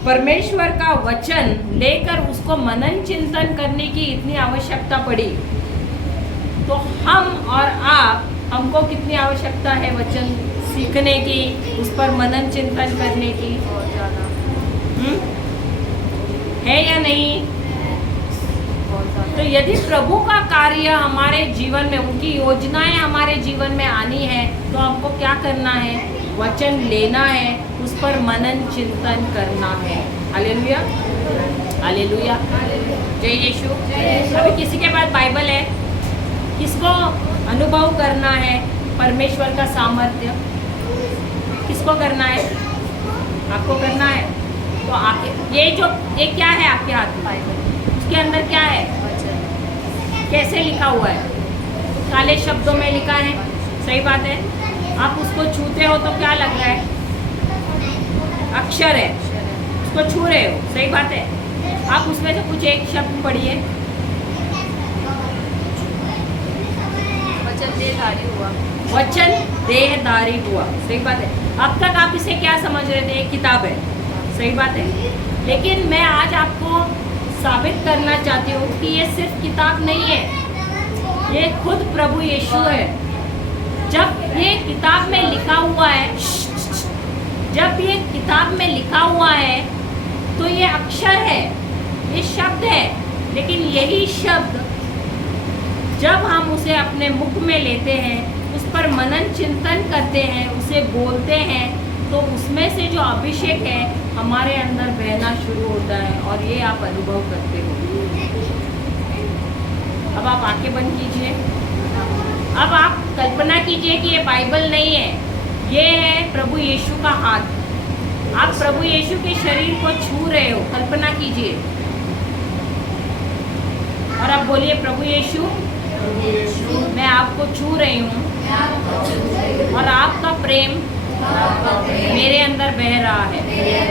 परमेश्वर का वचन लेकर उसको मनन चिंतन करने की इतनी आवश्यकता पड़ी, तो हम और हमको कितनी आवश्यकता है वचन सीखने की, उस पर मनन चिंतन करने की? है या नहीं? तो यदि प्रभु का कार्य हमारे जीवन में, उनकी योजनाएं हमारे जीवन में आनी है, तो हमको क्या करना है? वचन लेना है, उस पर मनन चिंतन करना है। हालेलुया, हालेलुया, जय यीशु। अभी किसी के पास बाइबल है? किसको अनुभव करना है परमेश्वर का सामर्थ्य? किसको करना है? आपको करना है। तो आके ये क्या है आपके हाथ में? बाइबल। उसके अंदर क्या है? कैसे लिखा हुआ है? काले शब्दों में लिखा है, सही बात है। आप उसको छूते हो तो क्या लग रहा है? अक्षर है, उसको छू रहे हो, सही बात है। आप उसमें से कुछ एक शब्द पढ़िए। वचन देहधारी हुआ। वचन देहधारी हुआ, सही बात है। अब तक आप इसे क्या समझ रहे थे? एक किताब है, सही बात है। लेकिन मैं आज आपको साबित करना चाहती हूँ कि ये सिर्फ किताब नहीं है, ये खुद प्रभु यीशु है। जब ये किताब में लिखा हुआ है, जब ये किताब में लिखा हुआ है तो ये अक्षर है, ये शब्द है। लेकिन यही शब्द जब हम उसे अपने मुख में लेते हैं, उस पर मनन चिंतन करते हैं, उसे बोलते हैं, तो उसमें से जो अभिषेक है हमारे अंदर बहना शुरू होता है और ये आप अनुभव करते हो। अब आप आंखें बंद कीजिए। अब आप कल्पना कीजिए कि ये बाइबल नहीं है, ये है प्रभु यीशु का हाथ। आप प्रभु यीशु के शरीर को छू रहे हो, कल्पना कीजिए। और अब बोलिए, प्रभु यीशु मैं आपको छू रही हूँ और आपका प्रेम मेरे अंदर बह रहा है।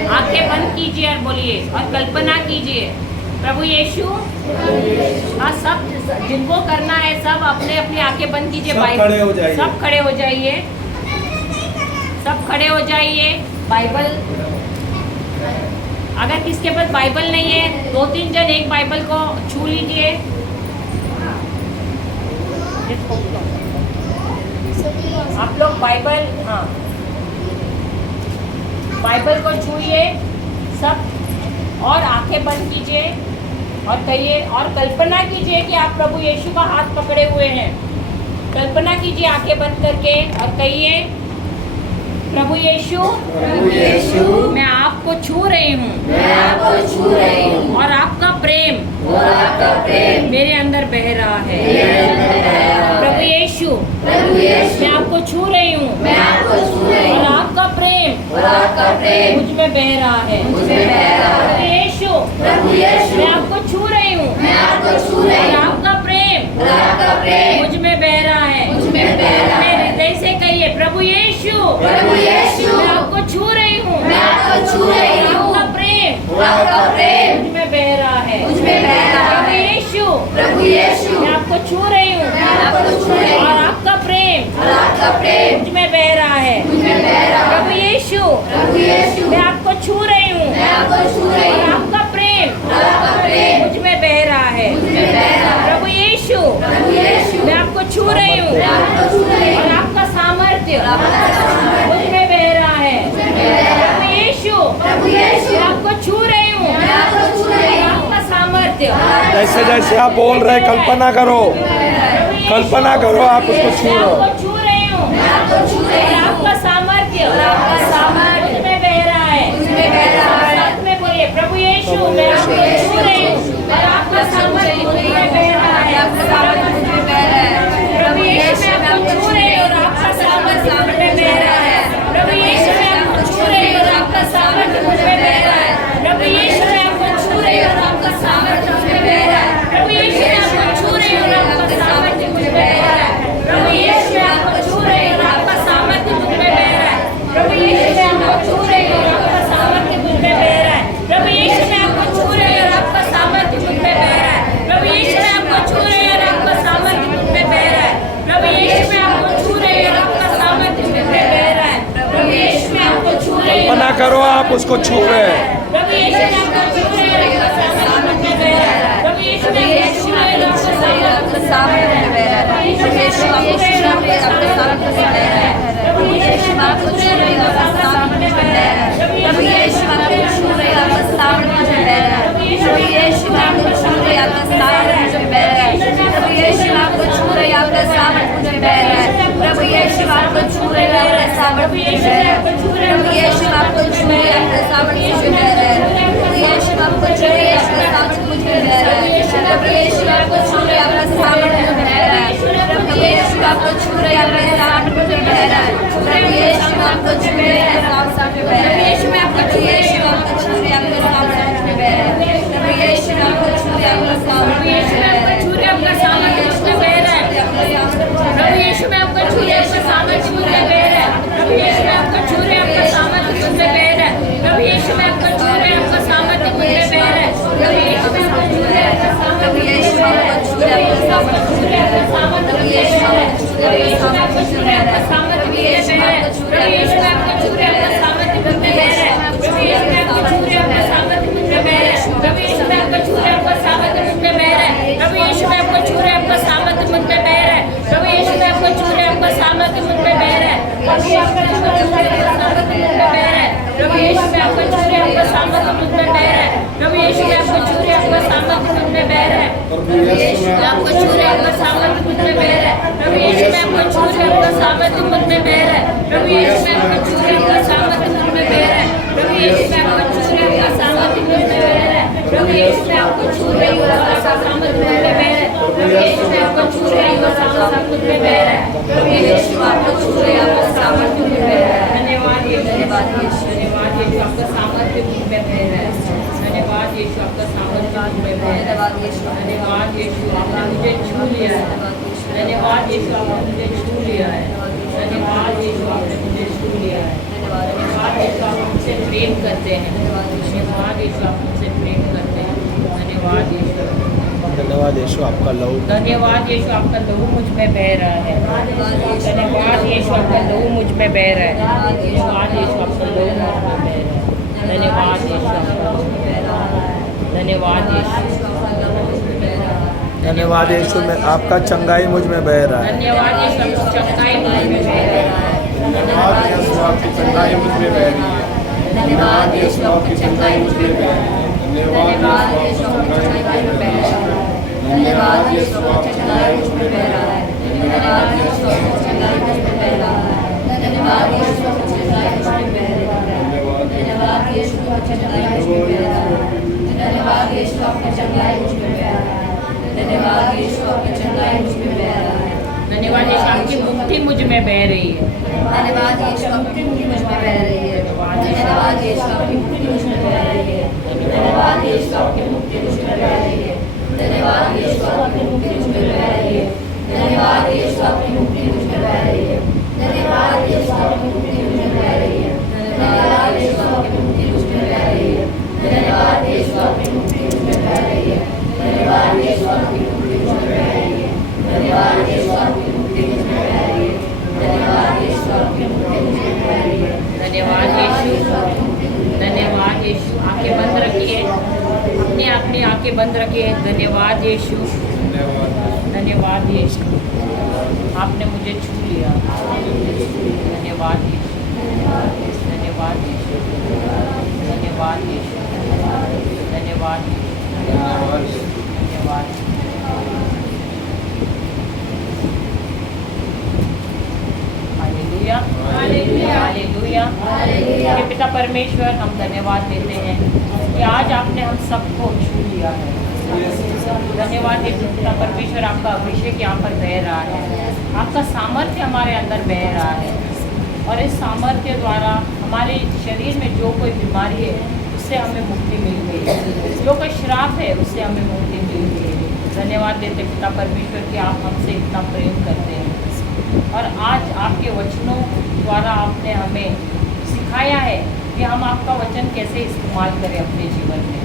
आंखें बंद कीजिए और बोलिए और कल्पना कीजिए, प्रभु यीशु। हाँ, सब जिनको करना है सब अपने अपनी आंखें बंद कीजिए। सब खड़े हो जाइए। सब खड़े हो जाइए, सब खड़े हो जाइए। बाइबल, अगर किसके पास बाइबल नहीं है, 2-3 जन एक बाइबल को छू लीजिए। आप लोग बाइबल, हाँ, बाइबल को छूइए सब और आंखें बंद कीजिए और कहिए और कल्पना कीजिए कि आप प्रभु यीशु का हाथ पकड़े हुए हैं। कल्पना कीजिए आंखें बंद करके और कहिए, प्रभु यीशु मैं आपको छू रही हूँ, और आपका प्रेम मेरे अंदर बह रहा है। प्रभु यीशु मैं आपको छू रही हूँ और आपका प्रेम मुझ में बह रहा है। प्रभु यीशु मैं आपको छू रही हूँ और आपका प्रेम मुझ में बह रहा है। अपने हृदय से कहिए, प्रभु यीशु मैं आपको छू रही हूँ और आपका प्रेम मुझ में बह रहा है। प्रभु यीशु मैं आपको छू रही हूँ और आपका प्रेम मुझ में बह रहा है। प्रभु यीशु मैं आपको छू रही हूँ और आपका प्रेम मुझ में बह रहा है। प्रभु यीशु मैं आपको छू रही हूँ और आपका सामर्थ्य मुझ में बह रहा है। प्रभु यीशु मैं आपको छू रही हूँ और आपका सामर्थ्य। जैसे जैसे आप बोल रहे कल्पना करो, कल्पना करो आप उसको छू रहे हो। छू रही हूँ और आपका सामर्थ्य मुझ में बह रहा है। साथ में बोलिए, प्रभु यीशु मैं आपको छू रही हूँ और आपका सामर्थ्य मुझ में बह रहा है। प्रभु यीशु मैं आपको छू रही हूँ और आपका सामर्थ्य मुझ में बह रहा है। प्रभु यीशु मैं आपको छू रही हूँ और आपका सामर्थ्य मुझ में बह रहा है। प्रभु यीशु मैं आपको छू रही हूँ और आपका सामर्थ्य मुझ में बह रहा है। प्रभु यीशु मैं आपको छू रही हूँ और आपका सामर्थ्य मुझ में बह रहा है। प्रभु यीशु मैं आपको छू रही हूँ और आपका सामर्थ्य मुझ में बह रहा है। प्रभु यीशु मैं आपको छू रही हूँ और आपका सामर्थ्य मुझ में बह रहा है। प्रभु यीशु मैं आपको छू रही हूँ और आपका सामर्थ्य मुझ में बह रहा है। प्रभु यीशु मैं आपको छू रही हूँ और आपका सामर्थ्य मुझ में बह रहा है। प्रभु यीशु मैं आपको छू रही हूँ और आपका सामर्थ्य मुझ में बह रहा है। प्रभु यीशु मैं आपको छू रही हूँ। कल्पना करो आप उसको छू रहे हैं। प्रभु यीशु मैं आपको छू रही हूँ और आपका सामर्थ्य मुझ में बह रहा है। प्रभु यीशु मैं आपको छू रही हूँ और आपका सामर्थ्य मुझ में बह रहा है। प्रभु यीशु मैं आपको छू रही हूँ और आपका सामर्थ्य मुझ में बह रहा है। प्रभु यीशु मैं आपको छू रही हूँ और आपका सामर्थ्य मुझ में बह रहा है। प्रभु यीशु मैं आपको छू रही हूँ और आपका सामर्थ्य मुझ में बह रहा है। प्रभु यीशु मैं आपको छू रही हूँ और आपका सामर्थ्य मुझ में बह रहा है। प्रभु यीशु मैं आपको छू रही हूँ और आपका सामर्थ्य मुझ में बह रहा है। प्रभु यीशु मैं आपको छू रही हूँ और आपका सामर्थ्य मुझ में बह रहा है। प्रभु यीशु मैं आपको छू रही हूँ और आपका सामर्थ्य मुझ में बह रहा है। प्रभु यीशु मैं आपको छू रही हूँ और आपका सामर्थ्य मुझ में बह रहा है। प्रभु यीशु मैं आपको छू रही हूँ और आपका सामर्थ्य मुझ में बह रहा है। प्रभु यीशु मैं आपको छू रही हूँ और आपका सामर्थ्य मुझ में बह रहा है। प्रभु यीशु मैं आपको छू रही हूँ और आपका सामर्थ्य मुझ में बह रहा है। प्रभु यीशु मैं आपको छू रही हूँ और आपका सामर्थ्य मुझ में बह रहा है। प्रभु यीशु मैं आपको छू रही हूँ और आपका सामर्थ्य मुझ में बह रहा है। प्रभु यीशु मैं आपको छू रही हूँ और आपका सामर्थ्य मुझ में बह रहा है। आपको छू रहे हैं, आपका सामर्थ्य मुझ में बह रहा है। प्रभु यीशु मैं आपको छू रहे हैं, आपका सामर्थ्य मुझ में बह रहा है। प्रभु यीशु मैं आपको छू रहे हैं, आपका सामर्थ्य मुझ में बह रहा है। प्रभु यीशु मैं आपको छू रहे हैं, आपका सामर्थ्य मुझ में बह रहा है। प्रभु यीशु मैं आपको छू रहे हैं, आपका सामर्थ्य मुझ में बह रहा है। प्रभु यीशु मैं आपको छू रहे हैं, आपका सामर्थ्य मुझ में बह रहा है। प्रभु यीशु मैं आपको छू रहे हैं, आपका सामर्थ्य मुझ में बह रहा है। प्रभु यीशु मैं आपको छू रहे हैं, आपका सामर्थ्य मुझ में बह रहा है। प्रभु यीशु मैं आपको छू रहे हैं, आपका सामर्थ्य मुझ में बह रहा है। प्रभु यीशु मैं आपको छू रहे हैं, आपका सामर्थ्य मुझ में बह रहा है। प्रभु यीशु मैं आपको छू रहे हैं, आपका सामर्थ्य मुझ में बह रहा है। प्रभु यीशु मैं आपको छू रहे हैं, आपका सामर्थ्य मुझ में बह रहा है। प्रभु यीशु मैं आपको छू रहे हैं, आपका सामर्थ्य मुझ में बह रहा है। प्रभु यीशु मैं आपको छू रहे हैं, आपका सामर्थ्य मुझ में बह रहा है। प्रभु यीशु मैं आपको छू रहे हैं, आपका सामर्थ्य मुझ में बह रहा है। प्रभु यीशु मैं आपको छू रहे हैं, आपका सामर्थ्य मुझ में बह रहा है। प्रभु यीशु आपको छू रहे हैं, आपका सामर्थ्य मुझ में बह रहा है। धन्यवाद यीशु, धन्यवाद यीशु, धन्यवाद यीशु, आपका सामर्थ्य मुझ में बह रहा है। धन्यवाद यीशु, आपका सामर्थ्य मुझ में बह रहा है। धन्यवाद यीशु, आपने मुझे छू लिया है। धन्यवाद यीशु, आपने मुझे छू लिया है। धन्यवाद यीशु, आपने मुझे छू लिया है। धन्यवाद यीशु, आप मुझसे प्रेम करते हैं। धन्यवाद यीशु, आप मुझसे प्रेम करते हैं। धन्यवाद यीशु, धन्यवाद यीशु, आपका लहू धन्यवाद यीशु, आपका लहू मुझ में बह रहा है। धन्यवाद यीशु, आपका लहू मुझ में बह रहा है। धन्यवाद यीशु, आपका लहू मुझ में बह रहा है। धन्यवाद यीशु, धन्यवाद यीशु, धन्यवाद यीशु में आपका चंगाई मुझ में बह रहा है। धन्यवाद यीशु, आपकी चंगाई मुझ में बह रहा है। धन्यवाद यीशु, आपकी चंगाई मुझ में बह रही है। धन्यवाद यीशु आपकी चंगाई मुझ में बह रहा है। धन्यवाद यीशु आपकी चंगाई में बह रहा है। धन्यवाद यीशु आपकी चंगाई मुझ में बह रहा है। धन्यवाद यीशु आपकी चंगाई मुझ में बह रहा है। धन्यवाद यीशु आपकी चंगाई मुझ में बह रहा है। धन्यवाद यीशु आपकी चंगाई मुझ में बह रहा है। धन्यवाद यीशु आपकी चंगाई मुझ में बह रहा है। धन्यवाद यीशु आपकी चंगाई मुझ में बह रहा है। धन्यवाद यीशु, आपकी मुक्ति मुझ में बह रही है। धन्यवाद यीशु आपकी मुक्ति मुझ में बह रही है। धन्यवाद यीशु आपकी मुक्ति मुझ में बह रही है। धन्यवाद यीशु आपकी मुक्ति मुझ में बह रही है। धन्यवाद यीशु आपकी मुक्ति मुझ में बह रही है। धन्यवाद यीशु आपकी मुक्ति मुझ में बह रही है। धन्यवाद यीशु आपकी मुक्ति मुझ में बह रही है। धन्यवाद यीशु आपकी मुक्ति मुझ में बह रही है। धन्यवाद यीशु आपकी मुक्ति मुझ में बह रही है। धन्यवाद यीशु आपकी मुक्ति मुझ में बह रही है। धन्यवाद यीशु आपकी मुक्ति मुझ में बह रही है। धन्यवाद यीशु आपकी मुक्ति मुझ में बह रही है। धन्यवाद यीशु, धन्यवाद यीशु, आंखें बंद रखिए, अपनी आंखें बंद रखिए। धन्यवाद यीशु, धन्यवाद यीशु, आपने मुझे छू लिया। धन्यवाद यीशु, धन्यवाद यीशु, धन्यवाद यीशु, धन्यवाद यीशु, धन्यवाद। Hallelujah, hallelujah, hallelujah. हे पिता परमेश्वर, हम धन्यवाद देते हैं कि आज आपने हम सबको छू लिया है। धन्यवाद देते हैं पिता परमेश्वर, आपका अभिषेक यहाँ पर बह रहा है। आपका सामर्थ्य हमारे अंदर बह रहा है और इस सामर्थ्य द्वारा हमारे शरीर में जो कोई बीमारी है उससे हमें मुक्ति मिल गई, जो कोई श्राप है उससे हमें मुक्ति मिल गई। धन्यवाद देते पिता परमेश्वर कि आप हमसे इतना प्रेम करते हैं और आज आपके वचनों द्वारा आपने हमें सिखाया है कि हम आपका वचन कैसे इस्तेमाल करें अपने जीवन में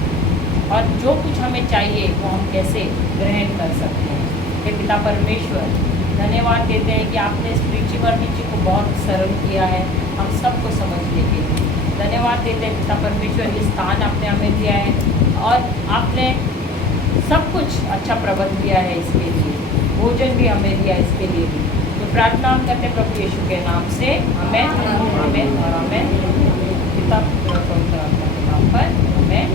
और जो कुछ हमें चाहिए वो हम कैसे ग्रहण कर सकते हैं। हे पिता परमेश्वर, धन्यवाद देते हैं कि आपने इस प्रीची वर्णिची को बहुत सरल किया है हम सबको समझने के लिए। धन्यवाद देते हैं पिता परमेश्वर, ये स्थान आपने हमें दिया है और आपने सब कुछ अच्छा प्रबंध किया है इसके लिए, भोजन भी हमें दिया इसके लिए भी। तो प्रार्थना हम करते हैं प्रभु यीशु के नाम से, आमेन, आमेन और आमेन। पिता पुत्र पवित्र आत्मा के नाम पर आमेन।